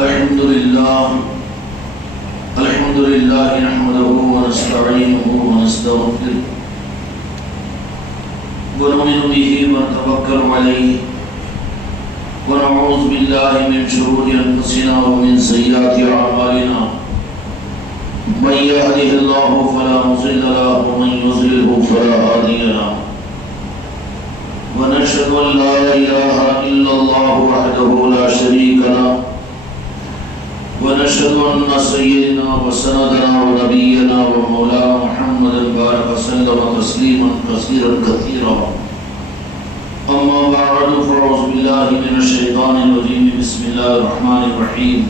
الحمد لله نحمده ونستعينه ونستغفره ونؤمن به ونتوكل عليه ونعوذ بالله من شرور أنفسنا ومن سيئات أعمالنا من يهده الله فلا مضل له ومن يضلل فلا هادي له ونشهد أن لا إله إلا الله وحده لا شريك له ونشهد أن سيدنا وسندنا ونبينا ومولانا محمدا بارك وسلم تسليما كثيرا كثيرا أما بعد فأعوذ بالله من الشيطان الرجيم بسم الله الرحمن الرحيم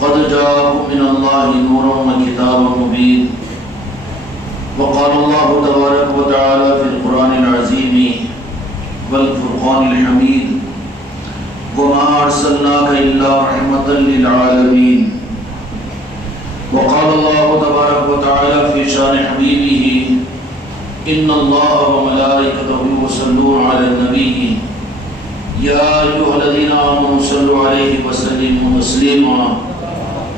قد جاءكم من الله نور وكتاب مبين وقال الله تبارك وتعالى في القرآن العظيم والفرقان الحميد وما أرسلناك إلا رحمة للعالمين وقال الله تبارك وتعالى في شان حبيبه إن الله وملائكته يصلون على النبي يا أيها الذين آمنوا صلوا عليه وسلموا تسليما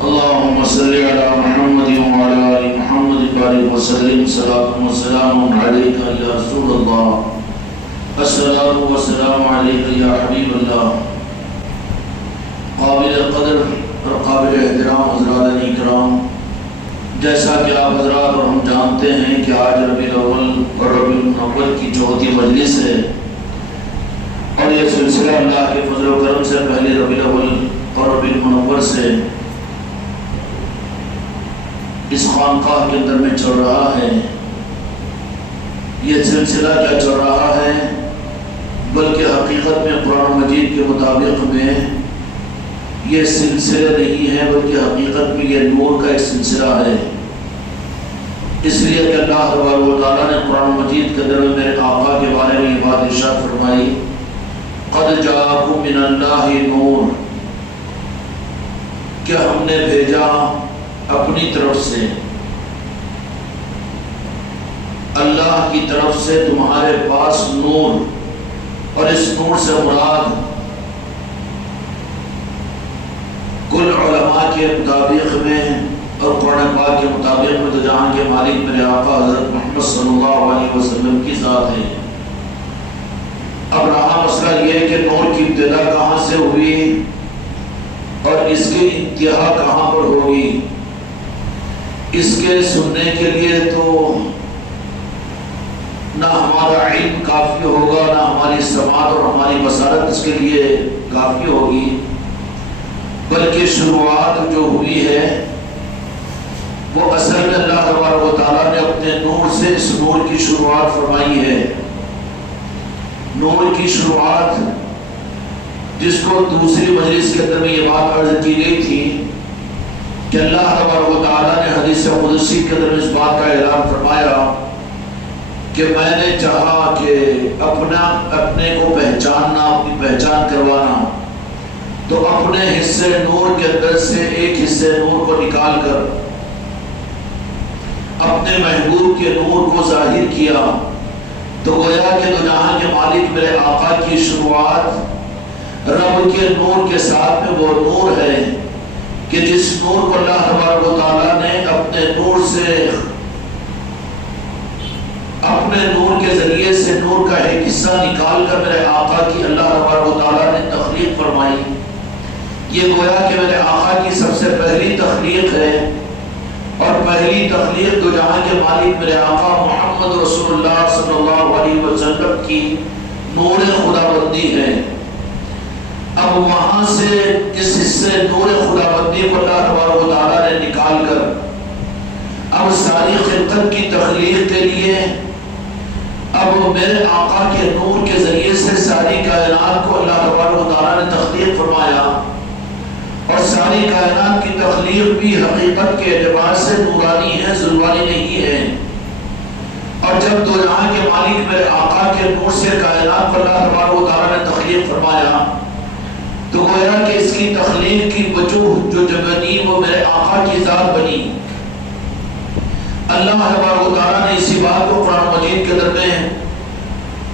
اللهم صل على محمد وعلى آل محمد وبارك وسلم صلاة وسلام عليك يا رسول الله الصلاة والسلام عليك يا حبيب الله قابل قدر اور قابل احترام حضرات اکرام، جیسا کہ آپ حضرات اور ہم جانتے ہیں کہ آج ربیع الاول اور ربیع المنور کی چوتھی مجلس ہے، اور یہ سلسلہ اللہ کے فضل و کرم سے پہلے ربیع الاول اور ربیع المنور سے اس خانقاہ کے اندر میں چل رہا ہے۔ یہ سلسلہ کیا چل رہا ہے بلکہ حقیقت میں قرآن مجید کے مطابق میں یہ سلسلہ نہیں ہے، بلکہ حقیقت میں یہ نور کا ایک سلسلہ ہے، اس لیے کہ اللہ تبارک و تعالیٰ نے قرآن مجید کے اندر میرے آقا کے بارے میں یہ بات ارشاد فرمائی قد جاءکم من اللہ نور، کہ ہم نے بھیجا اپنی طرف سے، اللہ کی طرف سے تمہارے پاس نور، اور اس نور سے مراد کل علماء کے مطابق میں اور قرآن پاک کے مطابق میں تو جہاں کے مالک میرے آقا حضرت محمد صلی اللہ علیہ وسلم کی ذات ہے۔ اب رہا مسئلہ یہ کہ نور کی ابتدا کہاں سے ہوئی اور اس کی انتہا کہاں پر ہوگی، اس کے سننے کے لیے تو نہ ہمارا علم کافی ہوگا، نہ ہماری سماعت اور ہماری بصارت اس کے لیے کافی ہوگی، بلکہ شروعات جو ہوئی ہے وہ اصل میں اللہ تبارک و تعالیٰ نے اپنے نور سے اس نور کی شروعات فرمائی ہے۔ نور کی شروعات جس کو دوسری مجلس کے اندر میں یہ بات عرض کی گئی تھی کہ اللہ تبارک و تعالیٰ نے حدیث قدسی کے اندر اس بات کا اعلان فرمایا کہ میں نے چاہا کہ اپنے کو پہچاننا، اپنی پہچان کروانا، تو اپنے حصے نور کے اندر سے ایک حصے نور کو نکال کر اپنے محبوب کے نور کو ظاہر کیا، تو گویا کہ دو جہاں کے مالک میرے آقا کی شروعات رب کے نور کے ساتھ میں وہ نور ہے کہ جس نور کو اللہ تبارک و تعالیٰ نے اپنے نور کے ذریعے سے نور کا ایک حصہ نکال کر میرے آقا کی اللہ تبارک و تعالیٰ نے تخلیق فرمائی۔ یہ گویا کہ میرے آقا کی سب سے پہلی تخلیق ہے، اور پہلی تخلیق دو جہاں کے مالک میرے آقا محمد رسول اللہ صلی اللہ علیہ وسلم کی نور خدا بندی ہے۔ اب وہاں سے اس حصے نور خدا بندی کو اللہ تبارک و تعالیٰ نے نکال کر اب ساری خلقت کی تخلیق کے لیے اب میرے آقا کے نور کے ذریعے سے ساری کائنات کو اللہ تبارک و تعالیٰ نے تخلیق فرمایا، اور ساری کائنات کی تخلیق بھی حقیقت کے اعتبار سے نورانی ہے، ظلمانی نہیں ہے۔ اور جب دو جہاں کے مالک میرے آقا کے نور سے کائنات کو اللہ تبارک و تعالیٰ نے تخلیق فرمایا، تو گویا کہ اس کی تخلیق کی وجوہ جو بنی وہ میرے آقا کی ذات بنی۔ اللہ تبارک و تعالیٰ نے اسی بات کو قرآن مجید کے اندر میں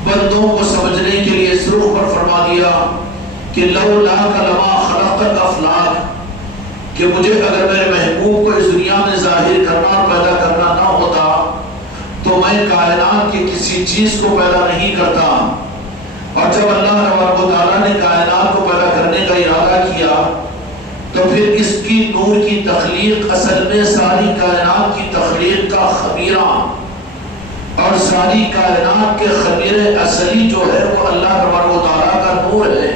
بندوں کو سمجھنے کے لیے اس روح پر فرما دیا کہ لولا لما خلقت فقط افلاک کہ مجھے اگر میرے محبوب کو اس دنیا میں ظاہر کرنا اور پیدا کرنا نہ ہوتا تو میں کائنات کی کسی چیز کو پیدا نہیں کرتا. اور جب اللہ تبارک و تعالیٰ نے کائنات کو پیدا کرنے کا ارادہ کیا تو پھر اس کی نور کی تخلیق اصل میں ساری کائنات کی تخلیق کا خبیرہ اور ساری کائنات کے خبیر اصلی جو ہے وہ اللہ تبارک و تعالیٰ کا نور ہے.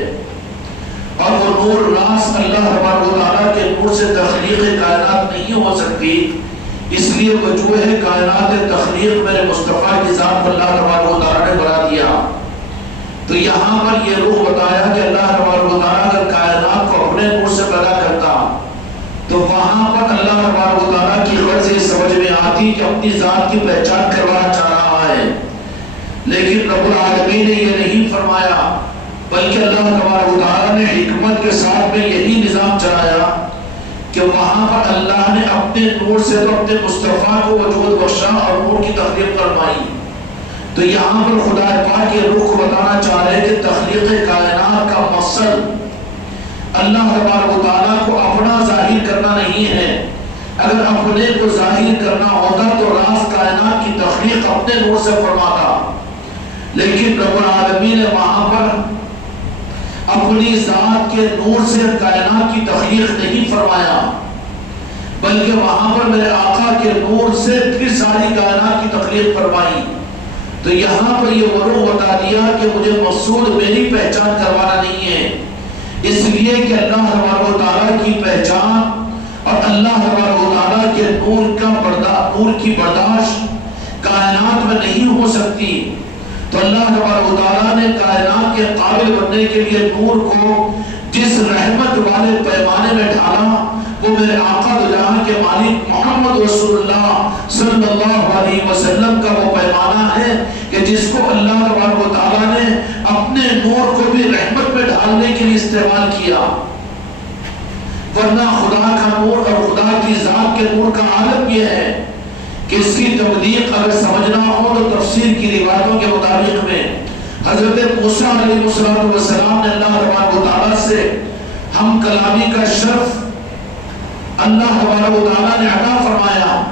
اور وہ نور راس اللہ تبارک و تعالیٰ کے نور سے تخلیق کائنات نہیں ہو سکتی. اس لیے وجوہ کائنات تخلیق میرے مصطفیٰ کی ذات اللہ تبارک و تعالیٰ نے بنا دیا. تو یہاں پر یہ روح بتایا کہ اللہ تبارک و تعالیٰ اگر کائنات کو اپنے نور سے پیدا کرتا تو وہاں پر اللہ تبارک و تعالیٰ کی غرض یہ سمجھ میں آتی کہ اپنی ذات کی پہچان کروانا چاہ رہا ہے. لیکن رب العالمین نے یہ نہیں فرمایا بلکہ اللہ تبارک و تعالیٰ نے حکمت کے ساتھ میں یہی نظام چلایا کہ وہاں پر اللہ نے اپنے نور سے تو اپنے مصطفیٰ کو وجود بخشا اور نور کی تخلیق فرمائی. تو یہاں پر خدا پاک یہ روح کو بتانا چاہ رہے کہ تخلیق کائنات کا مقصد اللہ تبارک و تعالیٰ کو اپنا ظاہر کرنا نہیں ہے. اگر اپنے کو ظاہر کرنا ہوتا تو راز کائنات کی تخلیق اپنے نور سے فرماتا. لیکن رب العالمین نے وہاں پر اپنی ذات کے نور سے کائنات کی تخلیق نہیں فرمایا بلکہ وہاں پر میرے آقا کے نور سے پھر ساری کائنات کی تخلیق فرمائی. تو یہاں پر یہ روح بتا دیا کہ مجھے مقصود میری پہچان کروانا نہیں ہے. اس لیے کہ اللہ تبارک و تعالیٰ کی پہچان اور اللہ تبارک و تعالیٰ کے نور کی برداشت کائنات میں نہیں ہو سکتی. تو اللہ تبارک و تعالیٰ نے کائنات کے قابل بننے کے لیے نور کو جس رحمت والے پیمانے میں ڈھالا وہ میرے آقا دو جہاں کے مالک محمد رسول اللہ صلی اللہ علیہ وسلم کا وہ پیمانہ ہے کہ جس کو اللہ تبارک و تعالیٰ نے اپنے نور کو بھی رحمت میں ڈھالنے کے لیے استعمال کیا. ورنہ خدا کا نور اور خدا کی ذات کے نور کا عالم یہ ہے کہ اس کی تبلیغ اگر سمجھنا ہو تو تفسیر کی روایتوں کے مطابق میں حضرت موسیٰ علیہ السلام نے اللہ تبارک و تعالیٰ سے ہم کلامی کا شرف اللہ تبارک و تعالیٰ نے عطا فرمایا.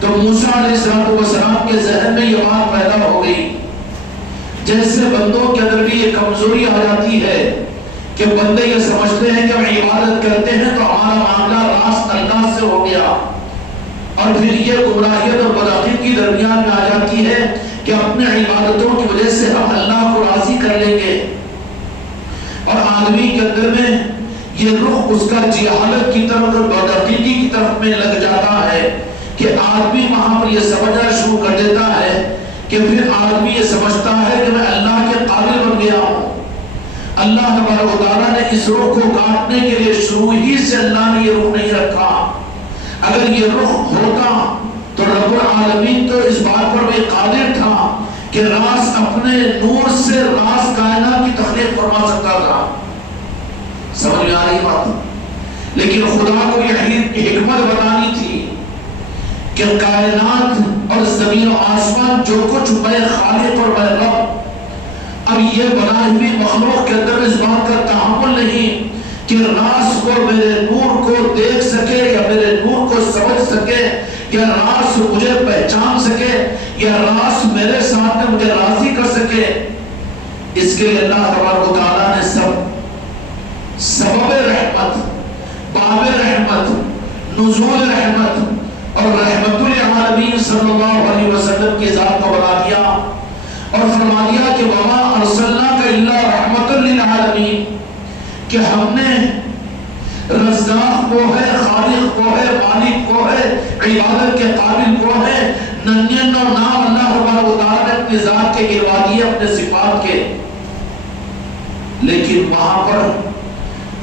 تو موسیٰ علیہ السلام کے ذہن میں یہ بات پیدا ہو گئی جیسے بندوں کے اندر بھی یہ کمزوری آ جاتی ہے کہ بندے یہ سمجھتے ہیں کہ ہم عبادت کرتے ہیں تو ہمارا معاملہ راست اللہ سے ہو گیا اور پھر یہ گمراہیت اور بدعقیدگی کی درمیان میں آ جاتی ہے کہ اپنے عبادتوں کی وجہ سے ہم اللہ کو راضی کر لیں گے. اور آدمی کے اندر میں یہ رخ اس کا جہالت کی طرف اور بدعقیدگی کی طرف میں لگ جاتا ہے کہ آدمی وہاں پر یہ سمجھنا شروع کر دیتا ہے کہ پھر آدمی یہ سمجھتا ہے کہ میں اللہ کے قابل بن گیا ہوں. اللہ تبارک و تعالیٰ نے اس روح کو کاٹنے کے لیے شروع ہی سے اللہ نے یہ روح نہیں رکھا. اگر یہ روح ہوتا تو رب العالمین تو اس بات پر بھی قادر تھا کہ راز اپنے نور سے راز کائنات کی تخلیق فرما سکتا تھا. سمجھ میں آ رہی بات؟ لیکن خدا کو یہ حکمت بتانی تھی کہ کائنات اور زمین و آسمان جو کچھ میں خالق اور میں رب، اب یہ بنائی ہوئی مخلوق کے اندر اس بات کا تحمل نہیں کہ راز کو میرے نور کو دیکھ سکے یا میرے نور کو سمجھ سکے یا راز مجھے پہچان سکے یا راز میرے سامنے مجھے راضی کر سکے. اس کے لیے اللہ تبارک و تعالیٰ نے سبب رحمت، باب رحمت، نزول رحمت اور رحمت للعالمین صلی اللہ علیہ وسلم کی ذات کو بنا دیا اور فرما دیا کہ وما ارسلناک الا رحمت للعالمین، کہ ہم نے رزاق کو ہے، خالق کو ہے، مالک کو ہے، عبادت کے قابل کو ہے، ننیانو نام اللہ تبارک و تعالیٰ نے اپنی ذات کے گروا دیے، اپنے صفات کے. لیکن وہاں پر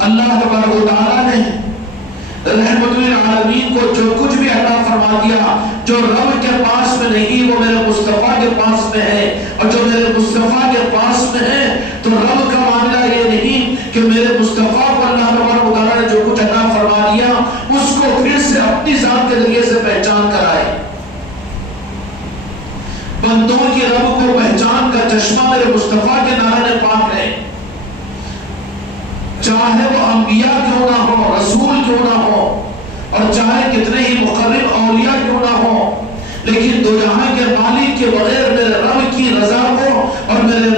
اللہ تبارک و تعالیٰ نے رحمت للعالمین کو جو کچھ بھی عطا فرما دیا جو رب کے پاس میں نہیں وہ میرے مصطفیٰ کے پاس میں ہے، اور جو میرے مصطفیٰ کے پاس میں ہے تو رب کا معاملہ یہ نہیں کہ میرے مصطفیٰ کو اللہ تبارک و تعالیٰ نے جو کچھ عطا فرما دیا اس کو پھر سے اپنی ذات کے ذریعے سے پہچان کرائے. بندوں کی رب کو پہچان کا چشمہ میرے مصطفیٰ کے نارے پاک ہے. 4 چاہے وہ انبیاء کیوں نہ ہو، رسول کیوں نہ ہو، اور چاہے کتنے ہی مقرب اولیاء کیوں نہ ہو، لیکن دو جہاں کے مالک کے بغیر میرے رب کی رضا کو اور میرے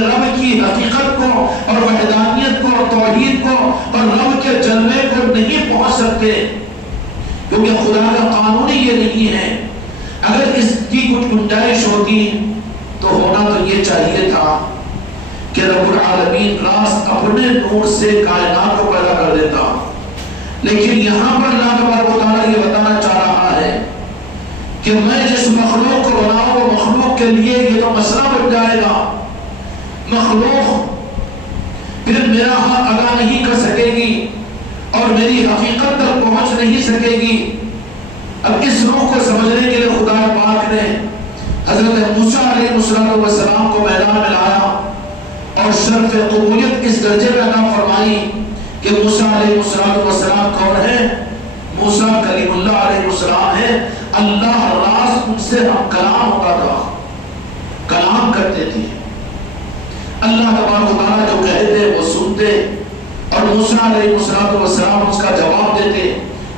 رب کی حقیقت کو اور وحدانیت کو اور توحید کو اور رب کے جلوے کو نہیں پہنچ سکتے، کیونکہ خدا کا قانون ہی یہ نہیں ہے۔ اگر اس کی کچھ گنجائش ہوتی تو ہونا تو یہ چاہیے تھا کہ رب العالمین راست اپنے نور سے کائنات کو پیدا کر دیتا، لیکن یہاں پر اللہ تبارک و تعالیٰ یہ بتانا چاہ رہا ہے کہ میں جس مخلوق کو بناؤں وہ مخلوق کے لیے یہ تو مسئلہ بن جائے گا، مخلوق پھر میرا حق ادا نہیں کر سکے گی اور میری حقیقت تک پہنچ نہیں سکے گی۔ اب اس روح کو سمجھنے کے لیے خدا پاک نے حضرت موسیٰ علیہ السلام کو میدان میں لایا اور شرف قبولیت اس درجے میں عطا فرمائی کہ موسیٰ علیہ السلام کون ہے؟ موسیٰ کلیم اللہ علیہ السلام ہے۔ اللہ راست ان سے ہم کلام ہوتا تھا، کلام کرتے تھے، اللہ تبارک و تعالیٰ جو کہتے وہ سنتے اور موسیٰ علیہ السلام اس کا جواب دیتے۔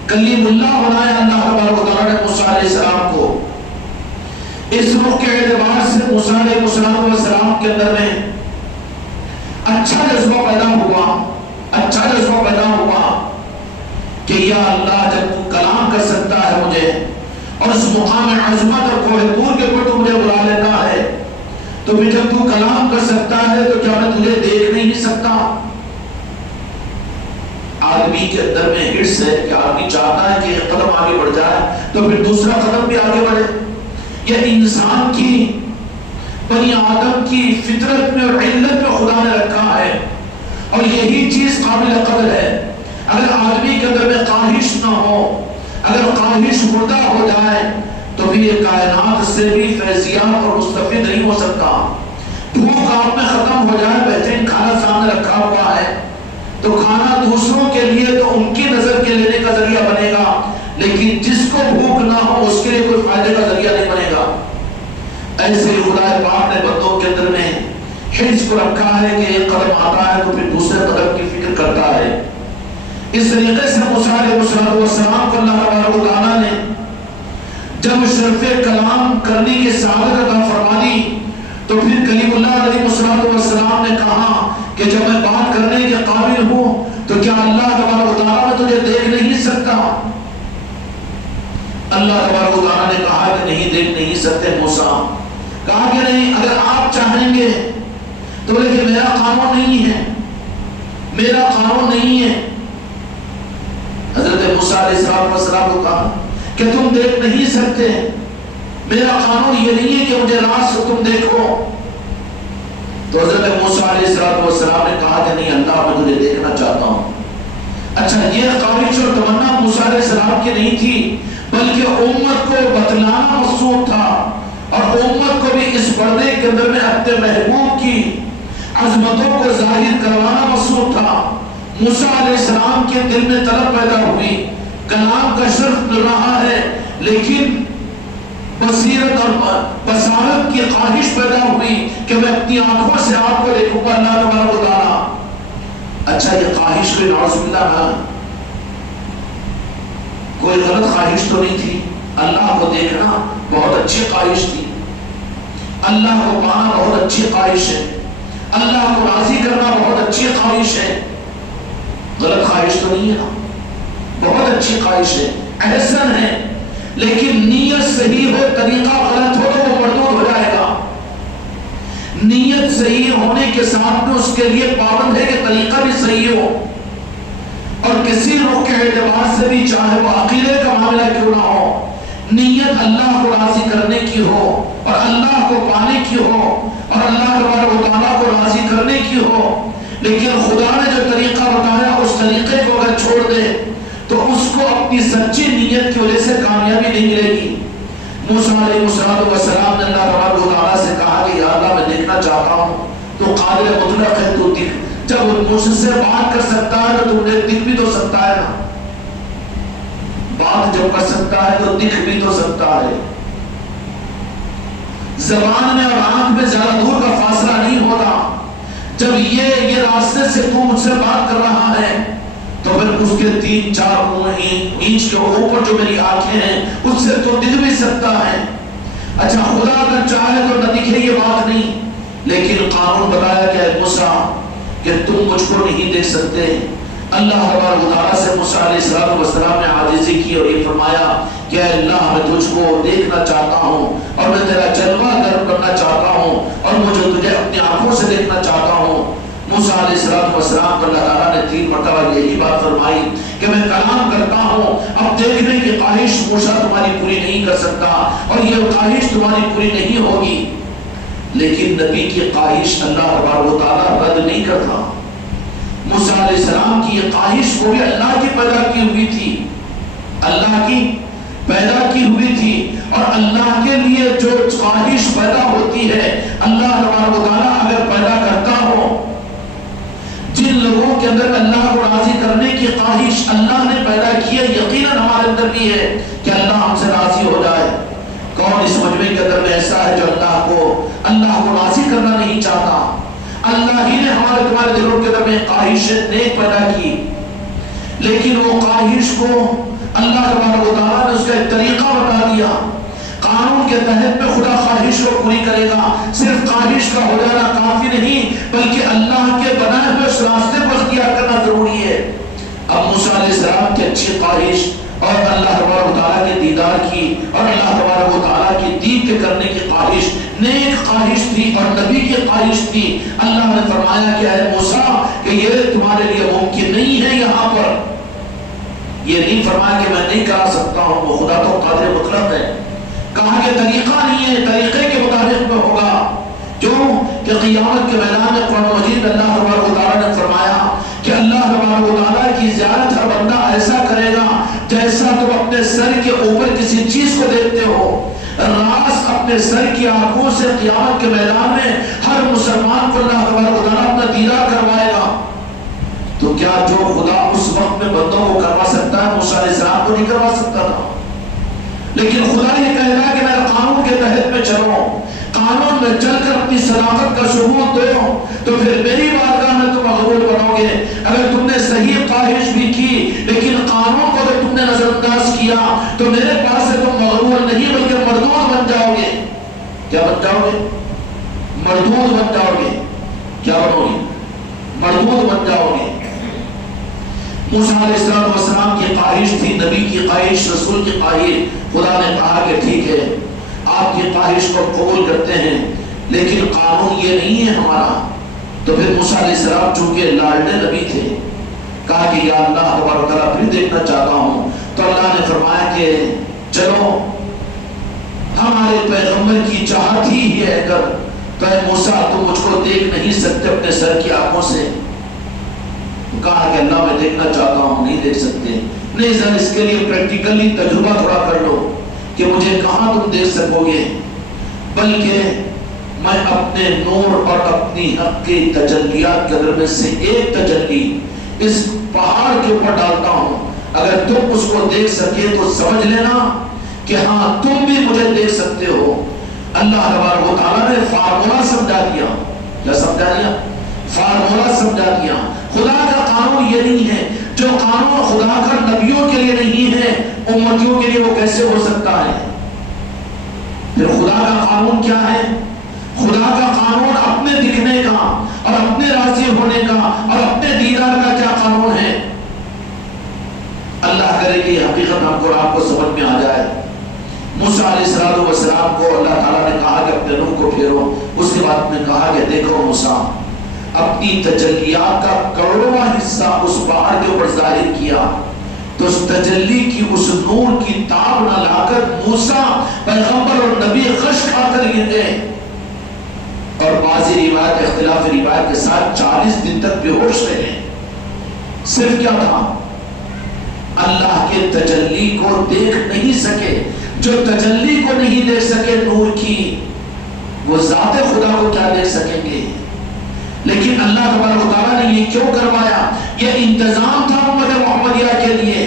کلیم اللہ بنایا اللہ تبارک و تعالیٰ نے موسیٰ علیہ السلام کو۔ اس روح کے اعتبار سے موسیٰ علیہ السلام کے اندر میں اچھا جذبہ پیدا ہوا کہ یا اللہ جب تو کلام کر سکتا ہے مجھے اور اس مقام عظمت اور کوہ طور کے اوپر تو مجھے بلا لیتا ہے، تو پھر جب تو کلام کر سکتا ہے تو کیا میں تجھے دیکھ نہیں سکتا؟ آدمی کے اندر میں ہرس ہے کہ آدمی چاہتا ہے کہ ایک قدم آگے بڑھ جائے تو پھر دوسرا قدم بھی آگے بڑھے۔ یہ انسان کی، بنی آدم کی فطرت میں اور علت میں خدا نے رکھا ہے، اور یہی چیز قابل قدر ہے۔ اگر آدمی کے اندر میں خواہش نہ ہو، اگر خواہش مردہ ہو جائے تو بھی یہ کائنات سے بھی فیضیاب اور مستفید نہیں ہو سکتا۔ بھوک آپ میں ختم ہو جائے، بہترین کھانا سامنے رکھا ہوا ہے تو کھانا دوسروں کے لیے تو ان کی نظر کے لینے کا ذریعہ بنے گا، لیکن جس کو بھوک نہ ہو اس کے لیے کوئی فائدے کا ذریعہ نہیں بنے گا۔ ایسے ہی خدا پاک نے بندوں کے اندر میں حرص کو رکھا ہے کہ ایک قدم آتا ہے تو پھر دوسرے قدم کی فکر کرتا ہے۔ اس طریقے سے موسیٰ علیہ السلام کو اللہ تبارک و تعالیٰ نے جب شرف کلام کرنے کی سعادت عطا فرما دی تو پھر کلیم اللہ علیہ السلام نے کہا کہ جب میں بات کرنے کے قابل ہوں تو کیا اللہ تبارک و تعالیٰ میں تجھے دیکھ نہیں سکتا؟ اللہ تبارک و تعالیٰ نے کہا کہ نہیں دیکھ نہیں سکتے موسیٰ، کہا کہ نہیں، اگر آپ چاہیں گے تو لیکن میرا قانون نہیں ہے، میرا قانون نہیں ہے۔ حضرت موسیٰ علیہ السلام کو کہا کہ تم دیکھ نہیں سکتے، میرا قانون یہ نہیں ہے کہ مجھے رات سے تم دیکھو۔ تو حضرت موسیٰ علیہ السلام نے کہا کہ نہیں اللہ میں تجھے دیکھنا چاہتا ہوں۔ اچھا، یہ خواہش اور تمنا موسیٰ علیہ السلام کی نہیں تھی، بلکہ امت کو بتلانا مقصود تھا اور امت کو بھی اس پردے کے اندر میں اپنے محبوب کی عظمتوں کو ظاہر کروانا مقصود تھا۔ موسیٰ علیہ السلام کے دل میں طلب پیدا ہوئی، کلام کا شرف مل رہا ہے لیکن بصیرت اور بصارت کی خواہش پیدا ہوئی کہ میں اپنی آنکھوں سے آپ کو دیکھوں گا اللہ تبارک و تعالیٰ۔ اچھا، یہ خواہش کوئی نعوذ باللہ نہ، کوئی غلط خواہش تو نہیں تھی، اللہ کو دیکھنا بہت اچھی خواہش تھی، اللہ کو پانا بہت اچھی خواہش ہے، اللہ کو راضی کرنا بہت اچھی خواہش ہے، غلط خواہش تو نہیں ہے نا، بہت اچھی خواہش ہے، احسن ہے، لیکن نیت صحیح ہو، طریقہ غلط ہو تو وہ مردود ہو جائے گا۔ نیت صحیح ہونے کے ساتھ میں اس کے لیے پابند ہے کہ طریقہ بھی صحیح ہو، اور کسی روح کے اعتبار سے بھی چاہے وہ عقیدے کا معاملہ کیوں نہ ہو، نیت اللہ کو راضی کرنے کی ہو اور اللہ کو پانے کی ہو اور اللہ تبارک و تعالیٰ کو راضی کرنے کی ہو، لیکن خدا نے جو طریقہ بتایا اس طریقے کو اگر چھوڑ دے تو اس کو اپنی سچی نیت کی وجہ سے کامیابی نہیں ملے گی۔ موسیٰ علیہ السلام نے اللہ تبارک و تعالیٰ سے کہا کہ یا اللہ میں دیکھنا چاہتا ہوں، تو قادر مطلق ہے، تو دکھ، جب مجھ سے بات کر سکتا ہے تو تم نے دکھ بھی تو سکتا ہے نا، بات جب کر سکتا ہے تو دکھ بھی تو سکتا ہے۔ زبان میں اور آنکھ میں زیادہ دور کا فاصلہ نہیں ہوتا، جب یہ راستے سے تو مجھ سے بات کر رہا ہے تو پھر اس کے 3-4 انچ کے اوپر جو میری آنکھیں ہیں اس سے تو دکھ بھی سکتا ہے. اچھا خدا اگر چاہے تو نہ دکھے یہ بات نہیں، لیکن قانون بتایا کہ اے موسیٰ کہ تم مجھ کو نہیں دیکھ سکتے. اللہ تبارک و تعالیٰ سے موسیٰ علیہ السلام نے عاجزی کی اور یہ فرمایا کہ اے اللہ میں تجھ کو دیکھنا چاہتا ہوں اور میں تیرا جلوہ در کرنا چاہتا ہوں اور مجھے تجھے اپنی آنکھوں سے دیکھنا چاہتا ہوں. موسیٰ علیہ السلام کو اللہ تعالیٰ نے 3 مرتبہ یہی بات فرمائی کہ میں کلام کرتا ہوں، اب دیکھنے کی خواہش موسیٰ تمہاری پوری نہیں کر سکتا اور یہ خواہش تمہاری پوری نہیں ہوگی. لیکن نبی کی خواہش اللہ تبارک و تعالیٰ رد نہیں کرتا. موسیٰ علیہ السلام کی یہ خواہش وہ بھی اللہ کی پیدا کی ہوئی تھی، اللہ کی پیدا کی ہوئی تھی. اور اللہ کے لیے جو خواہش پیدا ہوتی ہے اللہ تبارک و تعالیٰ اگر پیدا کرتا ہو، جن لوگوں کے اندر اللہ کو راضی کرنے کی خواہش اللہ نے پیدا کی ہے، یقیناً ہمارے اندر بھی ہے کہ اللہ ہم سے راضی ہو جائے. کون اس مجمع کے اندر میں ایسا ہے جو اللہ کو راضی کرنا نہیں چاہتا؟ اللہ ہی نے ہمارے تمہارے دلوں کے اندر میں خواہش نیک پیدا کی، لیکن وہ خواہش کو اللہ تبارک و تعالیٰ نے اس کا ایک طریقہ بتا دیا. قانون کے تحت میں خدا خواہش کو پوری کرے گا. صرف خواہش کا ہو جانا کافی نہیں بلکہ اللہ کے بنائے ہوئے اس راستے پر اختیار کرنا ضروری ہے. اب موسیٰ علیہ السلام کی اچھی خواہش اور اللہ تبارک و تعالیٰ کے دیدار کی اور اللہ تبارک و تعالیٰ کی دید کے کرنے کی خواہش نیک خواہش تھی اور نبی کی خواہش تھی. اللہ نے فرمایا کہ اے موسیٰ کہ یہ تمہارے لیے ممکن نہیں ہے. یہاں پر یہ نہیں فرمایا کہ میں نہیں کرا سکتا ہوں، وہ خدا تو قادر مطلق ہے. کہا کہ طریقہ نہیں ہے، طریقے کے مطابق میں ہوگا. کیوں کہ قیامت کے میدان میں قرآن مجید اللہ تبارک و تعالیٰ نے فرمایا کہ اللہ تبارک و تعالیٰ کی زیارت ہر بندہ ایسا کرے گا جیسا تم اپنے سر کے اوپر کسی چیز کو دیکھتے ہو. راس اپنے سر کی آنکھوں سے قیامت کے میدان میں ہر مسلمان کو اللہ تبارک و تعالیٰ اپنا دیدار کروائے گا. تو کیا جو خدا اس وقت میں بندوں کو کروا سکتا ہے موسیٰ علیہ السلام کو نہیں کروا سکتا تھا؟ لیکن خدا یہ کہہ رہا کہ میرے قانون کے تحت میں چلو، قانون میں چل کر اپنی صداقت کا ثبوت دو تو پھر میری بارگاہ میں تم مقبول بنو گے. اگر تم نے صحیح خواہش بھی کی لیکن قانون کو اگر تم نے نظر انداز کیا تو میرے پاس سے تم مقبول نہیں بلکہ مردود بن جاؤ گے. کیا بن جاؤ گے؟ مردود بن جاؤ گے. کیا بنو گے؟ مردود بن جاؤ گے. موسیٰ علیہ السلام کی خواہش تھی، نبی کی خواہش، رسول کی خواہش. خدا نے کہا کہ ٹھیک ہے آپ کی خواہش کو قبول کرتے ہیں لیکن قانون یہ نہیں ہے ہمارا. تو پھر موسیٰ علیہ السلام چونکہ لاڈلے نبی تھے کہا کہ یا اللہ تبارک تعالیٰ پھر دیکھنا چاہتا ہوں. تو اللہ نے فرمایا کہ چلو ہمارے پیغمبر کی چاہت ہی ہے اگر تو اے موسیٰ تم مجھ کو دیکھ نہیں سکتے اپنے سر کی آنکھوں سے. کہا کہ اللہ میں دیکھنا چاہتا ہوں، نہیں دیکھ سکتے. نہیں سر اس کے لیے پریکٹیکلی تجربہ تھوڑا کر لو کہ مجھے کہاں تم دیکھ سکو گے، بلکہ میں اپنے نور اور اپنی حق کی تجلیات کے اندر میں سے ایک تجلی اس پہاڑ کے اوپر ڈالتا ہوں. اگر تم اس کو دیکھ سکے تو سمجھ لینا کہ ہاں تم بھی مجھے دیکھ سکتے ہو. اللہ تبارک و تعالیٰ نے فارمولا سمجھا دیا. کیا سمجھا دیا؟ فارمولا سمجھا دیا. خدا کا قانون یہ نہیں ہے. جو قانون خدا کا نبیوں کے لیے نہیں ہے امتیوں کے لیے وہ کیسے ہو سکتا ہے؟ پھر خدا کا قانون کیا ہے؟ خدا کا قانون اپنے دکھنے کا اور اپنے راضی ہونے کا اور اپنے دیدار کا کیا قانون ہے؟ اللہ کرے کہ حقیقت ہم کو آپ کو سمجھ میں آ جائے. موسیٰ علیہ السلام کو اللہ تعالیٰ نے کہا کہ اپنے روح کو پھیرو. اس کے بعد نے کہا کہ دیکھو موسیٰ اپنی تجلیات کا کروڑواں حصہ اس پہاڑ کے اوپر ظاہر کیا تو اس تجلی کی اس نور کی تاب نہ لا کر موسیٰ پیغمبر اور نبی غش کھا کر گر گئے اور بعضی روایت اختلاف روایت کے ساتھ 40 دن تک بے ہوش رہے. صرف کیا تھا؟ اللہ کے تجلی کو دیکھ نہیں سکے. جو تجلی کو نہیں دیکھ سکے نور کی وہ ذات خدا کو کیا دیکھ سکیں گے؟ لیکن اللہ تبارک و تعالیٰ نے یہ کیوں کروایا؟ یہ انتظام تھا امت محمدیہ کے لیے.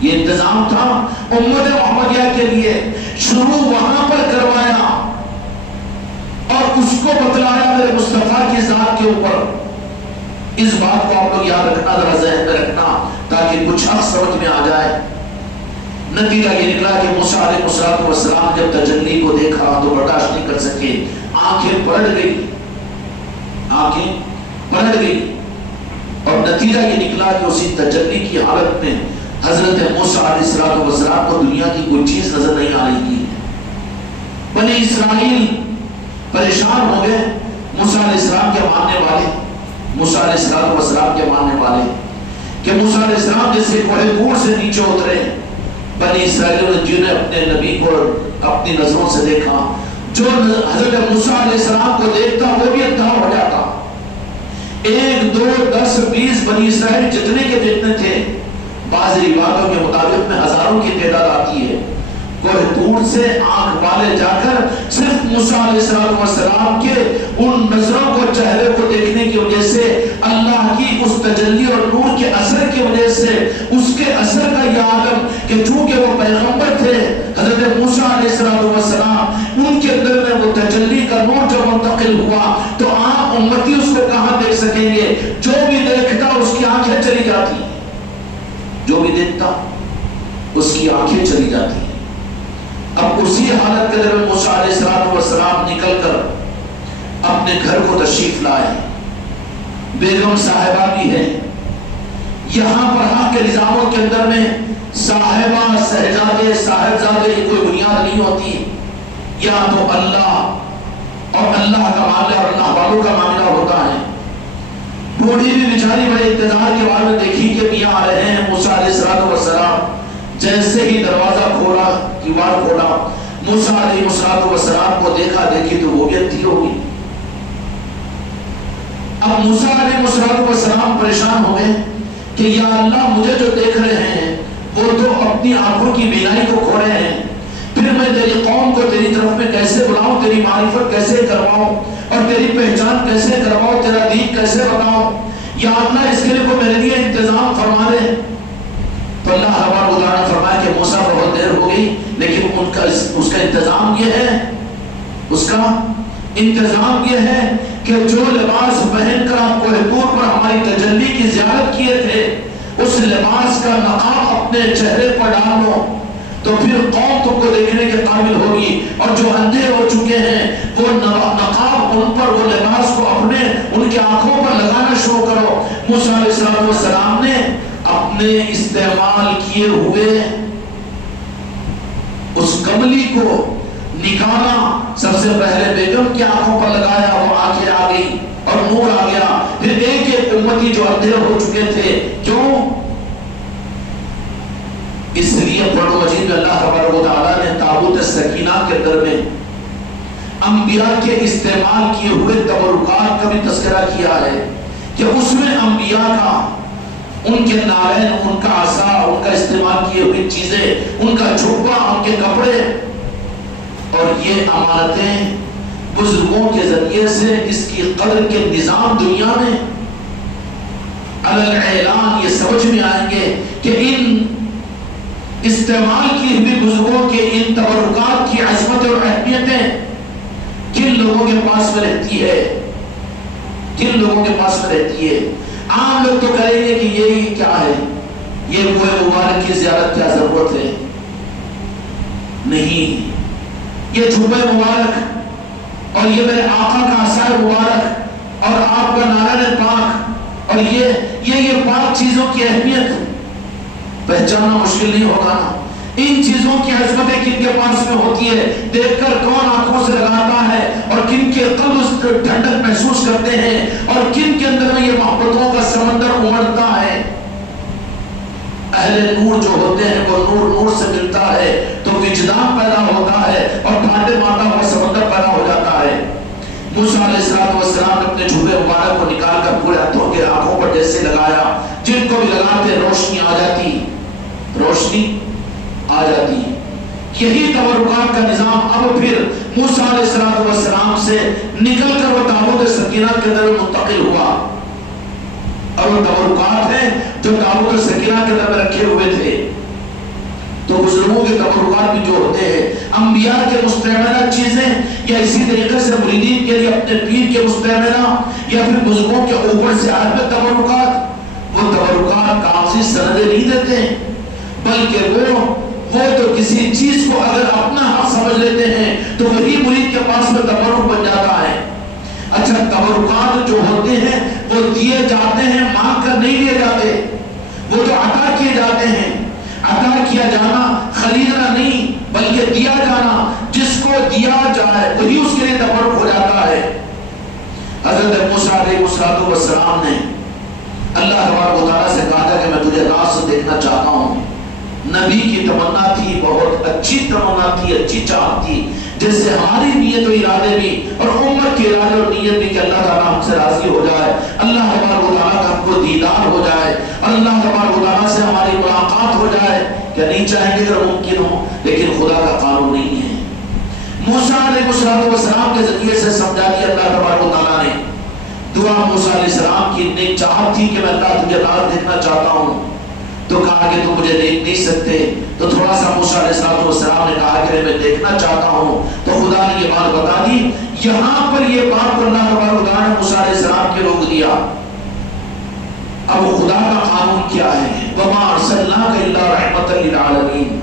یہ انتظام تھا امت محمدیہ کے لیے. شروع وہاں پر کروایا اور اس کو بتلایا میرے مصطفیٰ کی ذات کے اوپر. اس بات کو آپ لوگ یاد رکھنا، ذرا ذہن میں رکھنا تاکہ کچھ حق سمجھ میں آ جائے. نتیجہ یہ نکلا کہ موسیٰ علیہ السلام جب تجلی کو دیکھا تو برداشت نہیں کر سکے، آنکھیں پلٹ گئی، آنکھیں پلٹ گئی. اور نتیجہ یہ نکلا کہ اسی تجلی کی حالت میں حضرت موسیٰ علیہ السلام کو دنیا کی کوئی چیز نظر نہیں آ رہی تھی. بنی اسرائیل پریشان ہو گئے. موسیٰ علیہ السلام کے ماننے والے، موسیٰ علیہ السلام کے ماننے والے کہ موسیٰ علیہ السلام جیسے کوہ طور سے نیچے اترے، بنی اسرائیلیوں نے جنہیں اپنے نبی کو اپنی نظروں سے دیکھا، جو حضرت موسیٰ علیہ السلام کو دیکھتا وہ بھی اندھا ہو جاتا. 1 2 10 20 بنی اسرائیل جتنے کے دیکھنے تھے، بعض روایتوں کے مطابق میں ہزاروں کی تعداد آتی ہے. کوہ طور سے آنکھ والے جا کر صرف موسیٰ علیہ السلام کے ان نظروں کو، چہرے کو دیکھنے کی وجہ سے، اللہ کی اس تجلی اور نور کے اثر کی وجہ سے، اس کے اثر کا یہ عالم کہ چونکہ وہ پیغمبر تھے حضرت موسیٰ علیہ السلام، ان کے اندر میں وہ تجلی کا نور جب منتقل ہوا تو عام امتی اس کو کہاں دیکھ سکیں گے؟ جو بھی دیکھتا اس کی آنکھیں چلی جاتی، جو بھی دیکھتا اس کی آنکھیں چلی جاتی. اب اسی حالت کے اندر موسیٰ علیہ السلام نکل کر اپنے گھر کو تشریف لائے. بیگم صاحبہ بھی ہے. یہاں پر حق کے نظاموں کے اندر میں صاحبہ، شہزادے، صاحبزادے یہ کوئی بنیاد نہیں ہوتی. یا تو اللہ اور اللہ کا معاملہ اور اللہ والوں کا معاملہ ہوتا ہے. بوڑھی بھی بیچاری بڑے انتظار کے بعد میں دیکھی کہ میاں آ رہے ہیں. موسیٰ علیہ السلام جیسے ہی دروازہ کھولا، دیوار کھولا، موسیٰ علیہ السلام کو دیکھی تو وہ بھی اندھی ہو گئی. اب موسیٰ علیہ السلام پریشان ہو گئے کہ یا اللہ مجھے جو دیکھ رہے ہیں وہ تو اپنی آنکھوں کی بینائی کو کھو رہے ہیں، پھر میں تیری قوم کو تیری طرف میں کیسے بلاؤں، تیری معرفت کیسے کرواؤں اور تیری پہچان کیسے کرواؤں، تیرا دین کیسے بتاؤں؟ یا اللہ اس کے لیے کو میرے لیے انتظام فرما دے. تو اللہ رب العالمین نے فرمایا کہ موسیٰ بہت دیر ہو گئی، لیکن اس کا انتظام یہ ہے، اس کا انتظام یہ ہے کہ جو لباس پہن کر آپ کوہ طور پر ہماری تجلی کی زیارت کیے تھے، اس لباس کا نقاب اپنے چہرے پر ڈال لو تو پھر قوم تم کو دیکھنے کے قابل ہوگی. اور جو اندھے ہو چکے ہیں وہ نقاب ان پر، وہ لباس کو اپنے ان کی آنکھوں پر لگانا شروع کرو. موسیٰ علیہ السلام نے اپنے استعمال کیے ہوئے اس کملی کو نکالا، سب سے پہلے بیگم کی آنکھوں پر لگایا، وہ آنکھیں آ گئی اور نور آ گیا. پھر ایک ایک امتی جو اندھے ہو چکے تھے، کیوں؟ اس لیے قرآن مجید میں اللہ تبارک و تعالیٰ نے تابوت سکینہ کے اندر میں انبیاء کے استعمال کیے ہوئے تبرکات کا بھی تذکرہ کیا ہے کہ اس میں انبیاء کا، ان کے نارین، ان کا عصا، ان کا استعمال کیے ہوئی چیزیں، ان کا جھبا، ان کے کپڑے اور یہ امانتیں بزرگوں کے ذریعے سے اس کی قدر کے نظام دنیا میں اعلان یہ سمجھ میں آئیں گے کہ ان استعمال کی ہوئی بزرگوں کے ان تبرکات کی عظمت اور اہمیتیں کن لوگوں کے پاس میں رہتی ہے، کن لوگوں کے پاس میں رہتی ہے. عام لوگ تو کہیں گے کہ یہ کیا ہے، یہ کوہ مبارک کی زیارت کیا ضرورت ہے. نہیں، یہ جھبے مبارک اور یہ میرے آقا کا عصا مبارک اور آپ کا نارین پاک اور یہ پاک چیزوں کی اہمیت پہچاننا مشکل نہیں ہوگا. ان چیزوں کی عظمتیں کن کے پاس میں ہوتی ہے، دیکھ کر کون آنکھوں سے لگاتا ہے اور کن کے قلب ٹھنڈک محسوس کرتے ہیں اور کن کے اندر میں یہ محبتوں کا سمندر امڑتا ہے. اہل نور جو ہوتے ہیں وہ نور سے ملتا ہے تو وجدان پیدا ہوتا ہے اور ٹھاٹے مارتا ہوا سمندر پیدا ہو جاتا ہے. موسیٰ علیہ السلام نے اپنے جھبے مبارک کو نکال کر پورے ہاتھوں کے آنکھوں پر جیسے لگایا، جن کو بھی لگاتے روشنی آ جاتی، روشنی آ جاتی. یہی تبرکات کا نظام اب پھر موسیٰ علیہ السلام سے نکل کر وہ تابوت سکینہ کے اندر منتقل ہوا. اور وہ تبرکات ہیں جو تابوت سکینہ کے اندر رکھے ہوئے تھے. تو بزرگوں کے تبرکات بھی جو ہوتے ہیں، انبیاء کے مستعملہ چیزیں، یا اسی طریقے سے مریدین کے لیے اپنے پیر کے مستعملہ، یا پھر بزرگوں کے اوپر سے آئے ہوئے تبرکات، وہ تبرکات کاغذی سندیں نہیں دیتے، بلکہ وہ تو کسی چیز کو اگر اپنا حق سمجھ لیتے ہیں تو وہی مرید کے پاس میں تبرک بن جاتا ہے۔ اچھا، تبرکات جو ہوتے ہیں وہ دیے جاتے ہیں، مانگ کر نہیں دیے جاتے، وہ تو عطا کیے جاتے ہیں۔ عطا کیا جانا خریدنا نہیں بلکہ دیا جانا، جس کو دیا جائے وہی اس کے لیے تبرک ہو جاتا ہے۔ حضرت موسیٰ علیہ السلام نے اللہ تبارک و تعالیٰ سے کہا تھا کہ میں تجھے راز سے دیکھنا چاہتا ہوں۔ نبی کی تمنا تھی، بہت اچھی تمنا تھی، اچھی چاہت تھی، جیسے ہماری نیت و ارادے بھی اور امت کے ارادے اور نیت بھی کہ اللہ تعالیٰ ہم سے راضی ہو جائے، اللہ تبارک و تعالیٰ کا ہم کو دیدار ہو جائے اور اللہ تبارک و تعالیٰ سے ہماری ملاقات ہو جائے۔ کیا نہیں چاہیں گے اگر ممکن ہو، لیکن خدا کا قانون نہیں ہے۔ موسیٰ علیہ السلام کے ذریعے سے سمجھا دیا اللہ تبارک و تعالیٰ نے۔ دعا موسیٰ علیہ السلام کی اتنی چاہت تھی کہ میں اللہ تجھے راز دیکھنا چاہتا ہوں، تو کہا کہ تم مجھے دیکھ نہیں سکتے، تو تھوڑا سا موسیٰ علیہ السلام نے کہا کہ میں دیکھنا چاہتا ہوں، تو خدا نے یہ بات بتا دی۔ یہاں پر یہ بات کو اللہ تبارک و تعالیٰ نے موسیٰ علیہ السلام کے روک دیا۔ اب خدا کا قانون کیا ہے؟ وَمَا أَرْسَلْنَاكَ إِلَّا رَحْمَةً لِلْعَالَمِينَ۔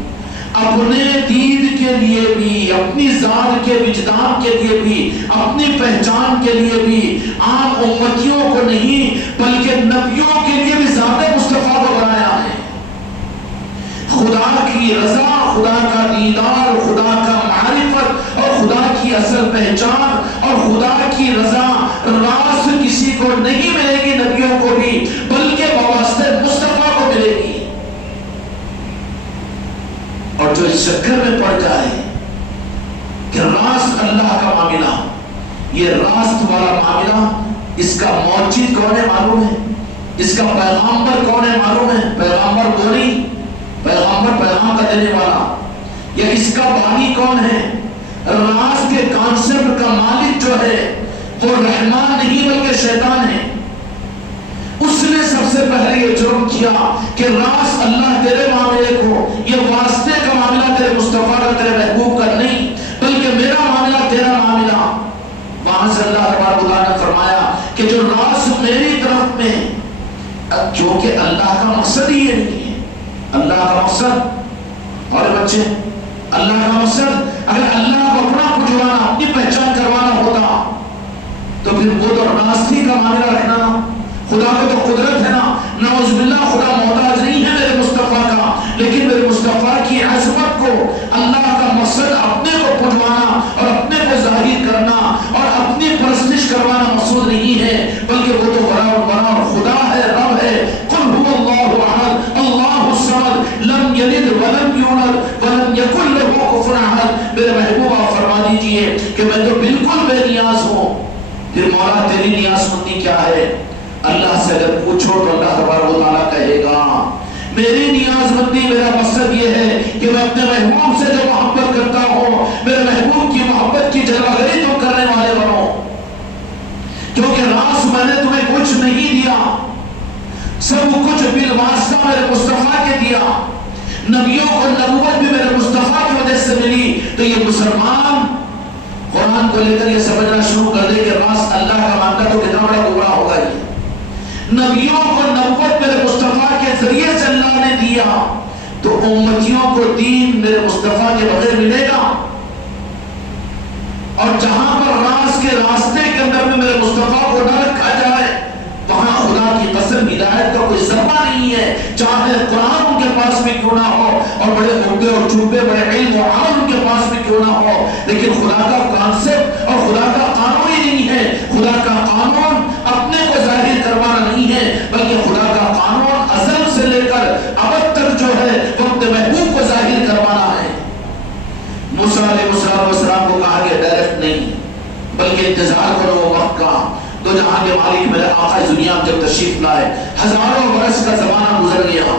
اپنے دین کے لیے بھی، اپنی ذات کے وجدان کے لیے بھی، اپنی پہچان کے لیے بھی، عام امتیوں کو نہیں بلکہ نبیوں کے لیے بھی ذات مصطفیٰ کو بنایا ہے۔ خدا کی رضا، خدا کا دیدار، خدا کا معرفت اور خدا کی اصل پہچان اور خدا کی رضا راست کسی کو نہیں ملے گی، نبیوں کو بھی، بلکہ بواسطے مصطفیٰ کو ملے گی۔ اور جو اس چکر میں پڑ جائے کہ راست اللہ کا معاملہ، یہ راست والا معاملہ، اس کا موجد کون ہے معلوم ہے؟ اس کا پیغامبر کون ہے معلوم ہے؟ پیغامبر وہ نہیں، پیغامبر پیغام کا دینے والا، یا اس کا بانی کون ہے؟ راست کے کانسیپٹ کا مالک جو ہے وہ رحمان نہیں بلکہ شیطان ہے۔ اس نے سب سے پہلے یہ جرم کیا کہ راست اللہ تیرے معاملے کو، یہ واسطے کا معاملہ تیرے مصطفیٰ کا، تیرے محبوب کا نہیں بلکہ میرا معاملہ، تیرا معاملہ۔ وہاں سے اللہ تبارک و تعالیٰ نے فرمایا کہ جو راست میری طرف میں، کیونکہ اللہ کا مقصد ہی یہ نہیں ہے۔ اللہ کا مقصد، اور بچے، اللہ کا مقصد اگر اللہ کو اپنا پجوانا، اپنی پہچان کروانا ہوتا تو پھر وہ تو راستی کا معاملہ رکھنا، خدا کو تو قدرت ہے نا، نعوذ باللہ خدا محتاج نہیں ہے میرے مصطفیٰ کا، لیکن میرے مصطفیٰ کی عظمت کو، اللہ کا مقصد اپنے کو پجوانا اور اپنے کو ظاہر کرنا اور اپنی پرستش کروانا مقصود نہیں ہے، بلکہ وہ تو بڑا اور خدا ہے، رب ہے۔ قل هو اللہ احد اللہ الصمد لم یلد ولم یولد ولم یکن له کفوا احد۔ میرے محبوبہ فرما دیجئے کہ میں تو بالکل بے نیاز ہوں۔ پھر مولا تیری نیاز مندی کیا ہے؟ اللہ سے اگر پوچھو تو اللہ تبارک و تعالیٰ کہے گا میری نیاز مندی، میرا مقصد یہ ہے کہ میں اپنے محبوب سے جو محبت کرتا ہوں، میرے محبوب کی محبت کی جلوہ تم کرنے والے بنو، کیونکہ راست میں نے تمہیں کچھ نہیں دیا، سب کچھ بالواسطہ میرے مصطفیٰ کے دیا۔ نبیوں کو نبوت بھی میرے مصطفیٰ کی وجہ سے ملی۔ تو یہ مسلمان قرآن کو لے کر یہ سمجھنا شروع کر دے کہ راست اللہ کا معاملہ تو کتنا بڑا گمراہ ہوگا۔ یہ نبیوں کو نبوت میرے مصطفیٰ کے ذریعے سے اللہ نے دیا، تو امتیوں کو دین میرے مصطفیٰ کے بغیر ملے گا؟ اور جہاں پر راز کے راستے کے اندر میں میرے مصطفیٰ کو نہ رکھا جائے، وہاں خدا کی قسم ہدایت کا کوئی ذرہ نہیں ہے، چاہے قرآن ان کے پاس بھی کیوں نہ ہو اور بڑے عہدے اور چوبے، بڑے علم و عمل ان کے پاس بھی کیوں نہ ہو، لیکن خدا کا کانسیپٹ اور خدا کا قانون ہی نہیں ہے۔ خدا کا قانون اپنے کو ظاہر کروانا نہیں ہے، بلکہ خدا کا قانون ازل سے لے کر ابد تک جو ہے وہ اپنے محبوب کو ظاہر کروانا ہے۔ موسیٰ علیہ السلام کو کہا کہ ڈائریکٹ نہیں بلکہ انتظار کرو وقت کا، تو جہاں کے مالک میرے آقا دنیا جب تشریف لائے، ہزاروں برس کا زمانہ گزر گیا،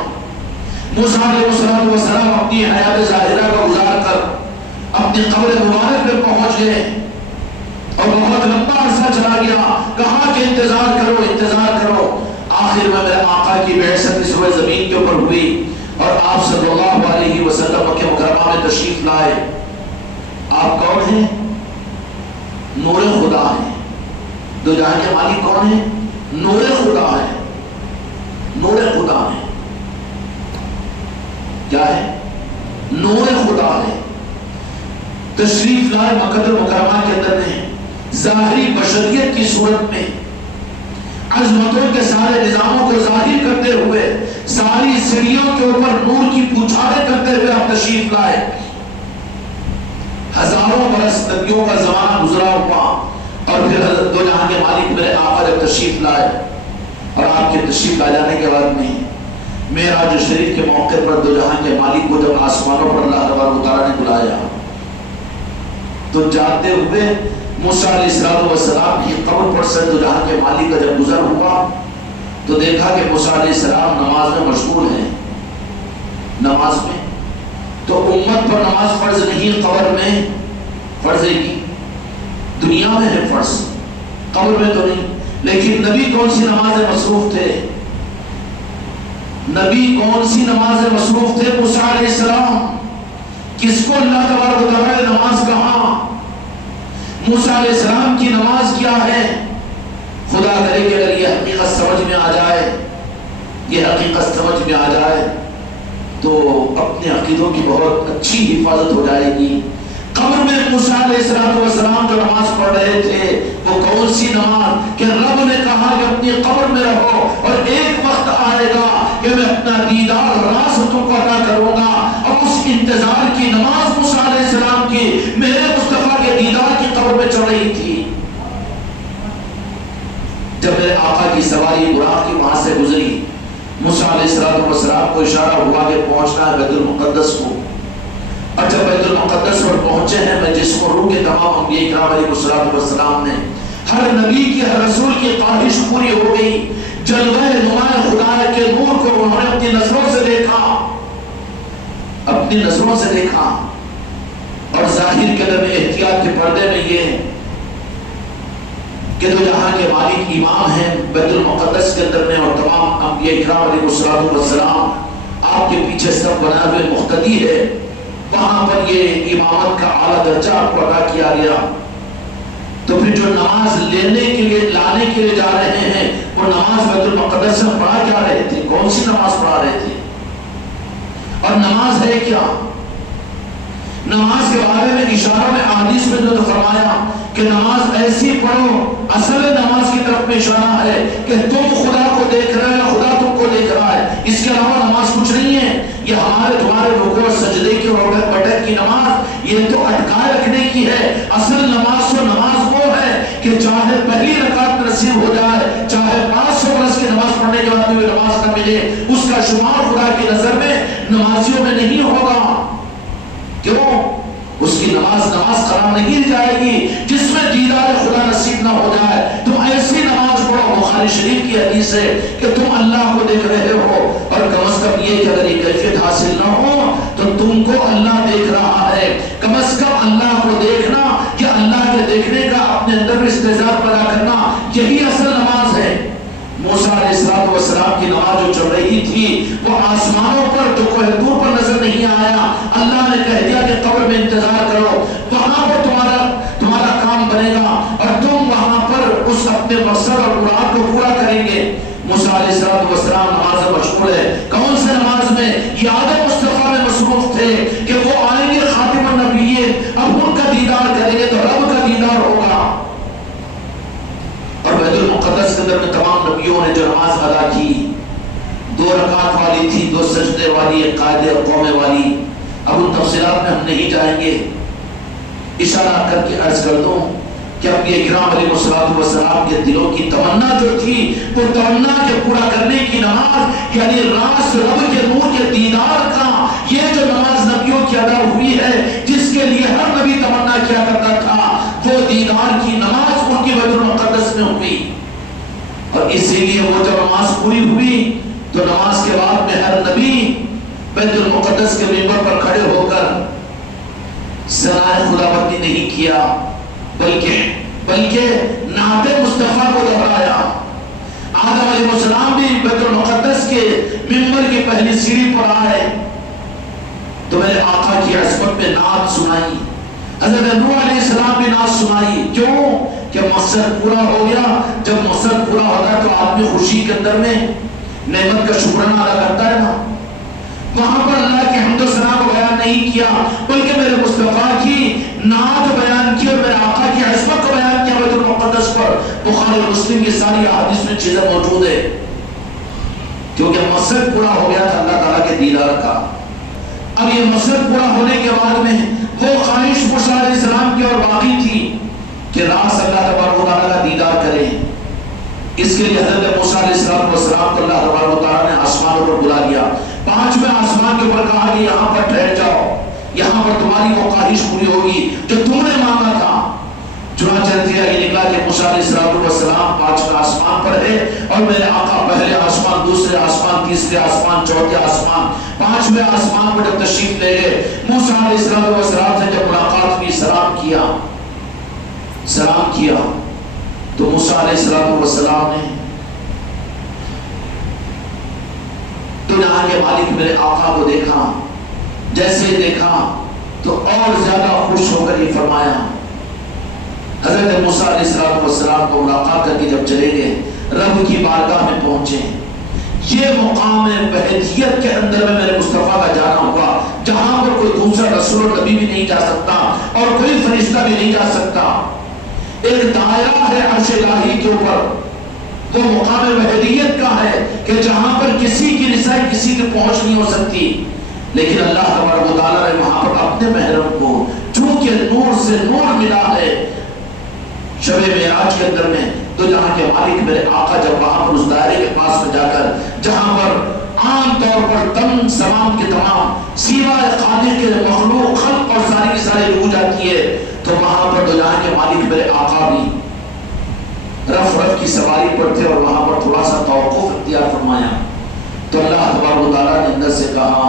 موسیٰ علیہ السلام اپنی حیات ظاہرہ کو گزار کر اپنی قبر مبارک میں پہنچ گئے اور بہت لمبا عرصہ چلا گیا، کہا کہ انتظار کرو انتظار کرو۔ آخر میں میرے آقا کی بعثت اس روئے زمین کے اوپر ہوئی اور اور آپ صلی اللہ علیہ وسلم مکہ مکرمہ میں تشریف لائے. آپ کون ہیں؟ نور خدا ہیں. دو جہاں کے مالک کون ہیں؟ نور خدا ہے. نور خدا ہے. کیا ہے؟ نور خدا ہے. تشریف لائے مکہ مکرمہ کے اندر میں ظاہری بشریت کی صورت میں عظمتوں کے سارے نظاموں کو ظاہر کرتے ہوئے ساری سیڑھیوں کے اوپر نور کی پوچھاریں کرتے ہوئے آپ تشریف لائے. ہزاروں برس نبیوں کا زمانہ گزرا ہوا اور پھر حضرت دو جہاں کے مالک میرے آقا جب تشریف لائے اور آپ کے تشریف لا جانے کے بعد میں معراج شریف کے موقع پر دو جہاں کے مالک کو جب آسمانوں پر اللہ تبارک و تعالیٰ نے بلایا تو جاتے ہوئے موسیٰ علیہ السلام کی قبر پر سے دو جہاں کے مالک کا جب گزر ہوا تو دیکھا کہ موسیٰ علیہ السلام نماز میں مشغول ہیں. نماز میں تو امت پر نماز فرض نہیں، قبر میں فرض ہے کی دنیا میں ہے فرض، قبر میں تو نہیں. لیکن نبی کون سی نماز میں مصروف تھے؟ نبی کون سی نماز میں مصروف تھے؟ موسیٰ علیہ السلام. کس کو اللہ تبارک و تعالیٰ نے نماز کہا؟ موسیٰ علیہ السلام کی نماز کیا ہے؟ خدا کرے کہ اگر یہ حقیقت سمجھ میں آ جائے، یہ حقیقت سمجھ میں آ جائے تو اپنے عقیدوں کی بہت اچھی حفاظت ہو جائے گی. قبر میں موسیٰ علیہ السلام جو نماز پڑھ رہے تھے وہ کون سی نماز کہ رب نے کہا کہ اپنی قبر میں رہو اور ایک وقت آئے گا کہ میں اپنا دیدار راز تم کو عطا کروں گا. اور اس انتظار کی نماز موسیٰ علیہ السلام کی میرے مصطفیٰ کے دیدار کی قبر میں چڑھ رہی تھی. جب میرے آقا کی سواری براق کی وہاں سے گزری موسیٰ علیہ السلام کو اشارہ ہوا کہ پہنچنا ہے بیت المقدس کو. اور جب بیت المقدس پر پہنچے ہیں میں جس کو روح کے تمام انبیاء کرام علیہ السلام نے ہر نبی کی ہر رسول کی خواہش پوری ہو گئی. جلوہ نمائے خدا کے نور کو انہوں نے اپنی نظروں سے دیکھا، اپنی نظروں سے دیکھا. اور ظاہر کے اندر احتیاط کے پردے میں یہ کہ دو جہاں کے مالک امام ہیں بیت المقدس کے اندر میں اور تمام انبیاء کرام علیہ السلام آپ کے پیچھے سب بنا ہوئے مقتدی ہے. وہاں پر یہ امامت کا اعلیٰ درجہ آپ کو عطا کیا گیا. تو پھر جو نماز لینے کے لیے لانے کے لیے جا رہے ہیں وہ نماز بیت المقدس میں پڑھا کیا رہے تھے؟ کون سی نماز پڑھا رہے تھے؟ اور نماز ہے کیا؟ نماز کے بارے میں اشارہ میں احادیث میں جو فرمایا کہ نماز ایسی پڑھو، اصل نماز کی طرف میں اشارہ ہے کہ تم خدا کو دیکھ رہے ہو، خدا تم کو دیکھ رہا ہے. اس کے علاوہ نماز کچھ نہیں ہے. یہ ہمارے تمہارے رکوع اور سجدے کی اور اٹھک بیٹھک کی نماز یہ تو اٹکائے رکھنے کی ہے. اصل نماز تو نماز وہ ہے کہ چاہے پہلی رکعت نصیب ہو جائے، چاہے 500 برس کی نماز پڑھنے کے بعد بھی نماز نہ ملے، اس کا شمار خدا کی نظر میں نمازیوں میں نہیں ہوگا. کیوں؟ اس کی نماز قرار نہیں جائے گی جس میں دیدار خدا نصیب نہ ہو جائے. تم ایسی نماز پڑھو، بخاری شریف کی حدیث ہے کہ تم اللہ کو دیکھ رہے ہو اور کم از کم یہ کہ اگر یہ کیفیت حاصل نہ ہو تو تم کو اللہ دیکھ رہا ہے. کم از کم اللہ کو دیکھنا یا اللہ کے دیکھنے کا اپنے اندر استحضار پیدا کرنا، یہی اصل نماز ہے. موسیٰ علیہ السلام کی نماز جو چل رہی تھی وہ آسمانوں پر جو کوہ طور پر نظر نہیں آیا. اللہ نے کہہ دیا کہ قبر میں انتظار کرو، وہاں پر تمہارا کام بنے گا اور تم وہاں پر اس اپنے مقصد اور مراد کو پورا کریں گے. موسیٰ علیہ السلام نماز میں مشغول ہے. کون سے نماز میں؟ یاد مصطفیٰ میں مصروف تھے کہ وہ آئیں گے خاتم النبیین، اب ان کا دیدار کریں گے تو رب کا دیدار ہوگا. اور بیت المقدس کے اندر میں تمام نبیوں نے جو نماز ادا کی 2 رکعت والی تھی، 2 سجدے والی، ایک قائد اور قومے والی. اب ان تفصیلات میں ہم نہیں جائیں گے. اشارہ کر کے عرض کر دوں کہ انبیاء کرام علیہ السلام کے دلوں کی تمنا جو تھی وہ تمنا کے پورا کرنے کی نماز، یعنی راز رب کے نور کے دیدار کا یہ جو نماز نبیوں کی ادا ہوئی ہے جس کے لیے ہر نبی تمنا کیا کرتا تھا، وہ دیدار کی نماز ان کی بیت المقدس میں ہوئی. اور اسی لیے وہ جب نماز پوری ہوئی تو نماز کے بعد میں ہر نبی بیت المقدس کے منبر پر کھڑے ہو کر ثنائے خداوندی نہیں کیا بلکہ نعت مصطفیٰ کو دہرایا. آدم علیہ السلام بھی بیت المقدس کے منبر کی پہلی سیڑھی پر آئے تو میرے آقا کی عظمت میں نعت سنائی. حضرت نوح علیہ السلام بھی نعت سنائی. کیوں کہ مقصد پورا ہو گیا. جب مقصد پورا ہوتا ہے تو آدمی خوشی کے اندر میں نعمت کا شکرانہ ادا کرتا ہے نا. وہاں پر اللہ کے حمد و ثنا کو بیان نہیں کیا بلکہ میرے مصطفیٰ کی نعت بیان کی اور میرے آقا کی عظمت کو بیان کیا بیت المقدس پر. بخاری اور مسلم کی ساری احادیث میں چیزیں موجود ہے کیونکہ مقصد پورا ہو گیا تھا اللہ تعالیٰ کے دیدار کا. اب یہ مقصد پورا ہونے کے بعد میں وہ خواہش موسیٰ علیہ السلام کی اور باقی تھی کہ راز اللہ تبارک و تعالیٰ کا دیدار کریں. اس کے لیے حضرت موسیٰ علیہ السلام کو اللہ تبارک و تعالیٰ نے آسمان پر بلا لیا. 5ویں آسمان کے اوپر کہا کہ یہاں پر ٹھہر جاؤ, یہاں پر تمہاری وہ خواہش پوری ہوگی جو تم نے مانگا تھا. چنانچہ نتیجہ یہ نکلا کہ موسیٰ علیہ السلام 5ویں آسمان پر ہے اور میرے آقا پہلے آسمان, دوسرے آسمان, تیسرے آسمان, چوتھے آسمان, 5ویں آسمان پر جب تشریف لے گئے موسیٰ علیہ السلام سے جب ملاقات ہوئی, سلام کیا تو موسیٰ علیہ السلام نے دنیا کے مالک میرے آقا کو دیکھا. جیسے دیکھا تو اور زیادہ خوش ہو کر یہ فرمایا. حضرت موسیٰ علیہ السلام کو ملاقات کر کے جب چلے گئے رب کی بارگاہ میں پہنچے. یہ مقام بہتیت کے اندر میں میرے مصطفیٰ کا جانا ہوا جہاں پر کوئی دوسرا رسول اور نبی بھی نہیں جا سکتا اور کوئی فرشتہ بھی نہیں جا سکتا. ایک دائرہ ہے عرش الہی کے اوپر, وہ مقام وحدیت کا ہے کہ جہاں پر کسی کی رسائی کسی کی پہنچ نہیں ہو سکتی. لیکن اللہ تبارک و تعالیٰ نے وہاں پر اپنے محرم کو چونکہ نور سے نور ملا ہے شب معراج کے اندر میں, تو جہاں کے مالک میرے آقا جب وہاں پر اس دائرے کے پاس میں جا کر جہاں پر عام طور پر تمام سلام کے تمام سوائے خالق کے مخلوق خلق اور ساری کی ساری روح جاتی ہے, تو وہاں پر دنیا کے مالک میرے آقا بھی رف کی سواری پر تھے اور وہاں پر تھوڑا سا توقف اختیار فرمایا. تو اللہ تبارک و تعالیٰ نے اندر سے کہا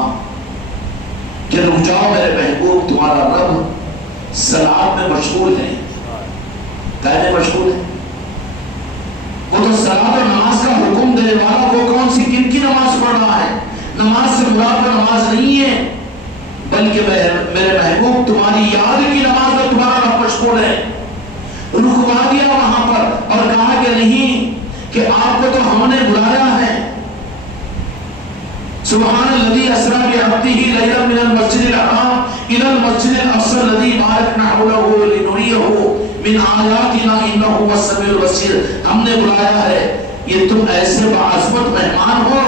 کہ رک جاؤ میرے محبوب, تمہارا رب صلاۃ میں مشغول ہے. کہنے مشغول ہے, وہ تو صلاۃ اور نماز کا حکم دینے والا, وہ کون سی کن کی نماز پڑھ رہا ہے. نماز سے مراد نماز نہیں ہے بلکہ میرے محبوب تمہاری یاد کی نماز میں تمہارا رب مشغول ہے. رکوا دیا وہاں پر اور کہا کہ نہیں کہ آپ کو تو ہم نے بلایا ہے. سبحان الذی اسری بعبدہ لیلا من المسجد الحرام الی المسجد الاقصی الذی بارکنا حولہ لنریہ من آیاتنا انہ هو السمیع البصیر. ہم نے بلایا ہے, یہ تم ایسے باعظمت مہمان ہو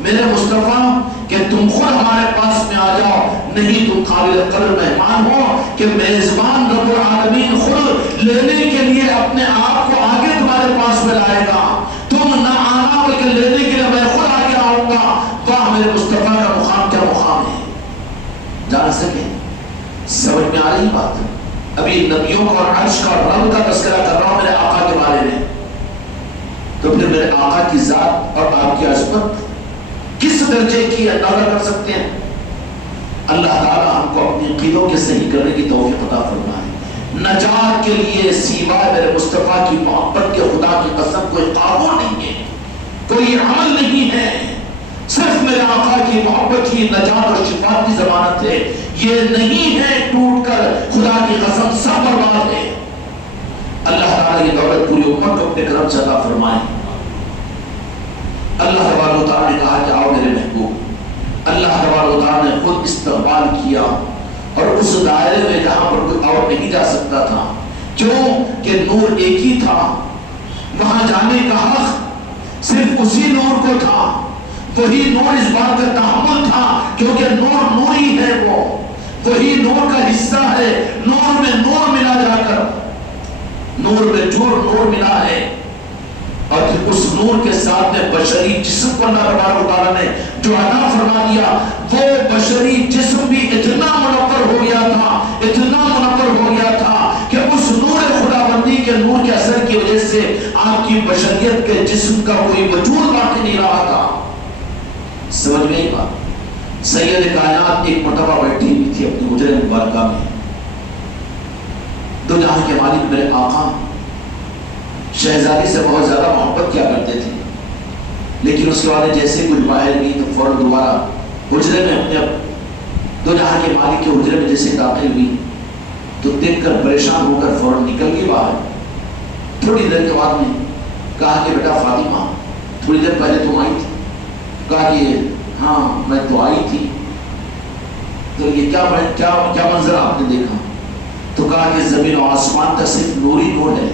میرے مصطفیٰ کہ تم خود ہمارے پاس میں آ جاؤ. نہیں, تم قابل قدر مہمان ہو کہ میزبان رب العالمین خود لینے کے لیے اپنے آپ کو آگے تمہارے پاس میں لائے گا. تم نہ آنا بلکہ لینے کے لیے میں خود آگے آؤں گا. واہ میرے مصطفیٰ کا مقام کیا مقام ہے. جان سکے سمجھ میں آ رہی بات. ابھی نبیوں کا اور عرش کا اور رب کا تذکرہ کر رہا ہوں میرے آقا کے بارے میں, تو پھر میرے آقا کی ذات اور آپ کی عظمت کس درجے کی اندازہ کر سکتے ہیں. اللہ تعالیٰ ہم کو اپنی عقیدوں کے صحیح کرنے کی توفیق عطا فرمائے. نجات کے لیے سوائے میرے مصطفیٰ کی محبت کے خدا کی قسم کوئی قابو نہیں ہے, کوئی عمل نہیں ہے. صرف میرے آقا کی محبت ہی نجات اور شفا کی ضمانت ہے. یہ نہیں ہے ٹوٹ کر خدا کی قسم سب برباد ہے. اللہ تعالیٰ یہ دولت پوری امت کو اپنے کرم سے عطا فرمائے. اللہ تبارک و تعالیٰ نے کہا کہ آؤ میرے محبوب. اللہ تبارک و تعالیٰ نے خود استقبال کیا اور اس دائرے میں جہاں پر کوئی اور نہیں جا سکتا تھا, کیوں کہ نور ایک ہی تھا, وہاں جانے کا حق صرف اسی نور کو تھا. وہی نور اس بات کا تحمل تھا کیونکہ نور نور ہی ہے, وہی نور کا حصہ ہے. نور میں نور ملا جا کر نور میں نور ملا ہے. اور پھر اس نور کے ساتھ میں بشری جسم کو اللہ تبارک و تعالیٰ نے جو عطا فرما دیا, وہ بشری جسم بھی اتنا منور ہو گیا تھا, اتنا منور ہو گیا تھا کہ اس نور خدا بندی کے نور کے اثر کی وجہ سے آپ کی بشریت کے جسم کا کوئی وجود باقی نہیں رہا تھا. سمجھ میں ہی بات. سید کائنات ایک مرتبہ بیٹھی ہوئی تھی اپنی حجرے مبارکہ میں. دو جہاں کے مالک میرے آقا شہزادی سے بہت زیادہ محبت کیا کرتے تھے. لیکن اس کے بعد جیسے کچھ باہر گئی تو فوراً دوبارہ حجرے میں اپنے دو جہاں کے مالک کے حجرے میں جیسے داخل ہوئی تو دیکھ کر پریشان ہو کر فوراً نکل گئی باہر. تھوڑی دیر کے بعد میں کہا کہ بیٹا فاطمہ تھوڑی دیر پہلے تم آئی تھی؟ کہا کہ ہاں میں تو آئی تھی. تو یہ کیا منظر آپ نے دیکھا؟ تو کہا کہ زمین و آسمان تک صرف نور ہی نور ہے.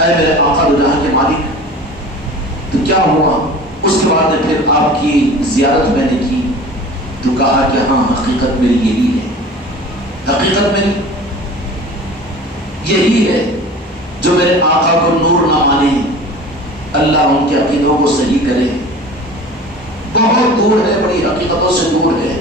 اے میرے آقا دو جہاں کے مالک تو کیا ہوا؟ اس کے بعد پھر آپ کی زیارت میں نے کی تو کہا کہ ہاں حقیقت میری یہی ہے، حقیقت میری یہی ہے. جو میرے آقا کو نور نہ مانے اللہ ان کے عقیدوں کو صحیح کرے. بہت دور ہے، بڑی حقیقتوں سے دور ہے.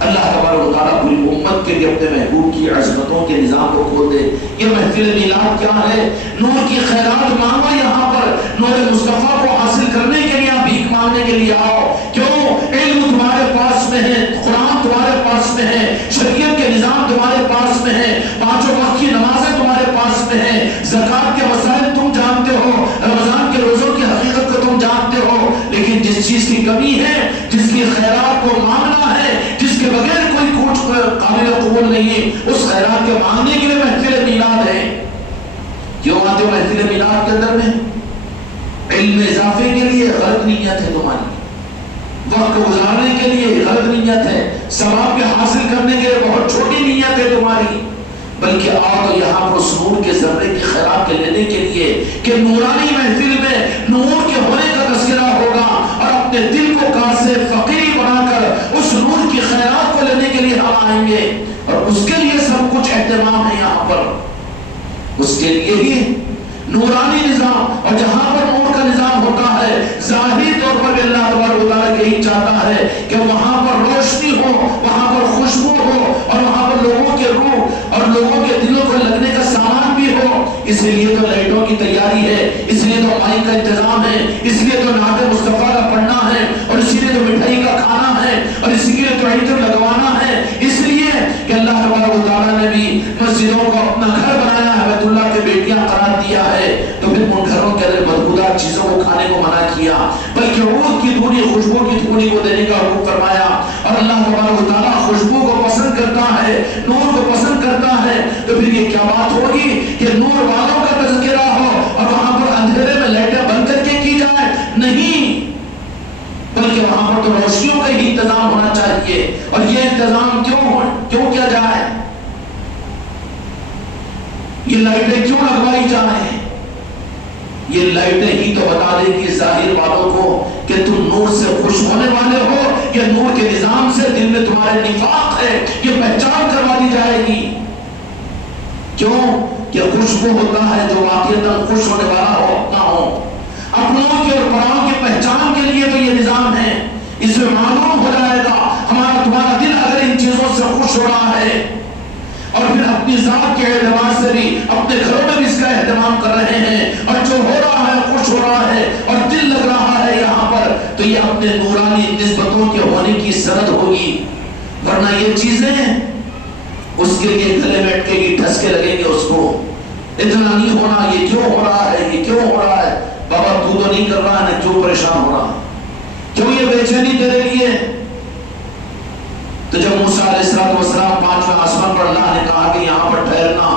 اللہ تبارک و تعالیٰ پوری امت کے لیے اپنے محبوب کی عظمتوں کے نظام کو کھول دے. یہ محفل میلاد کیا ہے؟ نور کی خیرات مانگو. یہاں پر نور مصطفیٰ کو حاصل کرنے کے لیے بھیک مانگنے کے لیے آؤ. کیوں؟ علم تمہارے پاس میں ہے، قرآن تمہارے پاس میں ہے، شریعت کے نظام تمہارے پاس میں ہے، پانچوں وقت کی نمازیں تمہارے پاس میں ہیں، زکوٰۃ کے مسائل تم جانتے ہو، رمضان کے روزوں کی حقیقت کو تم جانتے ہو. لیکن جس چیز کی کمی ہے، جس کی خیرات کو مانگنا ہے، جس کے بغیر کوئی کوچ قابل قبول نہیں، اس خیرات کے مانگنے کے لیے محفل میلاد ہے. کیوں آتے ہو محفل میلاد کے اندر میں؟ علم اضافے کے لیے غلط نیت ہے تمہاری، وقت گزارنے کے لیے غلط نیت ہے، ثواب کے حاصل کرنے کے لیے بہت چھوٹی نیت ہے تمہاری. بلکہ آؤ تو یہاں پر اس نور کے ذرے کی خیرات کے لینے کے لیے کہ نورانی محفل میں نور کے ہونے کا تذکرہ ہوگا اور اپنے دل کو کاسے فقیری بنا کر اس نور کی خیرات کو لینے کے لیے ہم آئیں گے. اور اس کے لیے سب کچھ اہتمام ہے یہاں پر، اس کے لیے ہی نورانی نظام. اور جہاں پر نور کا نظام ہوتا ہے ظاہری طور پر بھی اللہ تبارک و تعالیٰ یہی چاہتا ہے کہ وہاں پر روشنی ہو، وہاں پر خوشبو ہو، اور وہاں پر لوگوں کے روح اور لوگوں کے دلوں کو لگنے کا سامان بھی ہو. اس لیے تو لائٹوں کی تیاری ہے، اس لیے تو مائک کا انتظام ہے، اس لیے تو نعت مصطفیٰ کا پڑھنا ہے، اور اسی لیے تو مٹھائی کا کھانا ہے، اور اسی لیے تو عطر لگوانا ہے. اس لیے کہ اللہ تبارک و تعالیٰ نے بھی مسجدوں کو اپنا گھر بنایا ہے، بیت اللہ کے بیٹیاں قرار دیا ہے. تو پھر ان گھروں کے اندر بدبودار چیزوں کو کھانے کو منع کیا، بلکہ عود کی دھونی خوشبو کی دھونی کو دینے کا حکم فرمایا. اور اللہ تبارک و تعالیٰ خوشبو کو پسند کرتا ہے، نور کو پسند کرتا ہے. تو پھر یہ کیا بات ہوگی کہ نور والوں کا تذکرہ ہو اور وہاں پر اندھیرے میں لائٹیں بند کر کے کی جائے؟ نہیں، بلکہ وہاں پر تو روشنیوں کا ہی انتظام ہونا چاہیے. اور یہ انتظام کیوں کیا جائے؟ یہ لائٹیں کیوں لگوائی جائیں؟ یہ لائٹیں ہی تو بتا دے گی ظاہر والوں کو کہ تم نور سے خوش ہونے والے ہو یا نور کے نظام سے دل میں تمہارے نفاق ہے، یہ پہچان کروا دی جائے گی. کیوں کہ خوشبو ہوتا ہے جو واقعتاً خوش ہونے والا ہو، اپنا ہو. اپنوں کی اور پراؤں کی پہچان کے لیے تو یہ نظام ہے. اس میں معلوم ہو جائے گا ہمارا تمہارا دل اگر ان چیزوں سے خوش ہو رہا ہے، اور پھر اپنی ذات کے اعتبار سے بھی اپنے گھروں میں بھی اس کا اہتمام کر رہے ہیں، اور جو ہو رہا ہے خوش ہو رہا ہے اور دل لگ رہا ہے یہاں پر، تو یہ اپنے نورانی نسبتوں کے ہونے کی سند ہوگی. ورنہ یہ چیزیں اس کے لیے گلے میں اٹکے گی، ٹھسکے لگیں گے اس کو. اتنا نہیں ہونا، یہ کیوں ہو رہا ہے، یہ کیوں ہو رہا ہے؟ بابا تو نہیں کر رہا ہے، کیوں پریشان ہو رہا ہے؟ کیوں یہ بے چینی تیرے لیے؟ تو جب موسیٰ علیہ السلام پانچویں آسمان پر اللہ نے کہا کہ یہاں پر ٹھہرنا،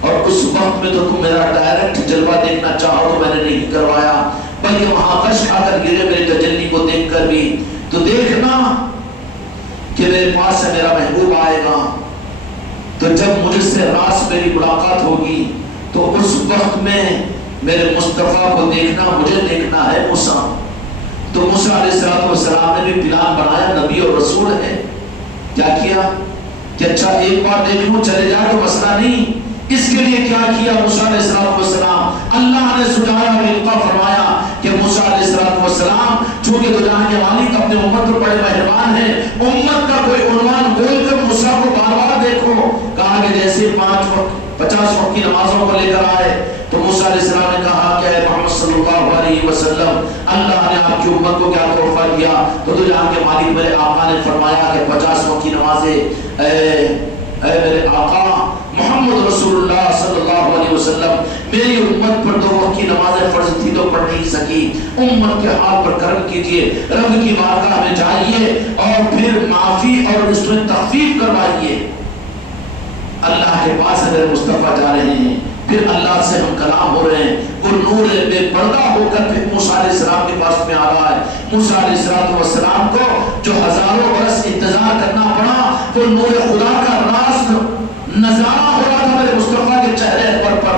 اور اس وقت میں تو تم میرا ڈائریکٹ جلوہ دیکھنا چاہو تو میں نے نہیں کروایا، بلکہ وہاں غش کھا کر گرے میرے تجلی کو دیکھ کر بھی تو دیکھنا کہ میرے پاس سے میرا محبوب آئے گا. تو جب مجھ سے راست میری ملاقات ہوگی تو اس وقت میں میرے مصطفیٰ کو دیکھنا، مجھے دیکھنا ہے موسیٰ. تو موسیٰ علیہ السلام نے بھی پلان بنایا، نبی اور رسول ہے. کیا کیا کہ اچھا ایک بار دیکھ لوں چلے جائے تو مسئلہ نہیں. اس کے لیے کیا کیا موسیٰ علیہ السلام؟ اللہ نے سجایا اور القا فرمایا کہ موسیٰ علیہ السلام چونکہ دو جہاں کے مالک اپنے امت پر بڑے مہربان ہیں، امت کا کوئی عنوان بول کر موسیٰ کو بار بار دیکھو. کہا کہ جیسے 50 وقت کی نمازوں کو لے کر آئے تو موسیٰ علیہ السلام نے کہا کہ اے محمد صلی اللہ علیہ وسلم، اللہ نے آپ کی امت کو کیا تحفہ دیا؟ تو دو جہاں کے مالک میرے آقا نے فرمایا کہ 50 وقت کی نمازیں اے میرے آقا محمد رسول اللہ صلی اللہ علیہ وسلم، میری امت پر 2 وقت کی نمازیں فرض تھی تو پڑھ نہیں سکی، امت کے حال پر کرم کیجئے، رب کی بارگاہ میں جائیے اور پھر معافی اور اس میں تخفیف کروائیے۔ اللہ کے پاس میرے مصطفیٰ جا رہے ہیں، پھر اللہ سے ہم کلام ہو رہے ہیں، وہ نور بے پردہ ہو کر پھر موسیٰ علیہ السلام کے پاس میں آ رہا ہے۔ موسیٰ علیہ السلام کو جو ہزاروں برس انتظار کرنا پڑا، وہ نور خدا کا راز نظارہ ہو رہا تھا میرے مصطفیٰ کے چہرے پر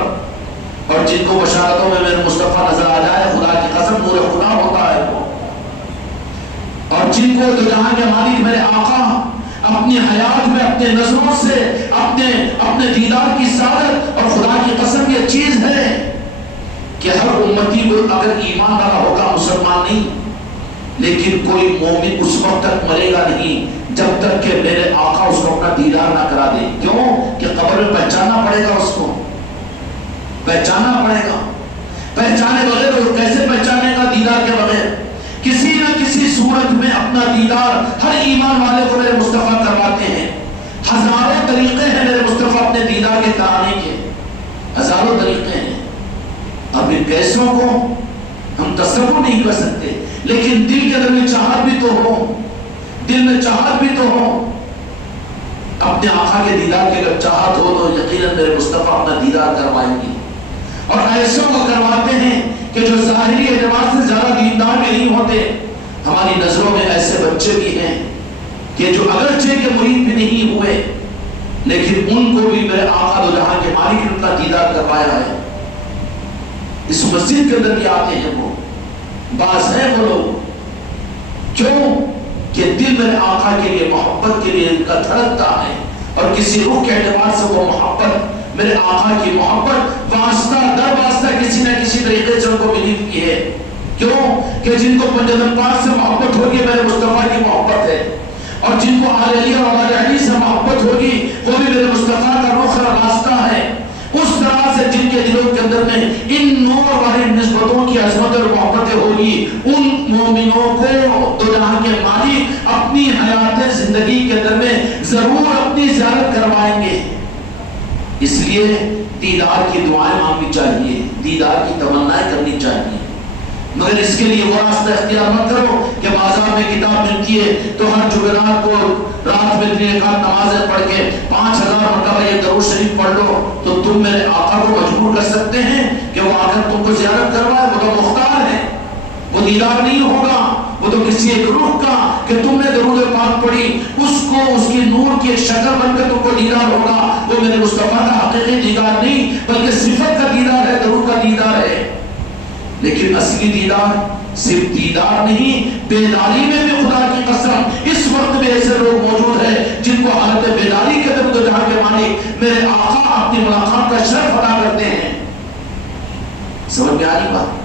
اور جن کو بشارتوں میں میرے مصطفیٰ نظر آ جائے، خدا کی قسم نور خدا ہوتا ہے وہ، اور جن کو دو جہاں کے مالک میرے آقا اپنی حیات میں اپنے نظروں سے اپنے دیدار کی سعادت، اور خدا کی قسم یہ چیز ہے کہ ہر امتی کو اگر ایمان والا ہوگا، مسلمان نہیں لیکن کوئی مومن اس وقت تک مرے گا نہیں جب تک کہ میرے آقا اس کو اپنا دیدار نہ کرا دے۔ کیوں کہ قبر میں پہچاننا پڑے گا، اس کو پہچاننا پڑے گا، پہچانے بغیر وہ کیسے پہچانے گا دیدار کے بغیر؟ کسی نہ کسی صورت میں اپنا دیدار ہر ایمان والے کو میرے مصطفیٰ کرواتے ہیں۔ ہزاروں طریقے ہیں میرے مصطفیٰ اپنے دیدار کے کرانے کے، ہزاروں طریقے ہیں۔ اب ان کیسوں کو ہم تصور نہیں کر سکتے، لیکن دل کے اندر میں چاہت بھی تو ہو، دل میں چاہت بھی تو ہو اپنے آقا کے دیدار کی۔ اگر چاہت ہو تو یقیناً میرے مصطفیٰ اپنا دیدار کروائیں گے، اور ایسوں کو کرواتے ہیں کہ جو ظاہری اعتبار سے زیادہ دیندار بھی نہیں ہوتے۔ ہماری نظروں میں ایسے بچے بھی ہیں کہ جو اگرچہ کے مرید بھی نہیں ہوئے، لیکن ان کو بھی میرے آقا دو جہاں کے مالک نے اپنا دیدار کروایا ہے۔ اس مسجد کے اندر بھی آتے ہیں، وہ بعض ہیں وہ لوگ، کیوں کہ دل میرے آقا کے لیے محبت کے لیے ان کا دھڑکتا ہے، اور کسی روح کے اعتبار سے وہ محبت، میرے آقا کی محبت واسطہ در واسطہ کسی نہ کسی طریقے سے ان کو ملی ہوئی ہے۔ کیوں کہ جن کو پنجتن پاک سے محبت ہوگی میرے مصطفیٰ کی محبت ہے، اور جن کو آل علی اور آل علی سے محبت ہوگی وہ بھی میرے مصطفیٰ کا رخ راستہ ہے۔ اس طرح سے جن کے دلوں کے اندر میں ان نور والی نسبتوں کی عظمت اور محبتیں ہوگی، ان مومنوں کو دو جہاں کے مالک اپنی حیات زندگی کے اندر میں ضرور اپنی زیارت کروائیں گے۔ اس لیے دیدار کی دعائیں مانگنی چاہیے، دیدار کی تمنائیں کرنی چاہیے، مگر اس کے لیے وہ راستہ اختیار مت کرو کہ بازار میں کتاب ملتی ہے تو ہر جمعرات کو رات میں 3 رکعت نمازیں پڑھ کے 5000 مرتبہ یہ درود شریف پڑھ لو، تو تم میرے آقا کو مجبور کر سکتے ہیں کہ وہ آ کر تم کو زیارت کروائے؟ وہ تو مختار ہے، وہ دیدار نہیں ہوگا، وہ تو کسی ایک روح کا کہ تم نے درود پاک پڑھی اس کو اس کی نور کی ایک شکل بن کر تم کو دیدار ہوگا۔ وہ میرے مصطفیٰ کا حقیقی دیدار نہیں بلکہ صفت کا دیدار ہے، درود کا دیدار ہے۔ لیکن اصلی دیدار صرف دیدار نہیں، بیداری میں بھی خدا کی قسم اس وقت میں ایسے لوگ موجود ہیں جن کو حالت بیداری کے اندر جہاں کے مالک میرے آقا اپنی ملاقات کا شرف ادا کرتے ہیں۔ سمجھ میں آ رہی بات؟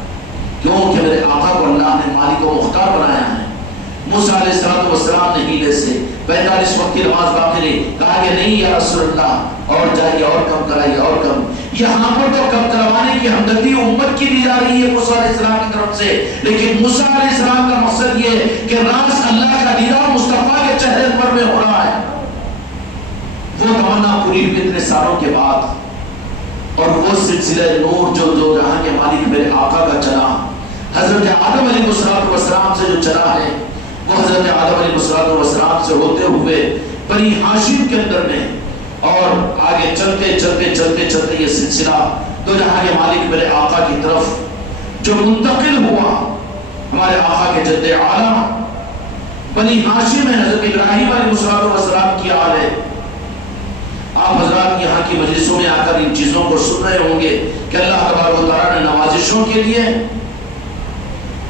کیوں کہ میرے آقا کو اللہ نے مالک و مختار بنایا ہے۔ موسیٰ علیہ السلام نے ہیلے سے 45 وقت کی نماز باقی نہیں، کہا کہ نہیں یا رسول اللہ اور جائیے اور کم کرائیے اور کم۔ یہاں پر تو کم کروانے کی ہمدردی امت کی دی جا رہی ہے موسیٰ علیہ السلام کی طرف سے، لیکن موسیٰ علیہ السلام کا مقصد یہ ہے کہ راز اللہ کا دیدار مصطفیٰ کے چہرے پر میں ہو رہا ہے۔ وہ تمنا پوری ہوئی اتنے سالوں کے بعد، اور وہ سلسلہ نور جو جہاں کے مالک میرے آقا کا چلا، حضرت آدم علیہ السلام سے جو چلا ہے، وہ حضرت آدم علیہ السلام سے ہوتے ہوئے بنی ہاشم کے اندر میں، اور آگے چلتے چلتے چلتے چلتے یہ سلسلہ دو جہاں کے مالک میرے آقا کی طرف جو منتقل ہوا، ہمارے آقا کے جد اعلیٰ بنی ہاشم میں حضرت ابراہیم علیہ السلام کی آل ہے۔ آپ حضرات یہاں کی مجلسوں میں آ کر ان چیزوں کو سن رہے ہوں گے کہ اللہ تبارک و تعالیٰ نے نوازشوں کے لیے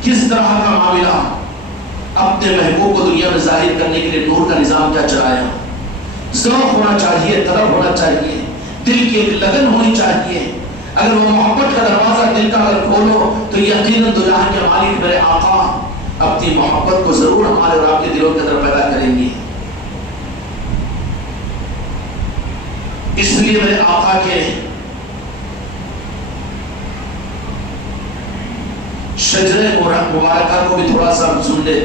کس طرح کا معاملہ اپنے محبوب کو دنیا میں ظاہر کرنے کے لیے نور کا نظام کیا چلایا۔ ذوق ہونا چاہیے، طلب ہونا چاہیے، دل کی ایک لگن ہونی چاہیے۔ اگر وہ محبت کا دروازہ دل کا اگر کھولو تو یقیناً دو جہاں کے مالک میرے آقا اپنی محبت کو ضرور ہمارے اور آپ کے دلوں کے اندر پیدا کریں گے۔ اس لیے میرے آقا کے شجرے مبارکہ کو بھی تھوڑا سا سن لے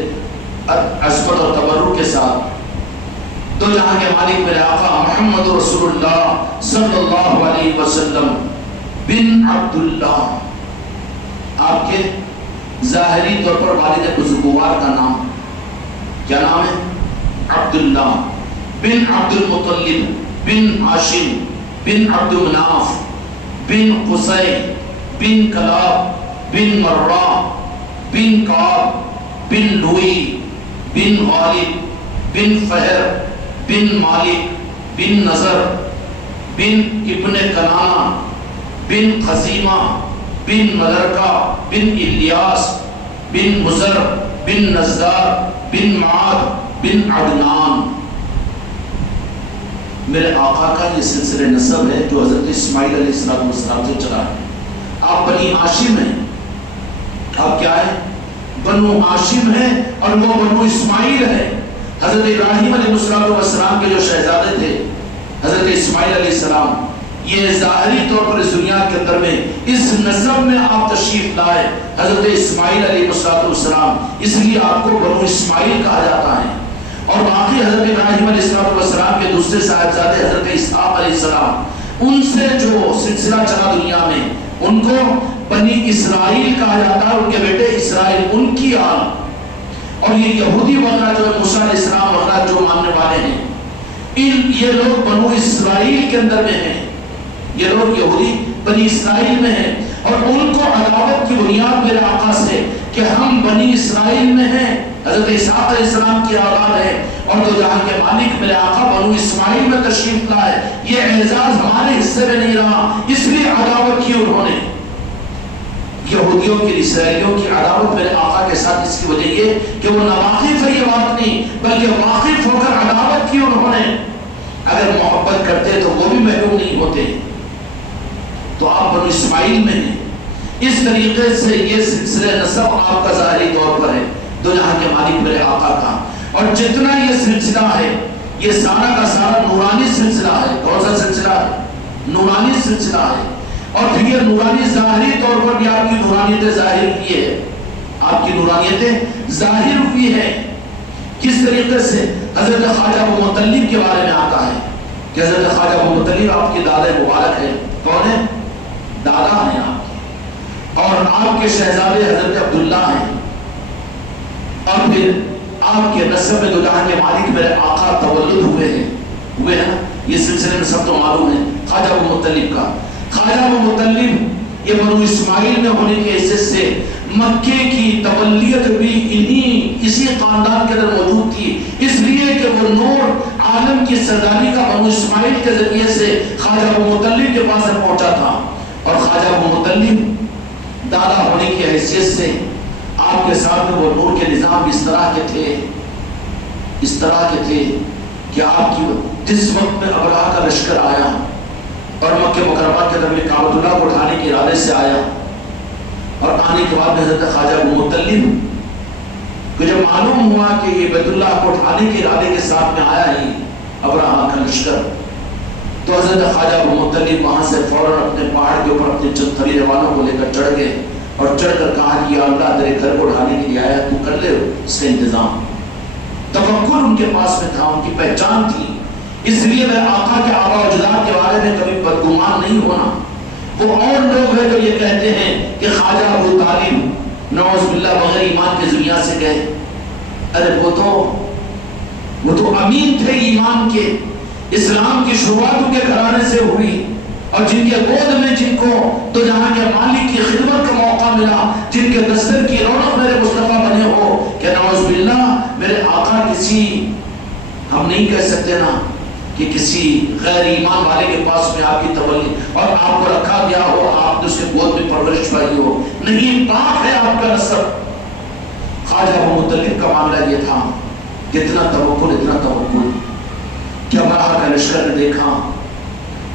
عظمت اور تبرک کے ساتھ۔ دو جہاں کے مالک میرے آقا محمد رسول اللہ صلی اللہ علیہ وسلم بن عبداللہ، آپ کے ظاہری طور پر والد بزرگوار کا نام کیا نام ہے؟ عبداللہ بن عبد المطلب بن ہاشم بن عبد مناف بن قصی بن کلاب بن مرہ بن کعب بن لوئی بن غالب بن فہر بن مالک بن نظر بن ابن کنانہ بن خزیمہ بن ملرکہ بن الیاس بن مزر بن نزار بن معاد بن عدنان۔ میرے آقا کا یہ سلسلہ نسب ہے جو حضرت اسماعیل علیہ السلام سے چلا ہے۔ آپ بنی ہاشم ہیں، آپ کیا ہیں؟ بنو ہاشم ہیں، اور وہ بنو اسماعیل ہیں۔ حضرت ابراہیم علیہ السلام کے جو شہزادے تھے حضرت اسماعیل علیہ السلام، یہ ظاہری طور پر اس دنیا کے اندر میں اس نسب میں آپ تشریف لائے حضرت اسماعیل علیہ السلام، اس لیے آپ کو بنو اسماعیل کہا جاتا ہے۔ اور باقی حضرت ابراہیم علیہ السلام کے دوسرے صاحبزادے حضرت اسحاق علیہ السلام، ان سے جو سلسلہ چلا دنیا میں ان کو بنی اسرائیل کہا جاتا ہے، ان کے بیٹے اسرائیل، ان کی آل۔ اور یہ یہودی وغیرہ جو ہے موسیٰ علیہ السلام وغیرہ جو ماننے والے ہیں، یہ لوگ بنو اسرائیل کے اندر میں ہیں، یہ لوگ یہودی بنی اسرائیل میں ہیں، اور ان کو عداوت کی بنیاد میرے آقا سے کہ ہم بنی اسرائیل میں ہیں، حضرت اسحاق علیہ السلام کی اولاد ہے، اور دو جہاں کے مالک میرے آقا بنو اسماعیل میں تشریف لائے، یہ اعزاز ہمارے حصے میں نہیں رہا، اس لیے عداوت کی انہوں نے یہودیوں کی، اسرائیلیوں کی عداوت میرے آقا کے ساتھ، اس کی وجہ یہ کہ وہ ناواقف ہے یہ بات نہیں، بلکہ واقف ہو کر عداوت کی انہوں نے۔ اگر محبت کرتے تو وہ بھی محروم نہیں ہوتے۔ تو آپ بنو اسماعیل میں ہیں، اس طریقے سے یہ سلسلہ نسب آپ کا ظاہری طور پر ہے دو جہاں کے مالک میرے آقا کا۔ اور جتنا یہ سلسلہ ہے یہ سارا کا سارا نورانی سلسلہ ہے۔ کون سا سلسلہ ہے؟ نورانی سلسلہ ہے۔ اور پھر یہ نورانی ظاہری طور پر بھی آپ کی نورانیت ظاہر ہوئی ہے، آپ کی نورانیت ظاہر ہوئی ہے۔ کس طریقے سے؟ حضرت خواجہ ابو مطلب کے بارے میں آتا ہے کہ حضرت خواجہ ابو مطلب آپ کی دادا مبارک ہے۔ کون ہے؟ دادا ہیں آپ کے، اور آپ کے شہزادے حضرت عبداللہ ہیں، اور پھر آپ کے نسب میں دو جہاں کے مالک میرے آقا تولد ہوئے ہیں نا، یہ سلسلے میں سب تو معلوم ہے خواجہ ابو مطلب کا۔ خواجہ ابو مطلب یہ بنو اسماعیل میں ہونے کے حیثیت سے مکے کی تبلیغ بھی اسی خاندان کے اندر موجود تھی، اس لیے کہ وہ نور عالم کی سرداری کا بنو اسماعیل کے ذریعے سے خواجہ ابو مطلب کے پاس پہنچا تھا۔ اور خواجہ ابو مطلب دادا ہونے کی حیثیت سے آپ کے ساتھ وہ نور کے نظام اس طرح کے تھے کہ آپ کی جس وقت میں ابراہ کا لشکر آیا اور مکہ مکرمہ کے اندر میں کعبۃ اللہ کو اٹھانے کے ارادے سے آیا، اور آنے کے بعد حضرت خواجہ ابو مطلب کو جب معلوم ہوا کہ یہ بیت اللہ کو اٹھانے کے ارادے کے ساتھ میں آیا ہی ابراہ کا لشکر، تو حضرت خواجہ ابو مطلب وہاں سے فوراً اپنے پہاڑ کے اوپر اپنے چند خلیل والوں کو لے کر چڑھ گئے، اور چڑھ کر کہا کہ یا اللہ تیرے گھر کو اٹھانے کے لیے آیا، تو کر لے اس کا انتظام۔ تفکر ان کے پاس میں تھا، ان کی پہچان تھی، اس لیے میں آقا کے آبا و اجداد کے بارے میں کبھی بدگمان نہیں ہونا۔ وہ اور لوگ ہیں جو یہ کہتے ہیں کہ خواجہ ابو طالب نعوذ باللہ بغیر ایمان کے دنیا سے گئے، ارے وہ تو امین تھے ایمان کے، اسلام کی شروعات ان کے گھرانے سے ہوئی، اور جن کے گود میں جن کو تو جہاں کے مالک کی خدمت کا موقع ملا، جن کے دستر کی رونق میرے مصطفیٰ بنے ہو، کہ نعوذ باللہ میرے آقا کسی، ہم نہیں کہہ سکتے نا کہ کسی غیر ایمان والے کے پاس میں آپ کی تولی اور آپ کو رکھا گیا ہو، آپ نے اس کے گود میں پرورش پائی ہو، نہیں، پاک ہے آپ کا نسب۔ خواجہ ابو مطلب کا معاملہ یہ تھا، اتنا توکل کہ ابراہ کا لشکر نے دیکھا،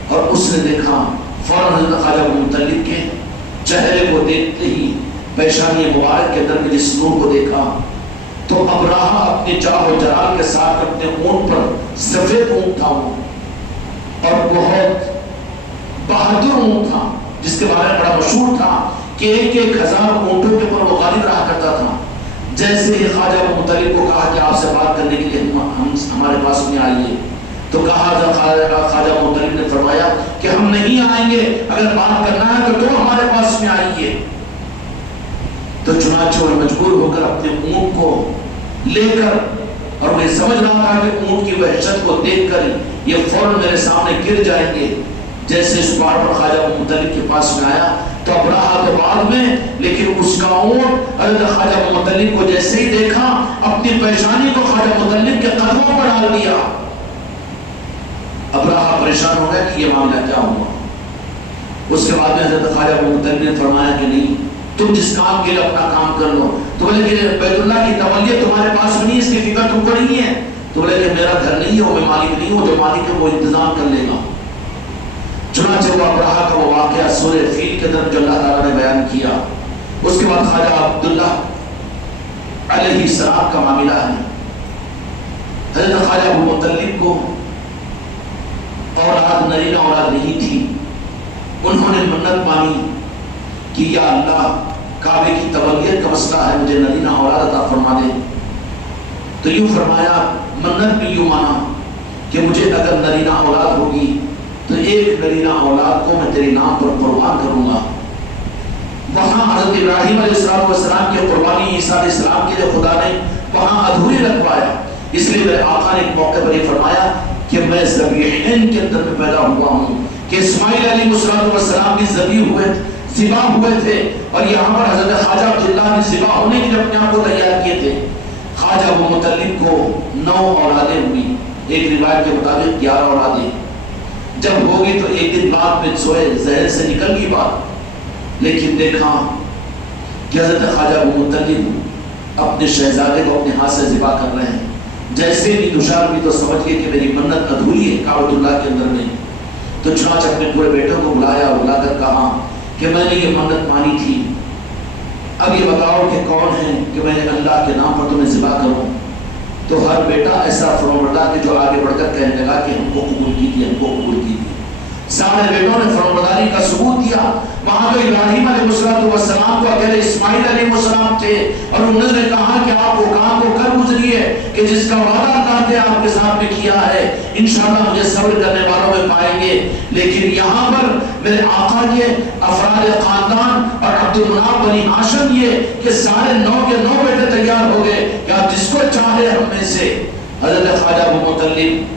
اور اس نے دیکھا فوراً حضرت خواجہ ابو مطلب کے چہرے کو دیکھتے ہی پیشانی مبارک کے اندر میں جس نور کو دیکھا، تو ابراہ اپنے جاہ و جلال کے ساتھ اپنے اونٹ پر، سفید اونٹ تھا وہ، اور بہت بہادر اونٹ تھا جس کے بارے میں بڑا مشہور تھا کہ 1,000 اونٹوں کے اوپر وہ غالب رہا کرتا تھا۔ جیسے ہی خواجہ ابو مطلب کو کہا کہ آپ سے بات کرنے کے لیے ہمارے پاس میں آئیے، تو کہا خواجہ مطلب نے فرمایا کہ ہم نہیں آئیں گے، اگر بات کرنا ہے تو تم ہمارے پاس میں آئیے۔ تو چنانچہ وہ مجبور ہو کر اپنے اونٹ کو لے کر، اور میں سمجھ رہا تھا کہ اونٹ کی وحشت کو دیکھ کر یہ فوراً میرے سامنے گر جائیں گے، جیسے اس بار پر خواجہ مطلب کے پاس میں آیا تو ابراہا تو بعد میں، لیکن اس کا اونٹ حضرت خواجہ مطلب کو جیسے ہی دیکھا اپنی پیشانی کو خواجہ مطلب کے قدموں پر ڈال دیا۔ ابراہا پریشان ہو گیا کہ یہ معاملہ کیا ہوا۔ اس کے بعد میں حضرت خواجہ مطلب نے فرمایا کہ نہیں، تم جس کام کے لیے اپنا کام کر لو۔ تو بولے کہ بیت اللہ کی تولیت تمہارے پاس میں نہیں، اس کی فکر تم کو نہیں ہے۔ تو بولے کہ میرا گھر نہیں ہے، وہ میں مالک نہیں ہوں، جو مالک ہے وہ انتظام کر لے گا۔ چنانچہ وہ ابراہا کا وہ واقعہ سورہ فیل کے اندر جو اللہ تعالیٰ نے بیان کیا، اس کے بعد خواجہ عبداللہ علیہ السلام کا معاملہ ہے۔ حضرت خواجہ ابو مطلب کو اولاد نرینہ اولاد نہیں تھی، انہوں نے منت مانی کہ یا اللہ کعبے کی تولیت کا مسئلہ ہے، مجھے نرینہ اولاد عطا فرما دے۔ تو یوں فرمایا، منت بھی یوں مانا کہ مجھے اگر نرینہ اولاد ہوگی تو ایک نرینہ اولاد کو میں تیرے نام پر قربان کروں گا۔ وہاں حضرت ابراہیم علیہ السلام کی قربانی عیسیٰ علیہ السلام کے لیے خدا نے وہاں ادھوری رکھوایا، اس لیے میرے آقا نے ایک موقع پر یہ فرمایا کہ میں ذبیحین کے اندر میں پیدا ہوا ہوں، کہ اسماعیل علیہ السلام بھی ذبح ہوئے تھے، اور یہاں پر حضرت خواجہ عبداللہ نے ذبح ہونے کے لیے اپنے آپ کو تیار کیے تھے۔ خواجہ ابو مطلب کو 9 اولادیں ہوئی، ایک روایت کے مطابق 11 اولادیں۔ جب ہوگی تو ایک دن بعد میں سوئے ذہن سے نکل گئی بات، لیکن دیکھا کہ حضرت خواجہ ابو مطلب اپنے شہزادے کو اپنے ہاتھ سے ذبح کر رہے ہیں۔ جیسے بھی دشار بھی تو سمجھ گئے کہ میری منت ادھوری ہے کعبۃ اللہ کے اندر میں۔ تو چنانچہ اپنے پورے بیٹوں کو بلایا اور بلا کر کہا کہ میں نے یہ منت مانی تھی، اب یہ بتاؤ کہ کون ہے کہ میں نے اللہ کے نام پر تمہیں ذبح کروں۔ تو ہر بیٹا ایسا فرمانبردار کہ جو آگے بڑھ کر کہنے لگا کہ ہم کو قبول کیجیے، ہم کو قبول کیجیے۔ سارے بیٹوں نے فرمانبرداری کا ثبوت دیا۔ وہاں تو ابراہیم علیہ السلام کو اکیلے اسماعیل علیہ السلام تھے، اور انہوں نے کہا کہ آپ وہ کام کو کر گزریے کہ جس کا وعدہ اللہ نے آپ کے ساتھ میں کیا ہے، انشاءاللہ مجھے صبر کرنے والوں میں پائیں گے۔ لیکن یہاں پر میرے آقا کے افراد خاندان اور عبد المناف بنی ہاشم یہ کہ سارے 9 کے 9 بیٹے تیار ہو گئے کہ آپ جس کو چاہے ہم میں سے۔ حضرت خواجہ ابو مطلب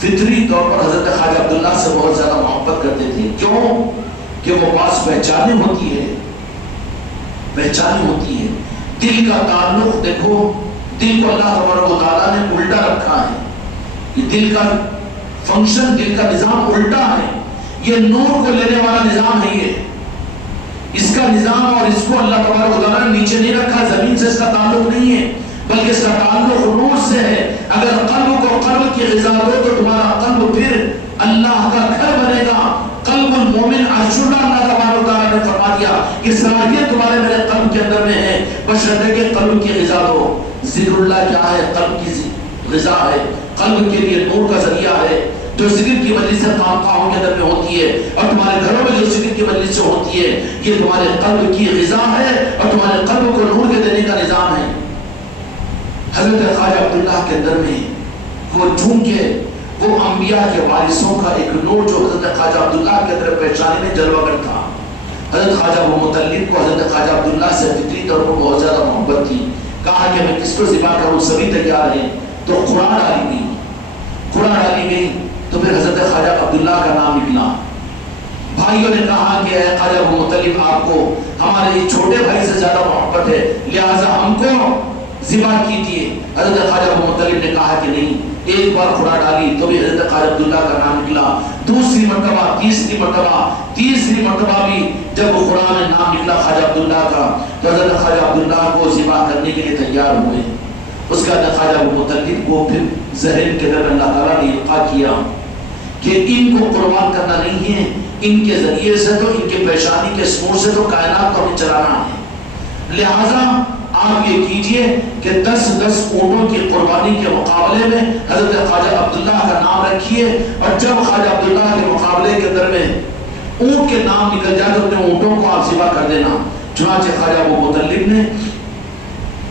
فطری طور پر حضرت خواجہ عبداللہ سے بہت زیادہ محبت کرتے تھے۔ کیوں؟ کہ وہ پاس پہچانی ہوتی ہے، پہچانی ہوتی ہے۔ دل کا تعلق دیکھو، دل کو اللہ تبارک و تعالیٰ نے الٹا رکھا ہے۔ یہ دل کا فنکشن، دل کا نظام الٹا ہے۔ یہ نور کو لینے والا نظام ہے، یہ اس کا نظام، اور اس کو اللہ تبارک و تعالیٰ نے نیچے نہیں رکھا، زمین سے اس کا تعلق نہیں ہے، بلکہ اس کا تعلق نور سے ہے۔ اگر قلب کو قلب کی غذا دو تو تمہارا قلب پھر اللہ کا گھر بنے گا۔ قلب المومن عرش اللہ، اللہ تبارک و تعالیٰ نے فرما دیا کہ صلاحیت تمہارے میرے قلب کے اندر میں ہے، بشرطے کہ قلب کی غذا دو۔ ذکر اللہ کیا ہے؟ قلب کی غذا ہے، قلب کے لیے نور کا ذریعہ ہے۔ جو ذکر کی مجلس سے خانقاہوں کے اندر میں ہوتی ہے، اور تمہارے گھروں میں جو ذکر کی مجلس سے ہوتی ہے، یہ تمہارے قلب کی غذا ہے اور تمہارے قلب کو نور کے دینے کا نظام ہے۔ حضرت خواجہ عبداللہ کے اندر میں وہ چونکہ وہ انبیاء کے وارثوں کا ایک نور جو حضرت خواجہ عبداللہ کے اندر پیشانی میں جلوہ گر تھا۔ حضرت خواجہ ابو مطلب کو حضرت خواجہ عبداللہ سے فطری طور پر بہت زیادہ محبت تھی۔ کہا کہ میں کس کو ذبح کروں، سبھی تیار ہیں۔ تو قرآن ڈالی گئی، قرآن ڈالی گئی تو پھر حضرت خواجہ عبداللہ کا نام نکلا۔ بھائیوں نے کہا کہ اے خواجہ ابو مطلب، آپ کو ہمارے چھوٹے بھائی سے زیادہ محبت ہے، لہٰذا ہم کو ذبح کیجیے۔ حضرت خواجہ ابو مطلب نے کہا کہ نہیں۔ ایک بار خدا ڈالی تو بھی حضرت خواجہ عبداللہ کا نام نکلا، دوسری مرتبہ، تیسری مرتبہ بھی جب خدا میں نام نکلا خواجہ عبداللہ کا تو حضرت خواجہ عبداللہ کو ذبح کرنے کے لیے تیار ہوئے۔ اس کا حضرت خواجہ ابو مطلب کو پھر ذہن کے اندر اللہ تعالیٰ نے القاء کیا کہ ان کو قربان کرنا نہیں ہے، ان کے ذریعے سے تو، ان کے پیشانی کے سور سے تو کائنات کو ہمیں چلانا ہے۔ لہٰذا آپ یہ کیجئے کہ 10 اونٹوں کی قربانی کے مقابلے میں حضرت خواجہ عبداللہ کا نام رکھیے، اور جب خواجہ عبداللہ کے مقابلے کے اندر میں اونٹ کے نام نکل جائے تو اپنے اونٹوں کو آپ ذبح کر دینا۔ چنانچہ خواجہ ابو مطلب نے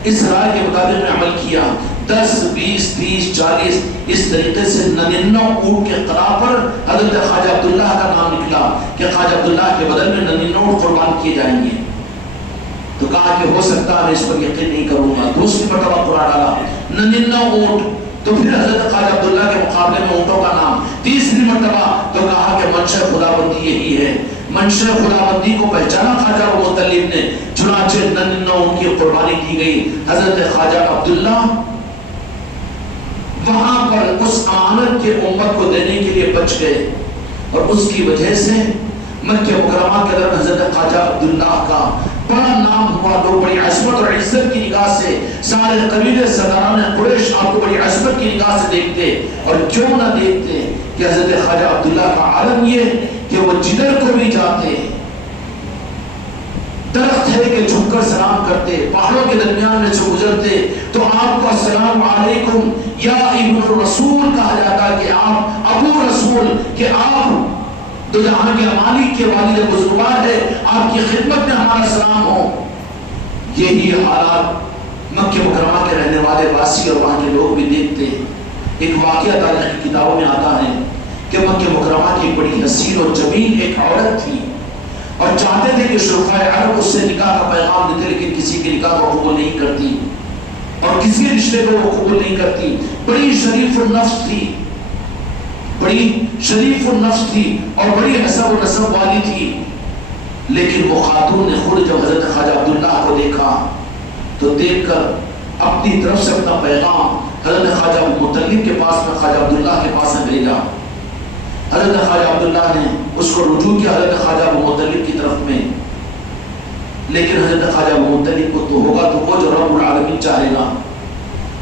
اس رائے کے مطابق میں عمل کیا۔ 10 20 30 40 اس طریقے سے 99 اونٹ کے قرا پر حضرت خواجہ عبداللہ کا نام نکلا کہ خواجہ عبداللہ کے بدل میں 99 اونٹ قربان کیے جائیں گے. تو کہا کہ ہو سکتا ہے میں اس پر یقین نہیں کروں گا. دوسری مرتبہ قرآن ڈالا 99 اونٹ. تو پھر حضرت خواجہ عبداللہ کے مقابلے میں اونٹوں کا نام. تیسری مرتبہ تو کہا کہ منشا خدا بندی یہی ہے. منشا خدا بندی کو پہچانا خواجہ مطلب نے. چنانچہ 99 اونٹ کی قربانی کی گئی. حضرت خواجہ عبداللہ وہاں پر اس امانت کے امت کو دینے کے لیے بچ گئے اور اس کی وجہ سے مکہ مکرمہ کے اندر حضرت خواجہ عبداللہ کا بڑا نام ہوا. لوگ بڑی عظمت اور عزت کی نگاہ سے سارے قبیلے سرداران قریش آپ کو بڑی عظمت کی نگاہ سے دیکھتے. اور کیوں نہ دیکھتے کہ حضرت خواجہ عبداللہ کا عالم یہ کہ وہ جدھر کو بھی جاتے درخت ہے کہ جھک کر سلام کرتے, پہاڑوں کے درمیان میں سے گزرتے تو آپ کو السلام علیکم یا ابن الرسول کہا جاتا کہ آپ ابو رسول, کہ آپ دو جہاں کے مالک کے والد بزرگوار ہے, آپ کی خدمت میں ہمارا سلام ہو. یہی حالات مکہ مکرمہ کے رہنے والے واسی اور وہاں کے لوگ بھی دیکھتے. ایک واقعہ تاریخ کی کتابوں میں آتا ہے کہ مکہ مکرمہ کی بڑی حسین اور جمیل ایک عورت تھی اور چاہتے تھے کہ شرفائے عرب اس سے نکاح کا پیغام دیتے, لیکن کسی کے نکاح کو قبول نہیں کرتی اور کسی رشتے کو وہ قبول نہیں کرتی. بڑی شریف النفس تھی, بڑی شریف النفس تھی اور بڑی حسب و نسب والی تھی. لیکن وہ خاتون نے خود جب حضرت خواجہ عبداللہ کو دیکھا تو دیکھ کر اپنی طرف سے اپنا پیغام حضرت خواجہ مطلب کے پاس میں خواجہ عبداللہ کے پاس میں بھیجا. حضرت خواجہ عبداللہ نے اس کو رجوع کیا حضرت خواجہ مطلب کی طرف میں, لیکن حضرت خواجہ مطلب کو تو ہوگا تو وہ جو رب العالمین چاہے گا.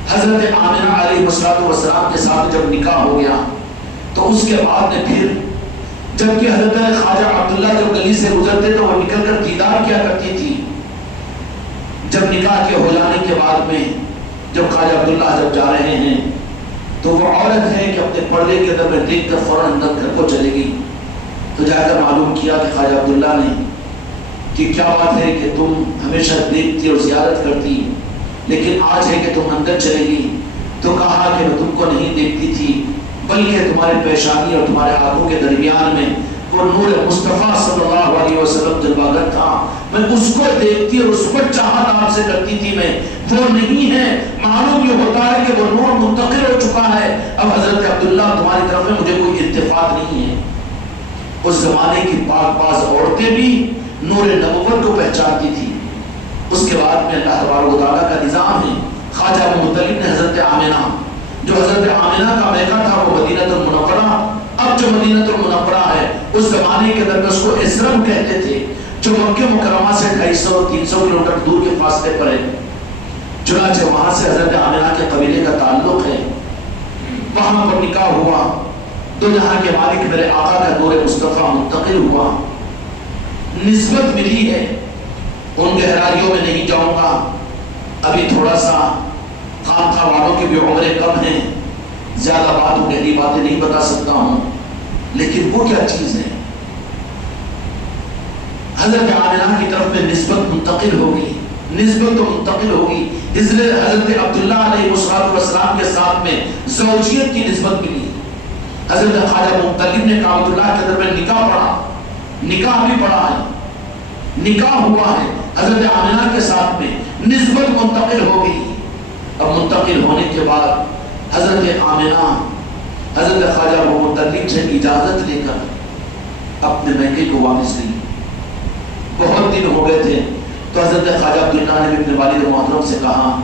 حضرت آمنہ علیہ السلام کے ساتھ جب نکاح ہو گیا تو اس کے بعد میں پھر جبکہ حضرت خواجہ عبداللہ جب گلی سے گزرتے تو وہ نکل کر دیدار کیا کرتی تھی. جب نکاح کے ہو جانے کے بعد میں جب خواجہ عبداللہ جب جا رہے ہیں تو وہ عورت ہے کہ اپنے پردے کے اندر میں دیکھ کر فوراً اندر گھر کو چلے گی. تو جا کر معلوم کیا کہ خواجہ عبداللہ نے کہ کیا بات ہے کہ تم ہمیشہ دیکھتی اور زیارت کرتی, لیکن آج ہے کہ تم اندر چلے گی. تو کہا کہ میں تم کو نہیں دیکھتی تھی بلکہ تمہارے پیشانی اور تمہارے آنکھوں کے درمیان میں وہ نور مصطفیٰ صلی اللہ علیہ وسلم جلوہ گر تھا, میں اس کو دیکھتی اور اس پر چاہت آپ سے کرتی تھی. میں وہ نہیں ہے, معلوم یہ ہوتا ہے کہ وہ نور منتقل ہو چکا ہے. اب حضرت عبداللہ تمہاری طرف میں مجھے کوئی اتفاق نہیں ہے. اس زمانے کی پاک باز عورتیں بھی نور نبوت کو پہچانتی تھی. اس کے بعد میں اللہ تبارک و تعالیٰ کا نظام ہے. خواجہ مطلب نے حضرت آمنہ, جو حضرت آمنہ کا میکہ تھا وہ مدینہ المنورہ, اب جو مدینہ المنورہ ہے اس زمانے کے اندر میں اس کو اسرم کہتے تھے, جو مکہ مکرمہ سے 250-300 کلومیٹر دور کے فاصلے پر ہے. چنانچہ وہاں سے حضرت آمنہ کے قبیلے کا تعلق ہے. وہاں پر نکاح ہوا, دو جہاں کے مالک میرے آقا کا نور مصطفیٰ منتقل ہوا. نسبت ملی ہے, ان گہرائیوں میں نہیں جاؤں گا, ابھی تھوڑا سا خانقاہ والوں کے بھی عمریں کم ہیں, زیادہ بات و گہری باتیں نہیں بتا سکتا ہوں. لیکن وہ کیا چیز ہے, حضرت آمنہ کی طرف میں نسبت منتقل ہوگی, نسبت تو منتقل ہوگی. حضرت عبداللہ علیہ السلام کے ساتھ میں زوجیت کی نسبت ملی. حضرت خواجہ مطلب نے کعبۃ اللہ کے اندر میں نکاح پڑھا, نکاح بھی پڑھا ہے, نکاح ہوا ہے حضرت آمنہ کے ساتھ میں, نسبت منتقل ہو گئی. اب منتقل ہونے کے بعد حضرت آمنہ حضرت خواجہ مطلب سے اجازت لے کر اپنے میکے کو واپس گئی. بہت دن ہو گئے تھے تو حضرت خواجہ عبداللہ نے بھی اپنے والد محترم سے کہا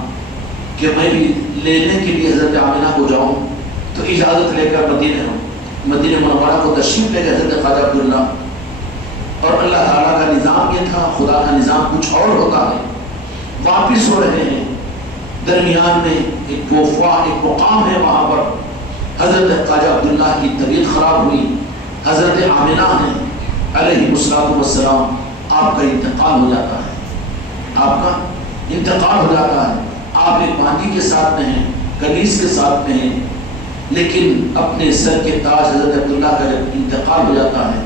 کہ میں بھی لینے کے لیے حضرت آمنہ کو جاؤں. تو اجازت لے کر مدینہ منورہ کو تشریف لے گئے حضرت خواجہ عبداللہ. اور اللہ تعالیٰ کا نظام یہ تھا, خدا کا نظام کچھ اور ہوتا ہے. واپس ہو رہے ہیں, درمیان میں ایک وفا, ایک مقام ہے وہاں پر. حضرت خواجہ عبداللہ کی طبیعت خراب ہوئی. حضرت آمنہ نے علیہ السلام آپ کا انتقال ہو جاتا ہے, آپ کا انتقال ہو جاتا ہے. آپ ایک باندی کے ساتھ میں ہیں, کنیز کے ساتھ میں ہیں, لیکن اپنے سر کے تاج حضرت عبداللہ کا جب انتقال ہو جاتا ہے,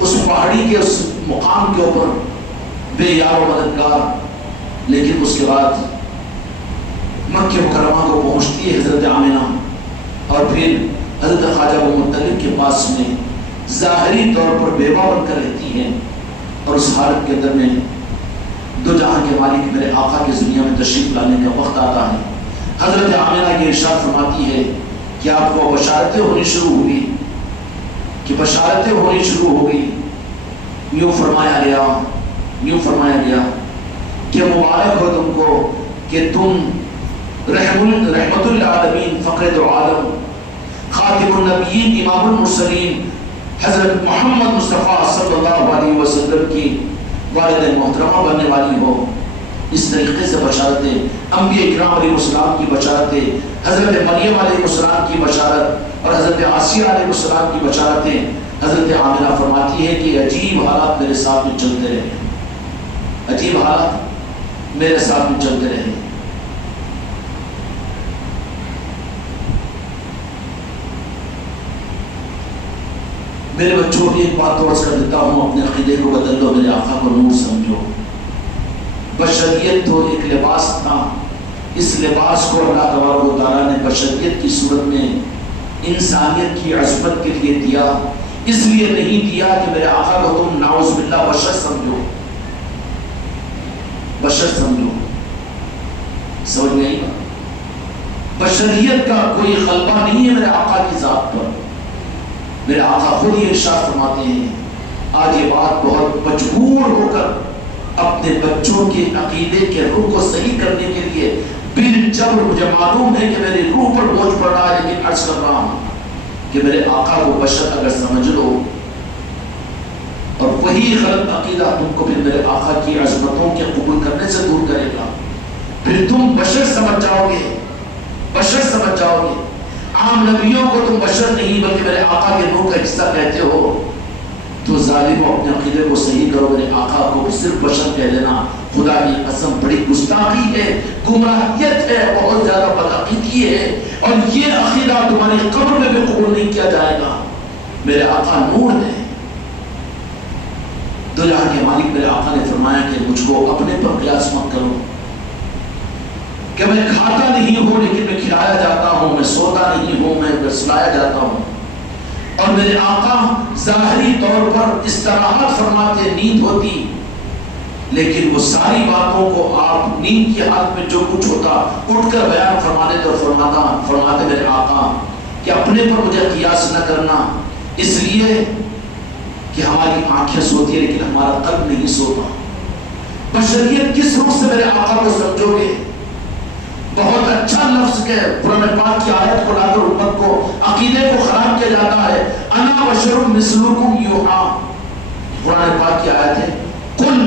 اس پہاڑی کے اس مقام کے اوپر بے یار و مددگار, لیکن اس کے بعد مکہ مکرمہ کو پہنچتی ہے حضرت آمنہ، اور پھر حضرت خواجہ ابو مطلب کے پاس میں ظاہری طور پر بیوہ بن کر رہتی ہے، اور اس حالت کے اندر میں دو جہاں کے مالک میرے آقا کی دنیا میں تشریف لانے کا وقت آتا ہے۔ حضرت آمنہ یہ ارشاد فرماتی ہے کہ آپ کو بشارتیں ہونی شروع ہوئی، کہ بشارتیں ہونی شروع ہو گئی۔ یوں فرمایا گیا کہ مبارک ہو تم کو کہ تم رحمت للعالمین، فخر دو عالم، خاتم النبیین، امام المرسلین، حضرت محمد مصطفیٰ صلی اللہ علیہ وسلم کی والد محترمہ بننے والی ہو۔ اس طریقے سے بشارتیں، انبیاء اکرام علیہ السلام کی بشارتیں، حضرت مریم علیہ السلام کی بشارت اور حضرت آسیہ علیہ السلام کی بشارتیں، حضرت آمنہ فرماتی ہے کہ عجیب حالات میرے ساتھ میں چلتے رہے، عجیب حالات میرے ساتھ میں چلتے رہے۔ میرے بچوں کی ایک بات توڑ کر دیتا ہوں، اپنے عقیدے کو بدل لو، میرے آقا کو نور سمجھو۔ بشریت تو ایک لباس تھا، اس لباس کو اللہ تبارک و تعالیٰ نے بشریت کی صورت میں انسانیت کی عظمت کے لیے دیا، اس لیے نہیں دیا کہ میرے آقا کو تم نعوذ باللہ بشر سمجھو، بشر سمجھو۔ سمجھ میں آئی بات؟ بشریت کا کوئی غلبہ نہیں ہے میرے آقا کی ذات پر۔ میرے آقا خود یہ ارشاد فرماتے ہیں، آج یہ بات بہت مجبور ہو کر اپنے بچوں کے عقیدے کے روح کو صحیح کرنے کے لیے بالجبر، مجھے معلوم ہے کہ میری روح پر بوجھ پڑ رہا ہے، لیکن عرض کر رہا ہوں کہ میرے آقا کو بشر اگر سمجھ لو اور وہی غلط عقیدہ تم کو پھر میرے آقا کی عظمتوں کے قبول کرنے سے دور کرے گا، پھر تم بشر سمجھ جاؤ گے، بشر سمجھ جاؤ گے۔ عام نبیوں کو تم بشر نہیں بلکہ میرے آقا کے نور کا حصہ کہتے ہو، تو ظالموں اپنے عقیدے کو صحیح کرو، میرے آقا کو صرف بشر کہہ دینا خدا کی قسم بڑی گستاخی ہے، گمراہیت ہے، بہت زیادہ بدعقیدگی ہے، اور یہ عقیدہ تمہاری قبر میں بھی قبول نہیں کیا جائے گا۔ میرے آقا نور ہے۔ دو جہاں کے مالک میرے آقا نے فرمایا کہ مجھ کو اپنے پر قیاس مت کرو کہ میں کھاتا نہیں ہوں لیکن میں کھلایا جاتا ہوں، میں سوتا نہیں ہوں میں سلایا جاتا ہوں، اور میرے آقا ظاہری طور پر استراحت فرماتے، نیند ہوتی، لیکن وہ ساری باتوں کو آپ نیند کی حالت میں جو کچھ ہوتا اٹھ کر بیان فرما دیتے اور فرماتے میرے آقا کہ اپنے پر مجھے قیاس نہ کرنا، اس لیے کہ ہماری آنکھیں سوتی ہیں لیکن ہمارا قلب نہیں سوتا۔ بشریت کس روح سے میرے آقا کو سمجھو گے؟ بہت اچھا لفظ کہ قرآن پاک کی آیت کو لا کر امت کو عقیدے کو خراب کیا جاتا ہے، انا بشر مثلکم یوحا، قرآن پاک کی آیت ہے، قل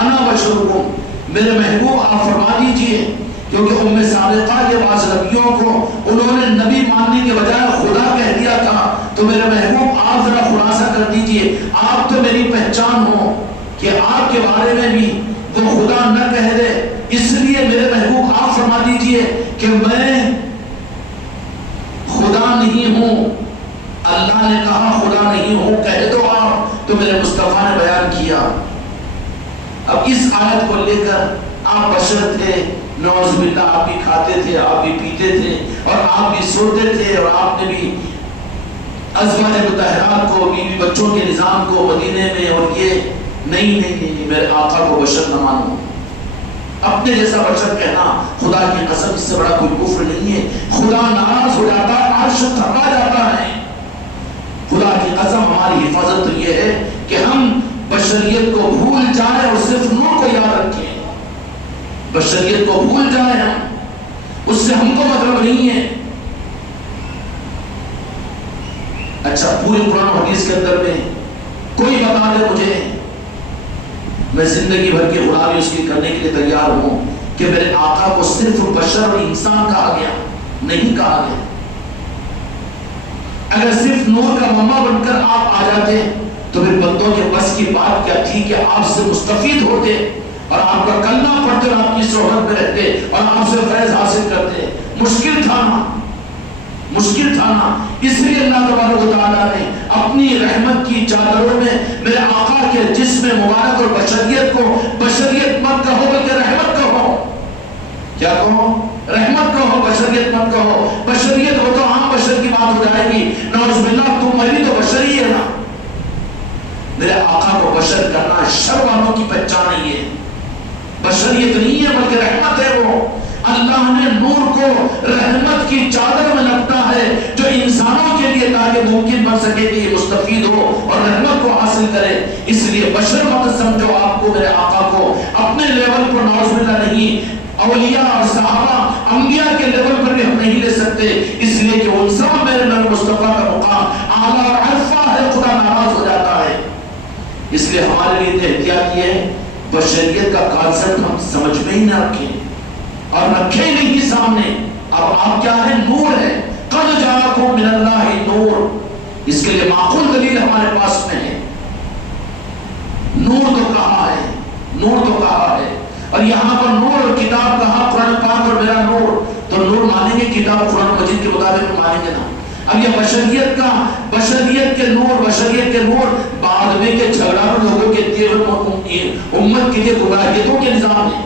انا بشرکم، میرے محبوب آپ فرما دیجئے، کیونکہ ام سابقہ کے بعض نبیوں کو انہوں نے نبی ماننے کے بجائے خدا کہہ دیا تھا، تو میرے محبوب آپ ذرا خلاصہ کر دیجئے، آپ تو میری پہچان ہو کہ آپ کے بارے میں بھی وہ خدا نہ کہہ دے، اس لیے میرے محبوب آپ فرما دیجئے کہ میں خدا نہیں ہوں، اللہ نے کہا خدا نہیں ہوں، کہہ دو آپ، تو میرے مصطفیٰ نے بیان کیا۔ اب اس آیت کو لے کر آپ بشر تھے، نعوذ باللہ، آپ بھی کھاتے تھے، آپ بھی پیتے تھے، اور آپ بھی سوتے تھے، اور آپ نے بھی ازواج مطہرات کو، بیوی بچوں کے نظام کو مدینے میں، اور یہ نہیں، میرے آقا کو بشر نہ مانو۔ اپنے جیسا بشر کہنا خدا کی قسم اس سے بڑا کوئی کفر نہیں ہے۔ خدا ناراض ہو جاتا ہے، عرش تھرا جاتا ہے۔ خدا کی قسم ہماری حفاظت تو یہ ہے کہ ہم بشریت کو بھول جائیں اور صرف نور کو یاد رکھیں۔ بشریت کو بھول جائیں ہم، اس سے ہم کو مطلب نہیں ہے۔ اچھا، پوری قرآن و حدیث کے اندر میں کوئی بتا دے مجھے، میں زندگی بھر کی غلامی اس کی کرنے کے لیے تیار ہوں کہ میرے آقا کو صرف بشر اور انسان کہا گیا، نہیں کہا گیا۔ اگر صرف نور کا مما بن کر آپ آ جاتے تو پھر بندوں کے بس کی بات کیا تھی کہ آپ سے مستفید ہوتے اور آپ کا کلمہ پڑھتے اور آپ کی صحبت میں رہتے اور آپ سے فیض حاصل کرتے۔ مشکل تھا نا، مشکل تھا نا، اس لیے اللہ تبارک و تعالیٰ نے اپنی رحمت کی چادروں میں میرے آقا کے جسم مبارک اور بشریت کو بشریت مت کہو بلکہ رحمت کہو۔ کیا کہو؟ رحمت کہو، بشریت مت کہو. بشریت ہو تو عام بشر کی بات ہو جائے گی. نعوذ باللہ تم میں بھی تو بشر ہی ہے نا. میرے آقا کو بشر کرنا شر والوں کی پہچان نہیں ہے. بشریت نہیں ہے بلکہ رحمت ہے. وہ اللہ نے نور کو رحمت کی چادر میں لپٹا ہے جو انسانوں کے لیے تاکہ ممکن بن سکے کہ یہ مستفید ہو اور رحمت کو حاصل کرے. اس لیے بشر مت سمجھو آپ کو میرے آقا کو اپنے لیول پر نعوذ باللہ نہیں. اولیاء اور صحابہ انبیاء کے لیول پر بھی ہم نہیں لے سکتے، اس لیے کہ ان سب میرے نبی مصطفیٰ کا مقام اعلیٰ اور عرفہ ہے، خدا ناراض ہو جاتا ہے. اس لیے ہمارے لیے احتیاط یہ ہے بشریت کا کانسیپٹ ہم سمجھ میں ہی نہ رکھیں اور رکھیں نہیں سامنے. اب آپ کیا ہیں؟ نور ہے. قد جاءکم من اللہ نور. اس کے لیے معقول دلیل ہمارے پاس میں ہے. نور تو کہا ہے، نور تو کہا ہے. اور یہاں پر نور اور کتاب کہا، قرآن پاک اور میرا نور. تو نور مانیں گے کتاب قرآن مجید کے مطابق مانیں گے نا. اب یہ بشریت کا، بشریت کے نور، بشریت کے نور بعد میں کے جھگڑالو لوگوں کے دیے امت کے لیے گمراہیتوں کے نظام ہے.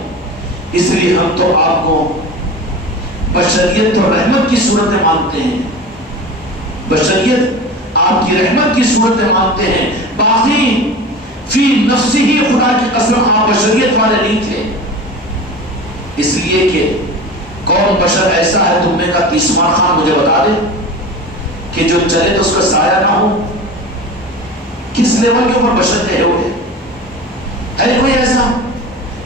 اس لیے ہم تو آپ کو بشریت اور رحمت کی صورت میں مانتے ہیں. بشریت آپ کی رحمت کی صورت میں مانتے ہیں. باقی فی نفسی ہی خدا کی قسم آپ بشریت والے نہیں تھے. اس لیے کہ کون بشر ایسا ہے تم نے کہا تیسمان خان مجھے بتا دے کہ جو چلے تو اس کا سایہ نہ ہو. کس لیول کے اوپر بشر کہے ہوئے؟ ہے کوئی ایسا؟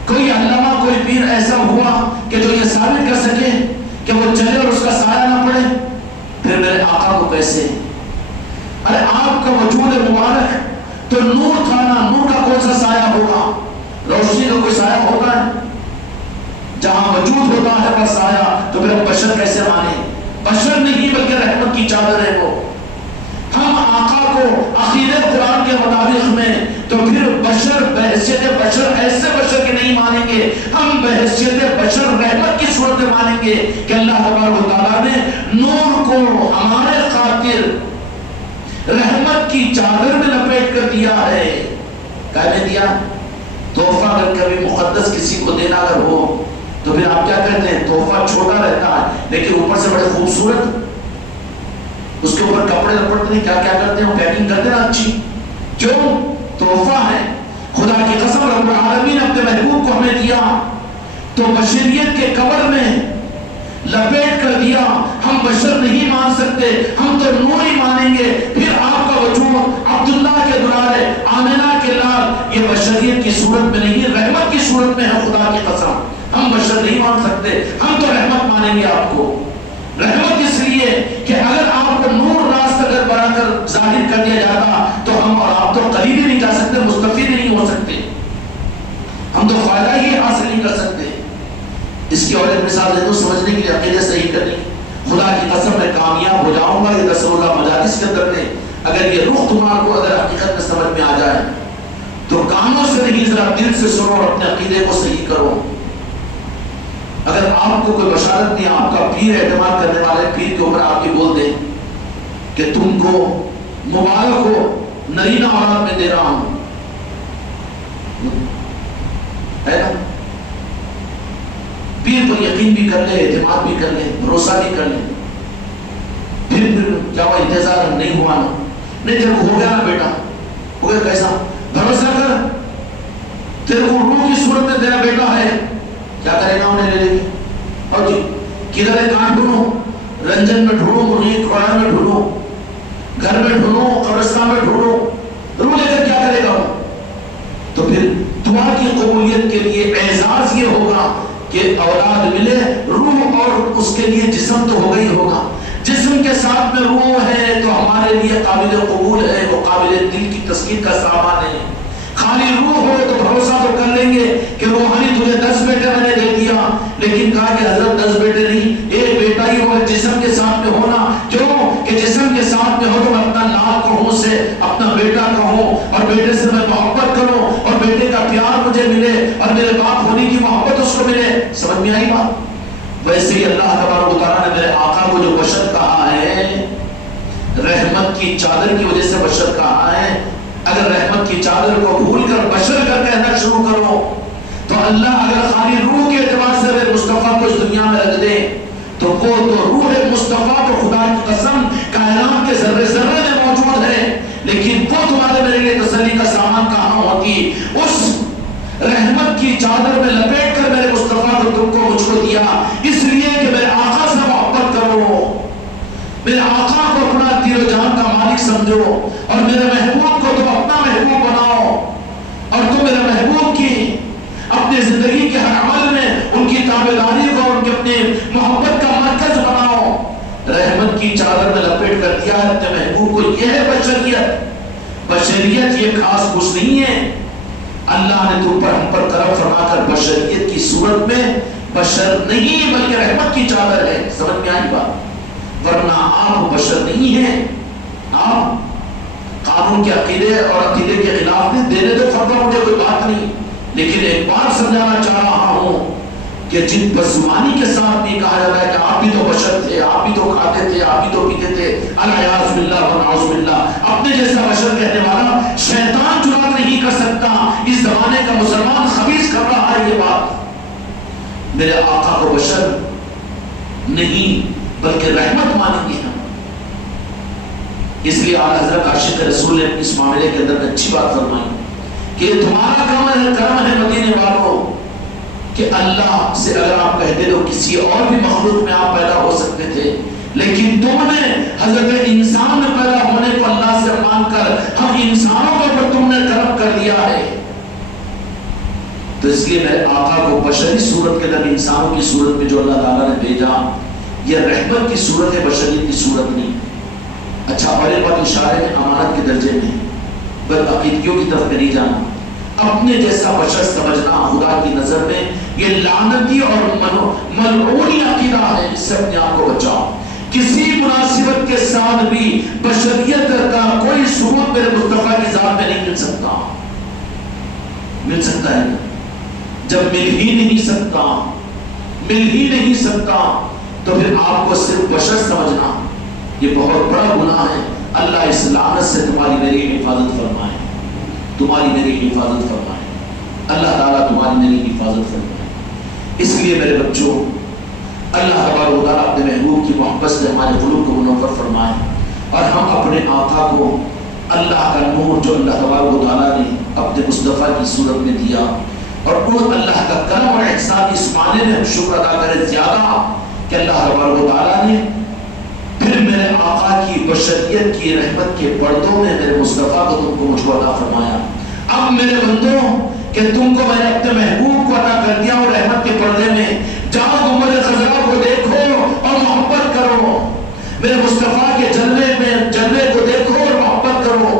کوئی علامہ، کوئی پیر ایسا ہوا کہ جو یہ ثابت کر سکے کہ وہ چلے اور اس کا سایہ نہ پڑے؟ پھر میرے آقا کو کیسے؟ ارے آپ کا وجود مبارک تو نور تھا نا. نور کا کون سا سایہ ہوگا؟ روشنی کا کوئی سایہ ہوتا ہے؟ جہاں وجود ہوتا ہے پر سایہ، تو پھر بشر کیسے مانے؟ بشر نہیں بلکہ رحمت کی چادر ہے وہ. ہم آقا کو عقیدہ قرآن کے مطابق میں تو پھر بشر بحیثیت بشر ایسے بشر کے نہیں مانیں گے. ہم بحیثیت بشر رحمت کی صورت میں مانیں گے کہ اللہ تبارک و تعالیٰ نے نور کو ہمارے خاطر رحمت کی چادر میں لپیٹ کر دیا ہے. کہنے دیا تحفہ اگر کبھی مقدس کسی کو دینا اگر ہو تو پھر آپ کیا کہتے ہیں؟ تحفہ چھوٹا رہتا ہے لیکن اوپر سے بڑے خوبصورت. اس کے اوپر کپڑے لپٹتے ہیں، کیا کیا کرتے ہیں؟ پیکنگ کرتے ہیں اچھی. کیوں؟ تحفہ ہے. خدا کی قسم رب العالمین اپنے محبوب کو ہمیں دیا تو بشریت کے کور میں لپیٹ کر دیا. ہم بشر نہیں مان سکتے، ہم تو نور ہی مانیں گے. پھر آپ کا وجود عبداللہ کے دلارے، آمنہ کے لال، یہ بشریت کی صورت میں نہیں رحمت کی صورت میں ہے. خدا کی قسم ہم بشر نہیں مان سکتے، ہم تو رحمت مانیں گے آپ کو. رحمت اس لیے کہ اگر آپ کو نور راست اگر بنا کر ظاہر کر دیا جاتا تو ہم اور آپ تو قریب ہی نہیں جا سکتے، مستفید ہی نہیں ہو سکتے، ہم تو فائدہ ہی حاصل نہیں کر سکتے. اس کی اور ایک مثال دے دو سمجھنے کے لیے، عقیدے صحیح کرنی. خدا کی قسم میں کامیاب ہو جاؤں گا یہ 10 روزہ مجالس کے اندر میں اگر یہ رخ تمہارے کو اگر حقیقت میں سمجھ میں آ جائے تو کانوں سے نہیں ذرا دل سے سنو اور اپنے عقیدے کو صحیح کرو. اگر آپ کو کوئی بشارت نہیں، آپ کا پیر اعتماد کرنے والے پیر کے اوپر آپ کی بول دیں کہ تم کو مبارک ہو نرینہ اولاد میں دے رہا ہوں، ہے نا؟ پیر پر یقین بھی کر لے، اعتماد بھی کر لے، بھروسہ بھی کر لے. پھر کیا ہوا؟ انتظار نہیں ہوا نا، نہیں تیرے کو ہو گیا نا بیٹا، ہو گیا. کیسا؟ بھروسہ کر، تیرے کو روح کی صورت میں تیرا بیٹا ہے. کیا کرے گا؟ انہیں لے لے گی. اور جی کدھر ہے؟ کہاں ڈھونڈو؟ رنجن میں ڈھونڈو، مرغی کھوڑا میں ڈھونڈو، گھر میں ڈھونڈو، قبرستان میں ڈھونڈو. روح لے کر کیا کرے گا؟ تو پھر دعا کی قبولیت کے لیے اعزاز یہ ہوگا کہ اولاد ملے. روح اور اس کے لیے جسم تو ہوگا ہی ہوگا. جسم کے ساتھ میں روح ہے تو ہمارے لیے قابل قبول ہے، وہ قابل دل کی تسکین کا سامان ہے. خالی روح ہو تو بھروسہ تو کر لیں گے کہ روحانی تجھے 10 بیٹے میں نے دے دیا، لیکن کہا کہ حضرت 10 بیٹے نہیں، ایک بیٹا ہی ہوگا جسم کے ساتھ میں ہونا. کیوں کہ جسم کے ساتھ میں ہو تو میں اپنا لال کہوں سے اپنا بیٹا کہوں اور بیٹے سے میں محبت کروں اور بیٹے کا پیار مجھے ملے اور میرے باپ ہونے کی محبت اس کو ملے. سمجھ میں آئی بات؟ ویسے ہی اللہ تبارک و تعالیٰ نے میرے آقا کو جو بشر کہا ہے، رحمت کی چادر کی وجہ سے بشر کہا ہے. اگر رحمت کی چادر کو بھول کر بشر کر کہنا شروع کرو تو اللہ اگر خالی روح کے اعتبار سے میرے مصطفیٰ کو اس دنیا میں رکھ دے تو وہ تو روح مصطفیٰ تو خدا کی قسم کائنات کے ذرے ذرے میں موجود ہے، لیکن وہ تمہارے میرے لیے تسلی کا سامان کہاں ہوتی؟ اس رحمت کی چادر میں لپیٹ کر میرے مصطفیٰ کو تم کو مجھ کو دیا اس لیے کہ میرے آقا سے محبت کرو، میرے آقا کو اپنا دل و جان کا مالک سمجھو، اور میرے محبوب کو تم اپنا محبوب بناؤ، اور تم میرے محبوب کی اپنے زندگی کے ہر عمل میں ان کی تابعداری کو ان کے اپنے محبت کا مرکز بناؤ۔ رحمت کی چادر میں لپیٹ کر دیا ہے اپنے محبوب کو۔ یہ ہے بشریت۔ بشریت یہ خاص کچھ نہیں ہے، اللہ نے تم پر ہم پر کرم فرما کر بشریت کی صورت میں بشر نہیں بلکہ رحمت کی چادر ہے۔ سمجھ میں آئی بات؟ ورنہ آپ بشر نہیں ہیں، آپ قانون کے عقیدے اور عقیدے کے خلاف نہیں، دینے تو فتویٰ مجھے کوئی بات نہیں، لیکن ایک بات سمجھانا چاہ رہا ہوں کہ جن بدزبانی کے ساتھ بھی کہا جاتا ہے کہ آپ بھی تو بشر تھے، آپ بھی تو کھاتے تھے، آپ بھی تو پیتے تھے، الیاذ باللہ ونعوذ باللہ، اپنے جیسا بشر کہنے والا شیطان جرات نہیں کر سکتا۔ اس زمانے کا مسلمان خبیث کر رہا ہے یہ بات۔ میرے آقا کو بشر نہیں بلکہ رحمت مانیں گے ہم۔ اس لیے اعلیٰ حضرت عاشق رسول نے اس معاملے کے اندر اچھی بات فرمائی کہ تمہارا کرم ہے مدینے والوں کہ اللہ سے اگر آپ کہتے تو کسی اور بھی مخلوق میں آپ پیدا ہو سکتے تھے، لیکن تم نے حضرت انسان میں پیدا ہونے کو اللہ سے مان کر ہم انسانوں کے اوپر تم نے کرم کر دیا ہے۔ تو اس لیے میرے آقا کو بشری صورت کے اندر انسانوں کی صورت میں جو اللہ تعالیٰ نے بھیجا یہ رحمت کی صورت ہے، بشریت کی صورت نہیں۔ اچھا، اور ایک بات اشارے میں امانت کے درجے میں، بس عقیدیوں کی طرف نہیں جانا، اپنے جیسا بشر سمجھنا خدا کی نظر میں یہ لعنتی اور ملعونی عقیدہ ہے۔ اس سے اپنے آپ کو بچاؤ۔ کسی مناسبت کے ساتھ بھی بشریت کا کوئی ثبوت میرے مصطفیٰ کی ذات میں نہیں مل سکتا۔ مل سکتا ہے جب مل ہی نہیں سکتا تو پھر آپ کو صرف بشر سمجھنا یہ بہت بڑا گناہ ہے۔ اللہ اس لعنت سے تمہاری میری حفاظت فرمائے، تمہاری میری حفاظت فرمائے، اللہ تعالیٰ تمہاری میری حفاظت فرمائے۔ اس لیے میرے بچوں، اللہ تبارک و تعالیٰ اپنے محبوب کی محبت سے ہمارے قلوب کو منور فرمائے، اور ہم اپنے آقا کو اللہ کا نور جو اللہ تبارک و تعالیٰ نے اپنے مصطفیٰ کی صورت میں دیا، اور وہ اللہ کا کرم اور احسان اس معنی میں ہم شکر ادا کریں زیادہ کہ اللہ تبارک و تعالیٰ نے پھر میرے آقا کی بشریت کی رحمت کے پردوں میں میرے مصطفیٰ کو تم کو مجھ کو عطا فرمایا۔ اب میرے بندوں کہ تم کو میں نے اپنے محبوب کو عطا کر دیا اور رحمت کے پردے میں جاؤ گنبد خضرا کو دیکھو اور محبت کرو، میرے مصطفیٰ کے جلوے کو دیکھو اور محبت کرو،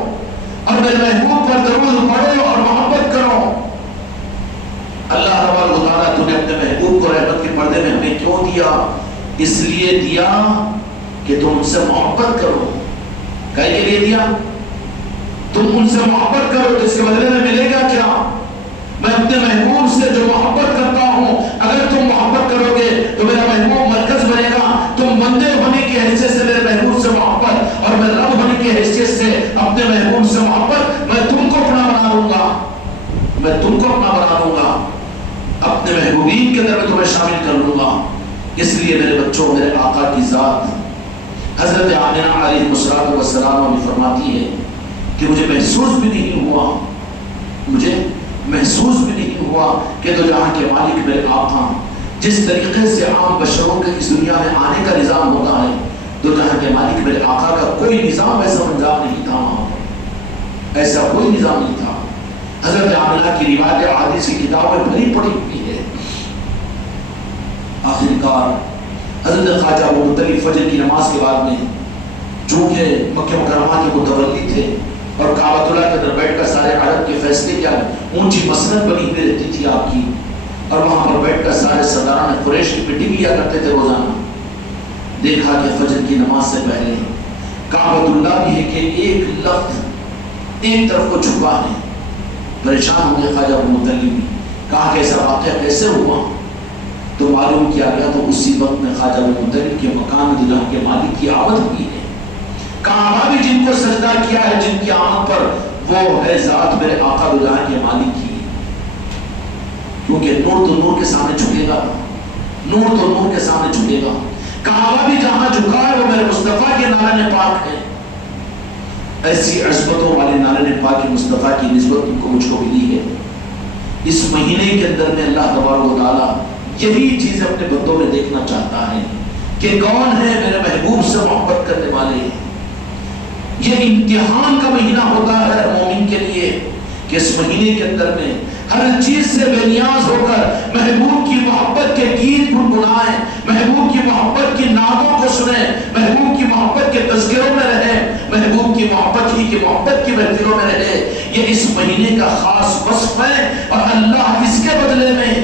اور میرے محبوب پر درود پڑھو اور محبت کرو۔ اللہ تبارک و تعالیٰ تو نے اپنے محبوب کو رحمت کے پردے میں ہمیں کیوں دیا؟ اس لیے دیا کہ تم ان سے محبت کرو۔ کہے کے لیے دیا؟ تم ان سے محبت کرو تو اس کے بدلے میں ملے گا کیا؟ میں اپنے محبوب سے جو محبت کرتا ہوں، اگر تم محبت کرو گے تو میرا محبوب مرکز بنے گا۔ تم بندے ہونے کی حیثیت سے میرے محبوب سے محبت، اور میں رب ہونے کی حیثیت سے اپنے محبوب سے محبت، میں تم کو اپنا بنا لوں گا، میں تم کو اپنا بنا لوں گا، اپنے محبوبین کے اندر میں تمہیں شامل کر لوں گا۔ اس لیے میرے بچوں، میرے آقا کی ذات حضرت آمنہ علیہ السلام ہمیں فرماتی ہے کہ مجھے محسوس بھی نہیں ہوا کہ تو جہاں کے مالک میرے آقا جس طریقے سے عام بشروں کے اس دنیا میں آنے کا نظام ہوتا ہے، تو جہاں کے مالک میرے آقا کا کوئی نظام ایسا منظام نہیں تھا، وہاں پر ایسا کوئی نظام نہیں تھا۔ حضرت آمنہ کی روایت احادیث کی کتاب میں بھری پڑی ہوئی ہے۔ آخرکار حضرت خواجہ ابو مطلب فجر کی نماز کے بعد میں، چونکہ مکہ مکرمہ کے متولی تھے اور کعبۃ اللہ کے اندر بیٹھ کر سارے عرب کے فیصلے کیا اونچی مسند بنی ہوئی رہتی تھی آپ کی، اور وہاں پر بیٹھ کر سارے سرداران قریش کی میٹنگ لیا کرتے تھے روزانہ۔ دیکھا کہ فجر کی نماز سے پہلے کعبۃ اللہ بھی ہے کہ ایک لفظ ایک طرف کو چھپا ہے۔ پریشان ہوئے خواجہ ابو مطلب بھی، کہا کہ ایسا واقعہ کیسے ہوا؟ تو معلوم کیا گیا تو اسی وقت میں خواجہ ابو مطلب کے مکان میں جہاں کے مالک کی آمد ہوئی ہے، کعبہ بھی جن کو سجدہ کیا ہے، جن کی آمد پر وہ ہے ذات میرے آقا جہاں کے مالک کی، کیونکہ نور تو نور کے سامنے جھکے گا، نور تو نور کے سامنے جھکے گا۔ کعبہ بھی جہاں جھکا ہے وہ میرے مصطفیٰ کے نالے پاک ہے۔ ایسی عظمتوں والے نالے پاک مصطفیٰ کی نسبت تم کو مجھ کو ملی ہے۔ اس مہینے کے اندر میں اللہ تبارک و تعالیٰ یہی چیز اپنے بندوں میں دیکھنا چاہتا ہے کہ کون ہے میرے محبوب سے محبت کرنے والے۔ یہ امتحان کا مہینہ ہوتا ہے ہر مومن کے لیے کہ اس مہینے کے اندر میں ہر چیز سے بے نیاز ہو کر محبوب کی محبت کے گیت گنگنائیں، محبوب کی محبت کی نعتوں کو سنیں، محبوب کی محبت کے تذکروں میں رہیں، محبوب کی محبت ہی کی محبت کی محفلوں میں رہے۔ یہ اس مہینے کا خاص وصف ہے، اور اللہ اس کے بدلے میں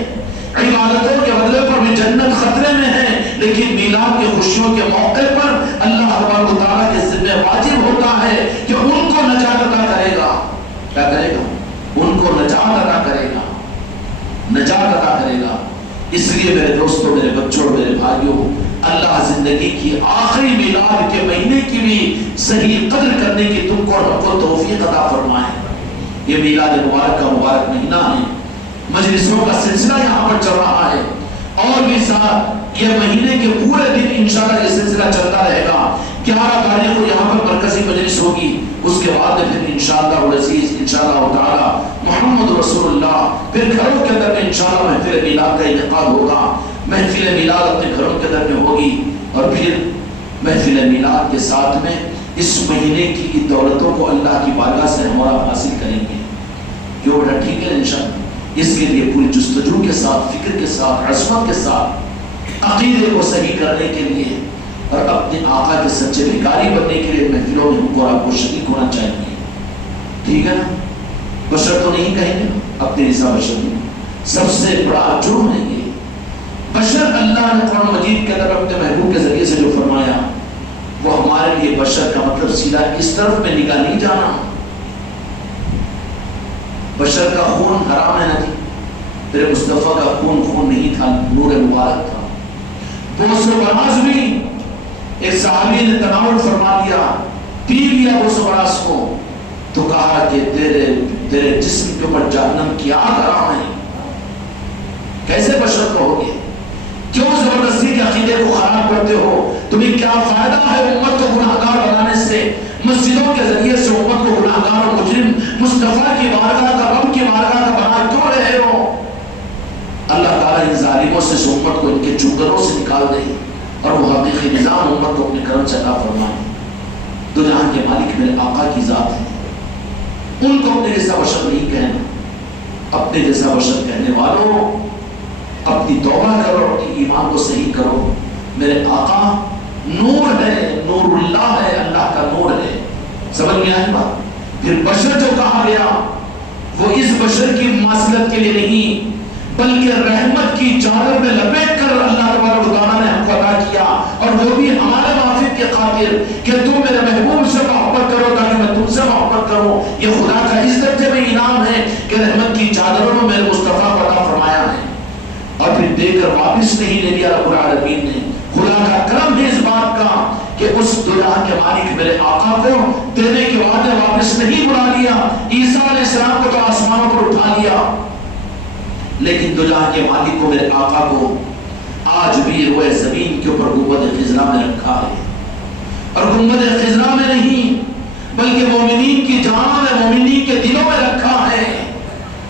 عبادتوں کے بدلے پر بھی جنت خطرے میں ہے، لیکن میلاد کے خوشیوں کے موقع پر اللہ تبارک و تعالیٰ کے ذمہ واجب ہوتا ہے کہ ان کو نجات عطا کرے گا۔ کیا کرے گا؟ ان کو نجات عطا کرے گا، نجات عطا کرے گا۔ اس لیے میرے دوستوں، میرے بچوں، میرے بھائیوں، اللہ زندگی کی آخری میلاد کے مہینے کی بھی صحیح قدر کرنے کی تم کو رب کو توفیق عطا فرمائے۔ یہ میلاد مبارک کا مبارک مہینہ ہے، مجلسوں کا سلسلہ یہاں پر چل رہا ہے، اور بھی ساتھ یہ مہینے کے پورے دن انشاءاللہ یہ سلسلہ چلتا رہے گا۔ 11 تاریخ کو یہاں پر مرکزی مجلس ہوگی، اس کے بعد پھر انشاءاللہ العزیز انشاءاللہ تعالی محمد رسول اللہ پھر گھروں کے اندر میں انشاءاللہ محفل میلاد کا انعقاد ہوگا۔ محفل میلاد اپنے گھروں کے اندر میں ہوگی، اور پھر محفل میلاد کے ساتھ میں اس مہینے کی دولتوں کو اللہ کی بارگاہ سے ہم آپ حاصل کریں گے۔ جو بڑا ٹھیک ہے انشاءاللہ، اس کے لیے پوری جستجو کے ساتھ، فکر کے ساتھ، عظمت کے ساتھ، عقیدے کو صحیح کرنے کے لیے اور اپنے آقا کے سچے بھکاری بننے کے لیے محفلوں میں ہم کو آپ کو شریک ہونا چاہیے۔ ٹھیک ہے نا؟ بشر تو نہیں کہیں گے اپنی رضا بشر میں، سب سے بڑا جرم ہے یہ بشر۔ اللہ نے قرآن مجید کے اندر اپنے محبوب کے ذریعے سے جو فرمایا وہ ہمارے لیے بشر کا مطلب سیدھا اس طرف میں نگاہ نہیں جانا۔ بشر کا خون حرام ہے نا جی، تیرے مصطفیٰ کا خون نہیں تھا، نور مبارک تھا۔ بوس و براز بھی ایک صحابی نے تناول فرما دیا، پی لیا بوس و براز کو، تو کہا کہ تیرے جسم کے اوپر جہنم کی آگ حرام ہے۔ کیسے بشر کہو گے؟ کیوں زبردستی کے عقیدے کو خراب کرتے ہو؟ تمہیں کیا فائدہ ہے امت کو گناہگار بنانے سے؟ مسجدوں کے ذریعے سے امت کو گناہگار اور مجرم مصطفیٰ کی بارگاہ کا، رب کی بارگاہ کا بنا کیوں رہے ہو؟ اللہ تعالیٰ ان ظالموں سے امت کو ان کے چنگلوں سے نکال دے، اور وہ حقیقی نظام امت کو اپنے کرم سے عطا فرمائے۔ دو جہاں کے مالک میرے آقا کی ذات ہے، ان کو اپنے جیسا بشر نہیں کہنا۔ اپنے جیسا بشر کہنے والوں اپنی توبہ کرو، اپنی ایمان کو صحیح کرو۔ میرے آقا نور ہے، نور اللہ ہے، اللہ کا نور ہے۔ سمجھ میں آئی بات؟ پھر بشر جو کہا گیا وہ اس بشر کی مماثلت کے لیے نہیں، بلکہ رحمت کی چادر میں لپیٹ کر اللہ تبارک و تعالیٰ نے ہم کو عطا کیا، اور وہ بھی ہمارے معافیت کے خاطر کہ تم میرے محبوب سے محبت کرو تاکہ میں تم سے محبت کروں۔ یہ خدا کا اس درجے میں انعام ہے کہ رحمت کی چادروں میں میرے مصطفیٰ کو عطا فرمایا ہے، اور پھر دے کر واپس نہیں لے لیا رب العالمین نے۔ خدا کا کرم ہے اس بات کا کہ اس دنیا کے مالک میرے آقا کو دینے کے بعد واپس نہیں بلا لیا۔ عیسیٰ علیہ السلام کو تو آسمانوں پر اٹھا لیا، لیکن دو جہاں کے مالک کو میرے آقا کو آج بھی روئے زمین کے اوپر گنبد خضرا میں رکھا ہے، اور گنبد خضرا میں نہیں بلکہ مومنین کی جان میں، مومنین کے دلوں میں رکھا ہے،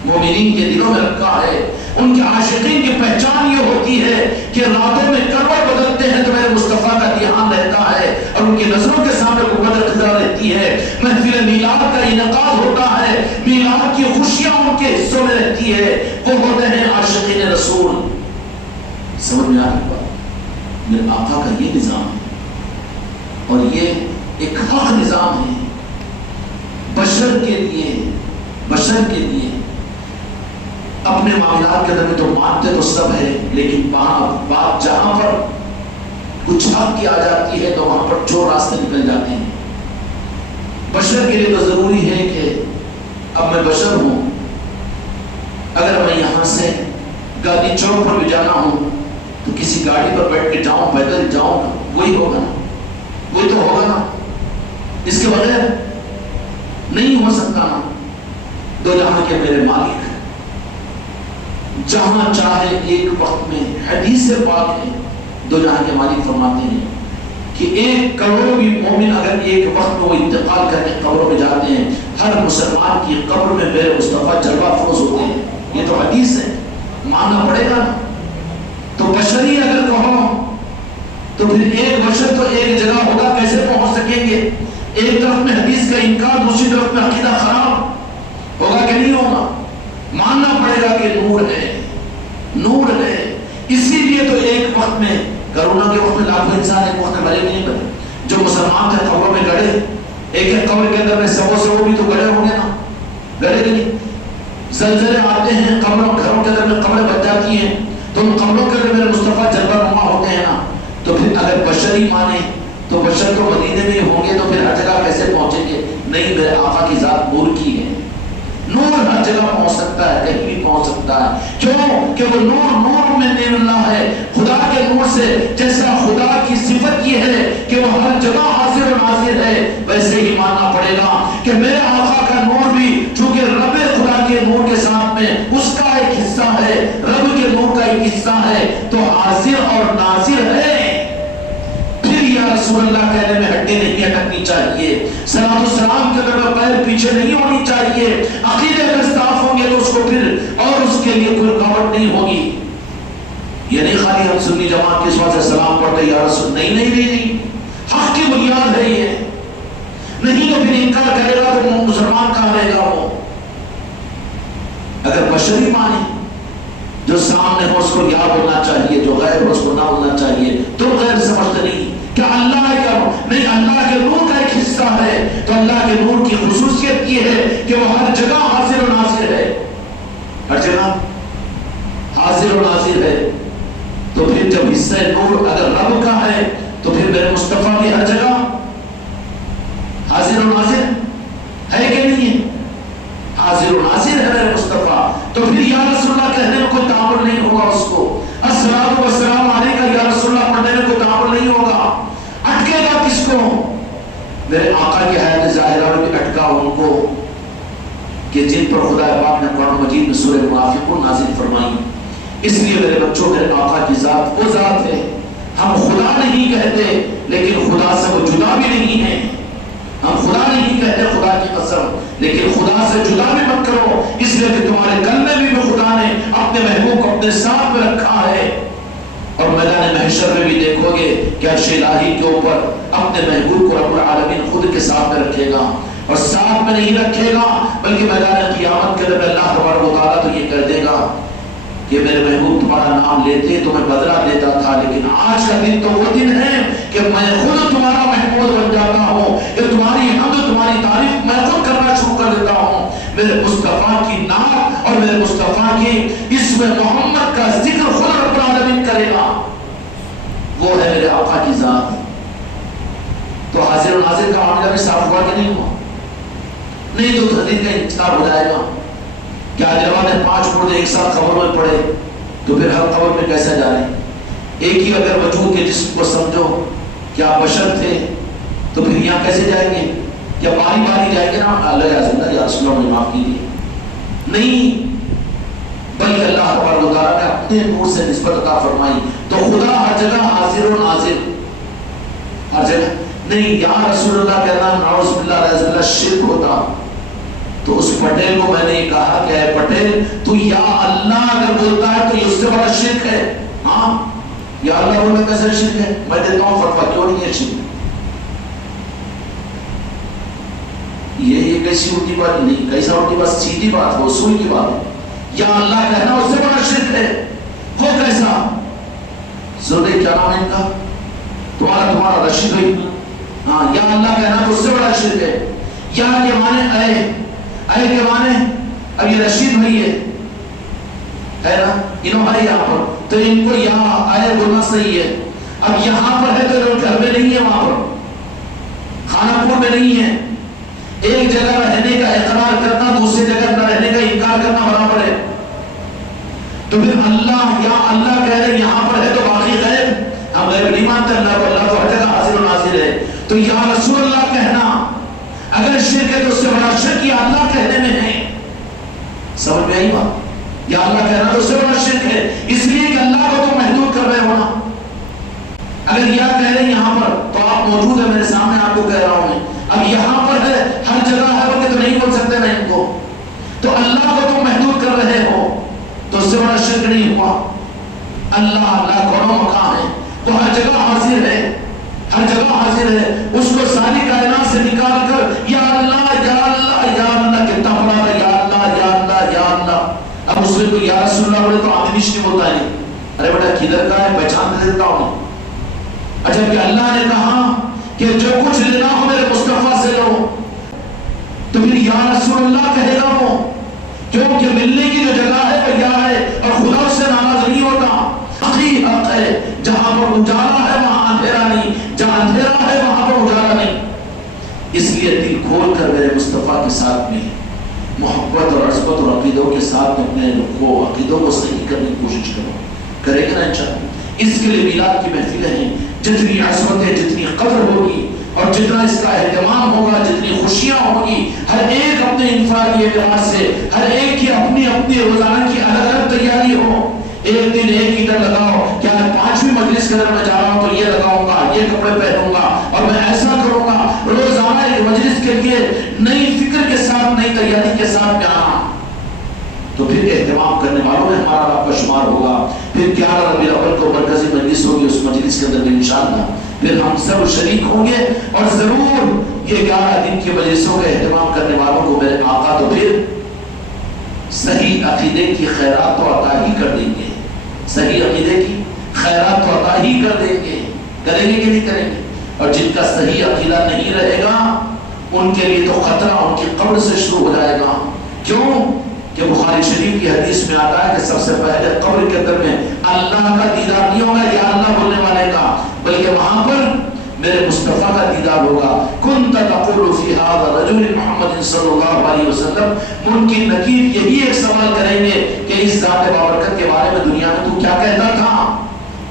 مومنین کے دلوں میں رکھا ہے۔ ان کے عاشقین کی پہچان یہ ہوتی ہے کہ راتوں میں کروٹ بدلتے ہیں تو میرے مصطفیٰ کا دھیان رہتا ہے، اور ان کی نظروں کے سامنے گنبد خضرا رہتی ہے۔ محفل میلاد کا انعقاد ہوتا ہے، میلاد کی خوشیاں ان کے حصوں میں رہتی ہے، وہ ہوتے ہیں عاشقین رسول۔ سمجھ میں آتی بات؟ میرے آقا کا یہ نظام ہے، اور یہ ایک حق نظام ہے بشر کے لیے۔ بشر کے لیے اپنے معاملات کے اندر میں تو مانتے تو سب ہے، لیکن بات جہاں پر کچھ حق کی آ جاتی ہے تو وہاں پر جو راستے نکل جاتے ہیں۔ بشر کے لیے تو ضروری ہے کہ اب میں بشر ہوں، اگر میں یہاں سے گاندھی چوک پر بھی جانا ہوں تو کسی گاڑی پر بیٹھ کے جاؤں، پیدل جاؤں گا، وہی ہوگا نا، وہی تو ہوگا نا، اس کے بغیر نہیں ہو سکتا نا۔ دو جہاں کے میرے مالک جہاں ہے ایک وقت میں، حدیث پاک ہے، دو جہاں کے مالک فرماتے ہیں کہ 1 کروڑ بھی مومن اگر ایک وقت میں وہ انتقال کر کے قبروں میں جاتے ہیں، ہر مسلمان کی قبر میں میرے مصطفیٰ جلوہ افروز ہوتے ہیں. یہ تو حدیث ہے، ماننا پڑے گا. تو بشری اگر کہو تو پھر ایک بشر تو ایک جگہ ہوگا، کیسے پہنچ سکیں گے؟ ایک طرف میں حدیث کا انکار، دوسری طرف میں عقیدہ خراب ہوگا کہ نہیں ہوگا؟ ماننا پڑے گا کہ نور ہے، نور ہے. اسی لیے تو ایک وقت میں، کرونا کے وقت میں لاکھوں انسان ایک وقت میں مرے نہیں بنے. جو مسلمان تھے قبروں میں گڑے، ایک ایک قبر کے اندر میں سو بھی تو گڑے ہوں گے نا، گڑے کہ نہیں؟ زلزلے آتے ہیں، قبروں گھروں کے اندر میں قبریں بچ جاتی ہیں، تو ان قبروں کے اندر میرے مصطفیٰ جلوہ نما ہوتے ہیں نا. تو پھر اگر بشری مانے تو بشر تو مدینے میں ہوں گے، تو پھر ہر جگہ کیسے پہنچیں گے؟ نہیں، میرے آقا کی ذات نور کی ہے. نور ہر جگہ پہنچ سکتا ہے، کہیں بھی پہنچ سکتا ہے. کیوں کہ وہ نور میں نور اللہ ہے. خدا کے نور سے، جیسا خدا کی صفت یہ ہے کہ وہ ہر جگہ حاضر و ناظر ہے، ویسے ہی ماننا پڑے گا کہ میرے آقا کا نور بھی چونکہ رب خدا کے نور کے ساتھ میں اس کا ایک حصہ ہے، رب کے نور کا ایک حصہ ہے، تو حاضر اور ناظر ہے. یا رسول اللہ کہنے میں ہڈی نہیں اٹکنی چاہیے، صلاۃ السلام کے اندر پیر پیچھے نہیں ہونی چاہیے. عقیدے اگر صاف ہوں گے تو اس کو پھر اور اس کے لیے کوئی رکاوٹ نہیں ہوگی. یہ نہیں خالی ہم سنی جماعت کے ساتھ سلام پڑھتے یا رسول، نہیں، حق کی بنیاد ہے یہ. نہیں تو پھر انکار کرے گا تو مسلمان کہاں رہے گا وہ؟ اگر بشری مانے، جو سامنے ہو اس کو یاد ہونا چاہیے، جو غیر ہو اس کو نہ ہونا چاہیے. تم غیر سمجھتے نہیں کہ اللہ کا نہیں، اللہ کے نور کا ایک حصہ ہے. تو اللہ کے نور کی خصوصیت یہ ہے کہ وہ ہر جگہ حاضر و ناظر ہے، ہر جگہ حاضر و ناظر ہے. تو پھر جب حصہ نور اگر رب کا ہے تو پھر میرے مصطفیٰ بھی ہر جگہ حاضر و ناظر ہے کہ نہیں ہے؟ حاضر و ناظر ہے میرے مصطفیٰ. تو پھر یا رسول اللہ کہنے میں کوئی تعامل نہیں ہوگا اس کو. الصلاۃ والسلام علیکہ یا رسول اللہ پڑھنے میں کوئی تعامل نہیں ہوگا. اٹکے گا کس کو؟ میرے آقا کی حیات ظاہرہ میں بھی اٹکا ان کو کہ جن پر خدا پاک نے قرآن مجید میں سورہ منافقون نازل فرمائی. اس لیے میرے بچوں، میرے آقا کی ذات وہ ذات ہے. ہم خدا نہیں کہتے لیکن خدا سے وہ جدا بھی نہیں ہے. ہم خدا نہیں کہتے خدا کی قسم، لیکن خدا سے جدا بھی مت کرو، اس لیے کہ تمہارے قلب میں بھی خدا نے اپنے محبوب کو اپنے ساتھ میں رکھا ہے. اور میدان محشر میں بھی دیکھو گے کہ عرش الہی کے اوپر اپنے محبوب کو رب العالمین خود کے ساتھ میں رکھے گا. اور ساتھ میں نہیں رکھے گا بلکہ میدان قیامت کے اندر اللہ تبارک و تعالیٰ تو یہ کہہ دے گا کہ میرے محبوب تمہارا نام لیتے تو میں بدلہ دیتا تھا، لیکن آج کا دن تو وہ دن ہے کہ میں خود تمہارا محمود بن جاتا ہوں، کہ تمہاری حمد تمہاری تعریف میں خود کرنا شروع کر دیتا ہوں. میرے مصطفیٰ کی نام اور میرے مصطفیٰ کی اسم محمد کا ذکر خود رب العالمین کرے گا. وہ ہے میرے آقا کی ذات. تو حاضر و ناظر کا معاملہ بھی صاف ہوا کہ نہیں ہوا؟ نہیں تو حدیث کا انتظار ہو جائے گا. کیا جواب ہے 5 مردے ایک ساتھ قبر میں پڑے تو پھر ہر قبر میں کیسے جا رہے ہیں؟ ایک ہی اگر وجود کے جسم کو سمجھو کیا بشر تھے تو پھر یہاں کیسے جائیں گے؟ کیا باری باری جائیں گے نا اللہ یا زندہ یا رسول اللہ نے معاف کیجیے؟ نہیں، بلکہ اللہ تبارک و تعالیٰ نے اپنے نور سے نسبت عطا فرمائی. تو خدا ہر جگہ حاضر و ناظر، ہر جگہ. نہیں یا رسول اللہ کہنا نعوذ باللہ علیہ وسلم شرک ہوتا. تو اس پٹیل کو میں نے یہ کہا کہ اے پٹیل تو یا اللہ اگر بولتا ہے تو یہ اس سے بڑا شرک ہے. ہاں یا اللہ بولنا کیسا شرک ہے؟ میں دیتا ہوں فتویٰ، کیوں نہیں ہے شرک؟ یہ کیسی الٹی بات نہیں، کیسا الٹی بات؟ سیدھی بات ہے، اصول کی بات ہے. یا اللہ کہنا اس سے بڑا شرک ہے. وہ کیسا؟ ضرور کیا نام ہے ان کا؟ تمہارا رشید بھائی. ہاں یا اللہ کہنا تو اس سے بڑا شرک ہے. یا کے معنی اے کے معنی اب یہ رشید بھائی ہے نا، انہوں ہے یہاں پر تو ان کو یہاں آئے بولنا صحیح ہے. اب یہاں پر ہے تو گھر میں نہیں ہے، وہاں پر خانہ پور میں نہیں ہے. ایک جگہ رہنے کا اقرار کرنا دوسری جگہ نہ رہنے کا انکار کرنا برابر ہے. تو پھر اللہ یا اللہ کہہ رہے یہاں پر ہے تو باقی غیر ہم غیر نہیں مانتے اللہ کو. اللہ تو ہر جگہ حاضر و ناظر ہے. تو یا رسول اللہ کہنا اگر شرک ہے تو اس سے بڑا شرک یا اللہ کہنے میں ہے. سمجھ میں آئی بات؟ یا اللہ کہنا تو اس سے بڑا شرک ہے، اس لیے کہ اللہ کو تو محدود کر رہے ہو نا۔ اگر یا کہہ رہے ہیں یہاں پر تو آپ موجود ہیں میرے سامنے، آپ کو کہہ رہا ہوں میں، اب یہاں پر ہے ہر جگہ ہے وہ کہ تو نہیں بول سکتے نا ان کو، تو اللہ کو تو محدود کر رہے ہو تو اس سے بڑا شرک نہیں ہوا۔ اللہ کونوں مقام ہے تو ہر جگہ حاضر ہے، ہر جگہ حاضر ہے، اس کو ساری کائنات سے نکال کر یا اللہ یا اللہ یا اللہ کتنا بڑا ہے، یا اللہ یا اللہ یا اللہ۔ اب اس کو یا رسول اللہ بولے تو آدمیش نہیں بولتا ہے، ارے بیٹا کدھر کا ہے پہچان دے دیتا ہوں۔ اچھا کہ اللہ نے کہا کہ جو کچھ لینا ہو میرے مصطفیٰ سے لو، تو پھر یا رسول اللہ کہے گا وہ، کیونکہ ملنے کی جو جگہ ہے وہ یا ہے، اور خدا اس سے ناراض نہیں ہوتا۔ حق ہے، جہاں پر اجالا ہے وہاں اندھیرا نہیں، جہاں اندھیرا ہے وہاں پر اجالا نہیں۔ اس لیے دل کھول کر میرے مصطفیٰ کے ساتھ میں محبت اور عصمت اور عقیدوں کے ساتھ اپنے عقیدوں کو صحیح کرنے کی کوشش کرو، کرے گا نا انشاءاللہ۔ اس کے لیے میلاد کی محفلیں ہیں، جتنی عصمت ہے، جتنی قدر ہوگی اور جتنا اس کا اہتمام ہوگا، جتنی خوشیاں ہوگی، ہر ایک اپنے انفرادی اعتماد سے، ہر ایک کی اپنی اپنی روزانہ کی الگ الگ تیاری ہو۔ ایک دن ایک ادھر لگاؤ کہ آج 5ویں مجلس کے اندر میں جا رہا ہوں تو یہ لگاؤں گا، یہ کپڑے پہنوں گا اور میں ایسا کروں گا۔ روزانہ ایک مجلس کے لیے نئی فکر کے ساتھ، نئی تیاری کے ساتھ میں آنا، تو پھر اہتمام کرنے والوں میں ہمارا آپ کا شمار ہوگا۔ پھر 11 ربیع الاول کو مرکزی مجلس ہوگی، اس مجلس کے اندر انشاءاللہ پھر ہم سب شریک ہوں گے، اور ضرور یہ 11 دن کی مجلسوں کا اہتمام کرنے والوں کو میرے آقا تو پھر صحیح عقیدے کی خیرات تو عطا ہی کر دیں گے، صحیح عقیدے کی خیرات تو عطا ہی کر دیں گے، کریں گے کہ نہیں کریں گے؟ اور جن کا صحیح عقیدہ نہیں رہے گا ان کے لیے تو خطرہ ان کی قبر سے شروع ہو جائے گا۔ کیوں کہ بخاری شریف کی حدیث میں آتا ہے کہ سب سے پہلے قبر کے اندر میں اللہ کا دیدار نہیں ہوگا یا اللہ بولنے والے کا، بلکہ وہاں پر میرے مصطفیٰ کا دیدار ہوگا۔ کنت تقول فی ھذا رجل محمد صلی اللہ علیہ وسلم، منکر نکیر یہی ایک سوال کریں گے کہ اس ذات بابرکت کے بارے میں دنیا میں تو کیا کہتا تھا؟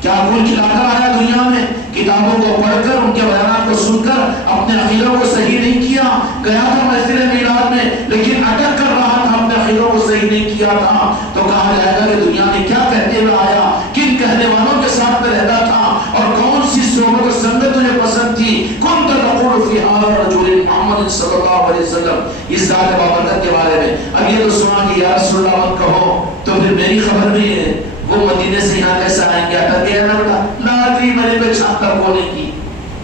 کیا کل کھلا کر آیا دنیا میں؟ کتابوں کو پڑھ کر، ان کے بیانات کو سن کر اپنے عقیدوں کو صحیح نہیں کیا؟ گیا تھا محفل میلاد میں لیکن اٹک کر رہا تھا، اپنے عقیدوں کو صحیح نہیں کیا تھا، تو کہا جائے گا کہ دنیا میں کیا کہتے ہوئے آیا، کن کہنے والوں کے ساتھ میں رہتا تھا، اور کون سی صحبت اور سنگت تجھے پسند تھی؟ کنت تقول فی ھذا رجل محمد صلی اللہ علیہ وسلم، اس ذات بابرکت کے بارے میں۔ اب یہ تو سنا کہ یا رسول اللہ مت کہو، تو پھر میری خبر نہیں ہے وہ مدینے سے یہاں کیسے آئیں گے؟ اٹک گیا نا بیٹا، لادری میرے پہ چھانتا بولنے کی،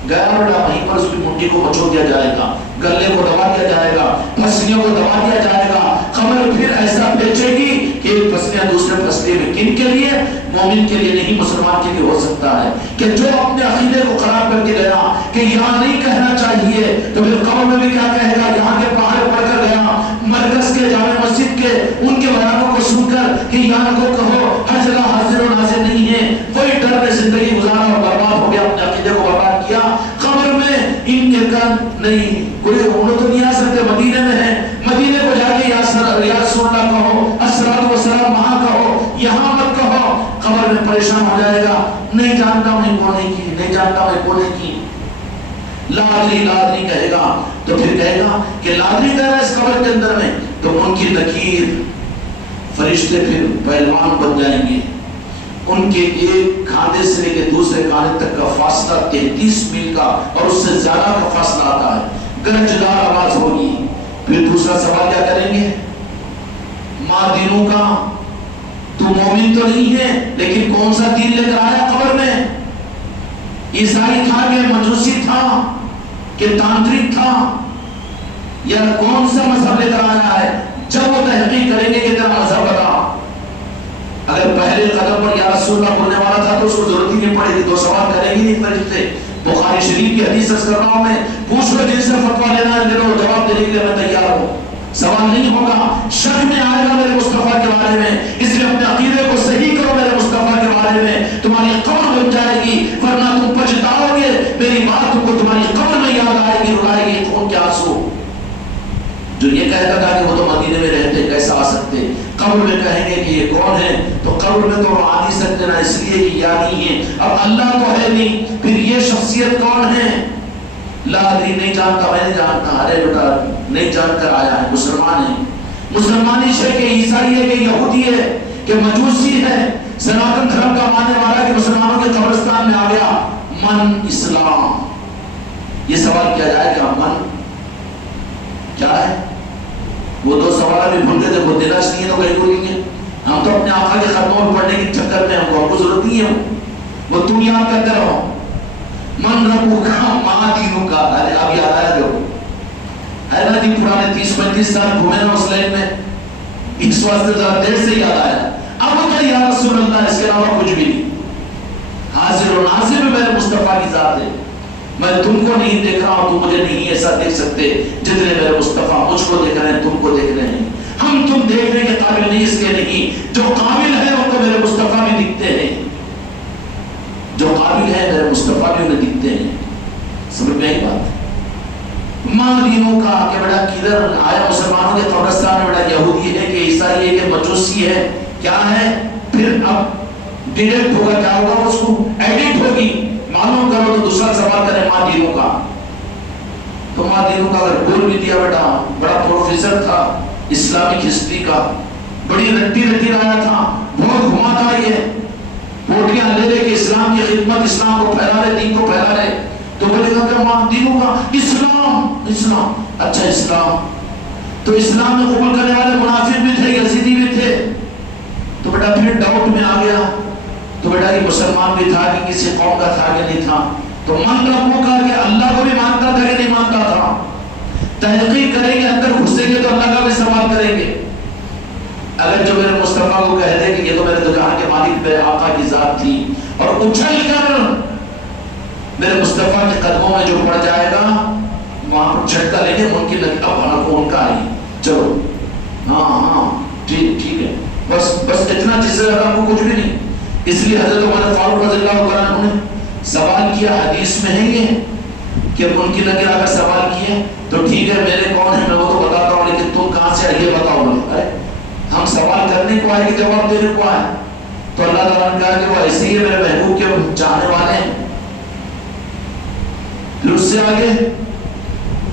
گیا بیٹا وہیں پر اس کی منڈی کو بچو دیا جائے گا، گلے کو دبا دیا جائے گا، پسلیوں کو دبا دیا جائے گا، خبر پھر ایسا بیچے گی کہ ایک پسلیاں دوسرے پسلیے میں، کن کے لیے؟ مومن کے لیے نہیں، مسلمان کے لیے ہو سکتا ہے کہ جو اپنے عقیدے کو خراب کر کے گیا کہ یہاں نہیں کہنا چاہیے، تو پھر قبر میں بھی کیا کہے گا؟ یہاں کے پہاڑ پڑھ کر گیا، مرکز کے جامع مسجد کے ان کے بیانوں کو سن کر کہ یہاں کو کہو، ہر جگہ حاضر و ناظر نہیں ہے، وہی ڈر میں زندگی گزارا اور برباد ہو گیا، اپنے عقیدے کو برباد کیا۔ قبر میں ان کے کان نہیں، کوئی انہوں تو نہیں آ سکتے، مدینے میں ہے، مدینے کو جا کے یا رسول اللہ کہو، الصلاۃ والسلام وہاں کہو، یہاں مت کہو، قبر میں پریشان ہو جائے گا، نہیں جانتا میں بولنے کی، نہیں جانتا میں بولنے کی، لادری لادری کہے گا، تو پھر کہے گا کہ لادری کہہ رہا ہے اس قبر کے اندر میں، تو منکر نکیر فرشتے پھر پہلوان بن جائیں گے، ان کے ایک کھانے سے لے کے دوسرے کھانے تک کا فاصلہ 33 میل کا اور اس سے زیادہ کا فاصلہ آتا ہے، گرجدار آواز ہوگی۔ پھر دوسرا سوال کیا کریں گے؟ ماں دینوں کا، تو مومن تو نہیں ہے لیکن کون سا دین لے کر آیا قبر میں؟ عیسائی تھا کہ مجوسی تھا کہ تانترک تھا، یا کون سا مذہب لے کر آیا ہے؟ جب وہ تحقیق کریں گے کہ تیرا مذہب بتا، اگر پہلے قدم پر یا رسول اللہ بولنے والا تھا تو اس کو ضرورت ہی نہیں پڑے گی، دو سوال کریں گی نہیں فرشتے۔ بخاری شریف کی حدیث کر رہا ہوں میں، پوچھ لو جن سے فتویٰ لینا ہے، دے دو، جواب دینے کے لیے میں تیار ہوں، سوال نہیں ہوگا، شک میں آئے گا میرے مصطفیٰ کے بارے میں، اس لیے اپنے عقیدے کو صحیح کرو میرے مصطفیٰ کے بارے میں، تمہاری قبر بن جائے گی، ورنہ تم پچھتاؤ گے، میری بات کو تمہاری قبر میں یاد آئے گی، رلائے گی خون کے آنسو۔ جو یہ کہتا تھا کہ وہ تو مدینے میں رہتے، کیسا آ سکتے؟ قبر میں کہیں گے کہ یہ کون ہے، تو قبر میں تو آ نہیں سکتے نا، اس لیے کہ یا نہیں ہے، اب اللہ تو ہے نہیں، پھر یہ شخصیت کون ہے؟ لا ادری، نہیں جانتا، میں نہیں جانتا، ارے بیٹا نہیں جان کر آیا ہے، مسلمان ہے، مسلمانی ہے کہ عیسائی ہے کہ یہودی ہے کہ مجوسی ہے، سناتن دھرم کا ماننے والا کہ مسلمانوں کے قبرستان میں آ گیا، من اسلام، یہ سوال کیا جائے کہ من کیا ہے؟ وہ دو سوال بھی بھول گئے تھے، وہ دلاش نہیں ہے تو کہیں بولیں گے ہم تو اپنے آقا کے خطبوں میں پڑھنے کے چکر میں ہم کو ضرورت نہیں ہے، وہ تم یاد کرتے رہو، من ربو کا ماں دینوں کا، ارے اب یاد آیا جو ہے نا جی، پرانے 30-35 سال گھومے نا اس لائن میں، اس واسطے ذرا دیر سے یاد آیا، اب ہوتا یا رسول اللہ اس کے علاوہ کچھ بھی نہیں، حاضر و ناظر میں میرے مصطفیٰ کی ذات ہے، میں تم کو نہیں دیکھ رہا ہوں، تم مجھے نہیں ایسا دیکھ سکتے جتنے میرے مصطفیٰ مجھ کو دیکھ رہے ہیں، تم کو دیکھ رہے ہیں، ہم تم دیکھنے کے قابل نہیں اس کے نہیں، جو قابل ہے ان کو میرے مصطفیٰ بھی دکھتے ہیں، جو قابل ہے میرے مصطفیٰ بھی انہیں دکھتے ہیں، سمجھ میں آئی بات؟ ماں دینوں کا کہ بیٹا کدھر آیا مسلمانوں کے قبرستان میں، بیٹا یہودی ہے کہ عیسائی ہے کہ مجوسی ہے، کیا ہے؟ پھر اب ڈیلیٹ ہوگا، کیا ہوگا؟ اس کو ایڈٹ ہوگی، معلوم کرو تو دوسرا سوال کرے ماں دینوں کا، تو ماں دینوں کا اگر بول بھی دیا بیٹا، بڑا پروفیسر تھا اسلامک ہسٹری کا، بڑی رٹی لایا تھا، بہت گھما تھا، یہ پوٹیاں لے کے اسلام کی خدمت، اسلام کو پھیلا رہے، دین کو پھیلا رہے، تو بولے گا کہ ماں دینوں کا اسلام، اچھا اسلام، تو اسلام میں قبول کرنے والے منافق بھی تھے، یزیدی بھی تھے، تو بیٹا پھر ڈاؤٹ میں آ گیا، تو بیٹا یہ مسلمان بھی تھا کہ کسی قوم کا تھا کہ نہیں تھا، تو من ربو کا کہ اللہ کو بھی مانتا تھا کہ نہیں مانتا تھا، تحقیق کریں گے، اندر گھسیں گے تو اللہ کا بھی سوال کریں گے، اگر جو میرے مصطفیٰ کو کہہ دے کہ یہ تو میرے دو جہاں کے مالک میرے آقا کی ذات تھی، اور اچھل کر میرے مصطفیٰ کے قدموں میں جو پڑ جائے گا وہاں پر جھٹکا لیں گے، ممکن لگے اب ہمارا کو ان کا آئی، چلو ہاں ٹھیک ہے، بس اتنا، جس سے زیادہ کو کچھ بھی نہیں، اس لیے حضرت عمر فاروق رضی اللہ عنہ نے سوال کیا، حدیث میں ہے یہ کہ ممکن لگے اگر سوال کیے تو ٹھیک ہے میرے کون ہے میں وہ تو بتاتا ہوں، لیکن تم کہاں سے آئیے بتاؤ مجھے، ہم سوال کرنے کو آئے کہ جواب دینے کو آئے، تو اللہ تعالیٰ نے کہا کہ وہ ایسے ہی ہے، میرے محبوب کے چاہنے والے ہیں، پھر اس سے آگے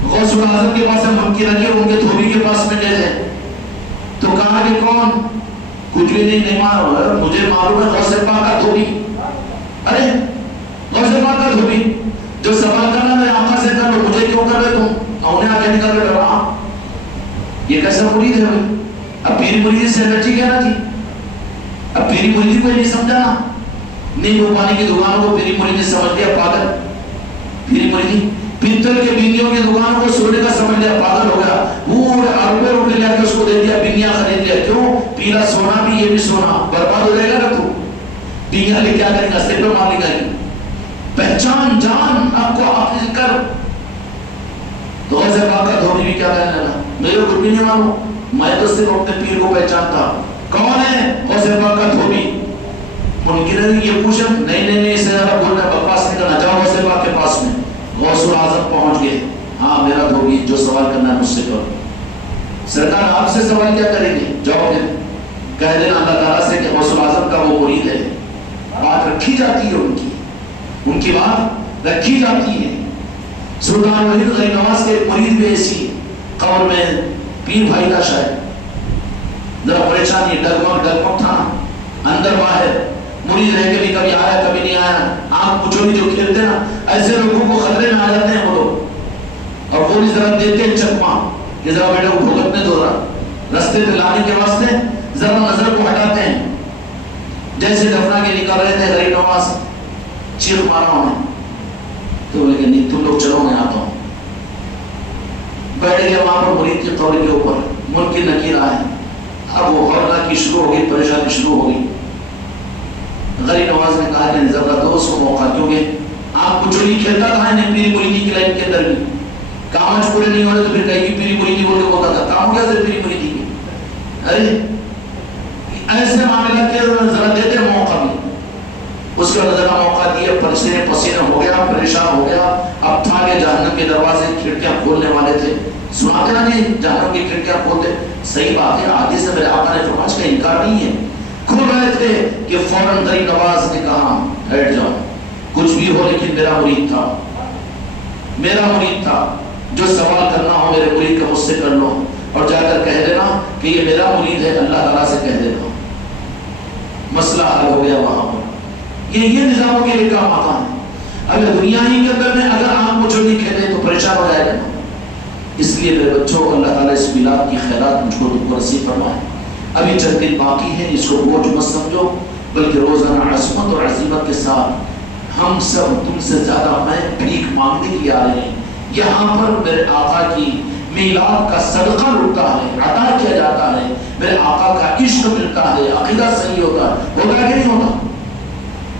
غوث الاعظم کے پاس ممکن لگے، ان کے دھوبی کے پاس میں گئے تھے، تو کہا کہ کون؟ کچھ بھی نہیں معلوم، مجھے معلوم ہے غوث پاک کا دھوبی، ارے غوث پاک کا دھوبی، جو سوال کرنا میرے آقا سے کر لو، مجھے کیوں کر رہے تم؟ انہیں آگے نکل رہے ڈرا، یہ کیسا مرید ہے بھائی؟ اب پیری مریدی سے الرجی کیا نا جی، اب پیری مریدی کو نہیں سمجھا نا، نیمبو پانی کی دکانوں کو پیری مریدی سمجھ لیا پاگل، پیری مریدی پتل کے بینیوں کی دکانوں کو سونے کا سمجھ لیا پاگل ہو گیا، پورے اربے روپے لے کے اس کو دے دیا، بینیاں خرید لیا، کیوں؟ پیلا سونا بھی یہ بھی سونا، برباد ہو جائے گا نا، تو بینیاں لے کیا کریں گا؟ سر پہ مار لے گا، پہچان جان آپ کو حافظ کر، تو غوث پاک کا دھوبی بھی کیا کہنے لگا، میرے کچھ بھی نہیں معلوم، میں تو صرف اپنے پیر کو پہچانتا، کون ہے؟ غوث پاک کا دھوبی، ممکن ہے یہ پوچھا، نہیں اس سے زیادہ بولنا بکواس نہیں کرنا، جاؤ غوث پاک کے پاس میں، غوث الاعظم پہنچ گئے، ہاں میرا دھوبی جو سوال کرنا ہے مجھ سے کرو، سرکار آپ سے سوال کیا کریں گے؟ جاؤ پھر کہہ دینا اللہ تعالیٰ سے کہ غوث الاعظم کا وہ مرید ہے، بات رکھی جاتی ہے، ان کی بات رکھی جاتی ہے، سلطان وحید غریب نواز کے مرید بھی ایسی قبر میں پیر بھائی کا شاید ذرا پریشانی، ڈگمگ تھا اندر باہر، مرید رہ کے بھی کبھی آیا کبھی نہیں آیا، آنکھ پچھولی جو کھیلتے نا، ایسے لوگوں کو خطرے میں آ جاتے ہیں وہ لوگ، اور وہ بھی ذرا دیتے ہیں چکما کہ ذرا بیٹے کو بھگتنے دو، رستے پہ لانے کے واسطے ذرا نظر کو ہٹاتے ہیں، جیسے دفنا کے نکال رہے تھے غریب نواز، چیخ مارا انہیں، تو بولے کہ نہیں تم لوگ چلو میں آتا ہوں، بیٹھ گیا وہاں پر مرید کی قبر کے اوپر، منکر نکیر آئے، اب وہ غرنا کی شروع ہو گئی، پریشانی شروع ہو گئی، غریب نواز نے کہا کہ ذرا دو اس کو موقع، کیونکہ آپ کو چوری کھیلتا تھا انہیں پیری مریدی کی لائن کے اندر بھی، کام پورے نہیں ہونے تو پھر کہیں گی پیری مریدی بول کے ہوتا تھا، کام کیا سے پیری مریدی کی، ارے ایسے معاملہ کے ذرا دیتے موقع بھی، اس کے بعد ذرا موقع دیا، پسینے ہو گیا، پریشان ہو گیا، اب تھا کہ جہنم کے دروازے کھڑکیاں کھولنے والے تھے، سناتے نا جی جہنم کی کھڑکیاں کھولتے، صحیح بات ہے، حدیث سے میرے آقا نے فرمایا کا انکار نہیں ہے، کھول رہے تھے کہ فوراً غریب نواز نے کہا بیٹھ جاؤ، کچھ بھی ہو لیکن میرا مرید تھا، جو سوال کرنا ہو میرے مرید کا مجھ سے کر لو، اور جا کر کہہ دینا کہ یہ میرا مرید ہے، اللہ تعالیٰ سے کہہ دینا، مسئلہ حل ہو گیا وہاں پر۔ یہ نظاموں کے لیے کام آتا ہے۔ اگر دنیا ہی کے اندر میں اگر آپ مجھے نہیں کہتے تو پریشان ہو جائے گا۔ اس لیے میرے بچوں، اللہ تعالیٰ اس میلاد کی خیرات مجھ کو تم کو نصیب فرمائے۔ ابھی چند دن باقی ہے، اس کو بوجھ مت سمجھو، بلکہ روزانہ عظمت اور عزیمت کے ساتھ ہم سب تم سے زیادہ میں بھیک مانگنے کے لیے آ رہے ہیں۔ یہاں پر میرے آقا کی میلاد کا صدقہ لٹتا ہے، عطا کیا جاتا ہے، میرے آقا کا عشق ملتا ہے، عقیدہ صحیح ہوتا ہے، ہوتا ہے کہ نہیں ہوتا؟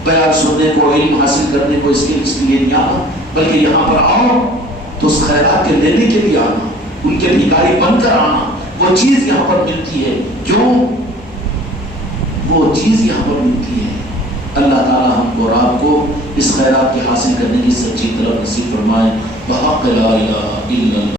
بیان سننے کو، علم حاصل کرنے کو اس لیے نہیں آنا، بلکہ یہاں پر آؤ تو اس خیرات کے لینے کے لیے آنا، ان کے بھکاری بن کر آنا۔ وہ چیز یہاں پر ملتی ہے، کیوں؟ وہ چیز یہاں پر ملتی ہے۔ اللہ تعالی ہم کو اور آپ کو اس خیرات کے حاصل کرنے کی سچی طلب نصیب فرمائے۔ بحق لا الہ الا اللہ۔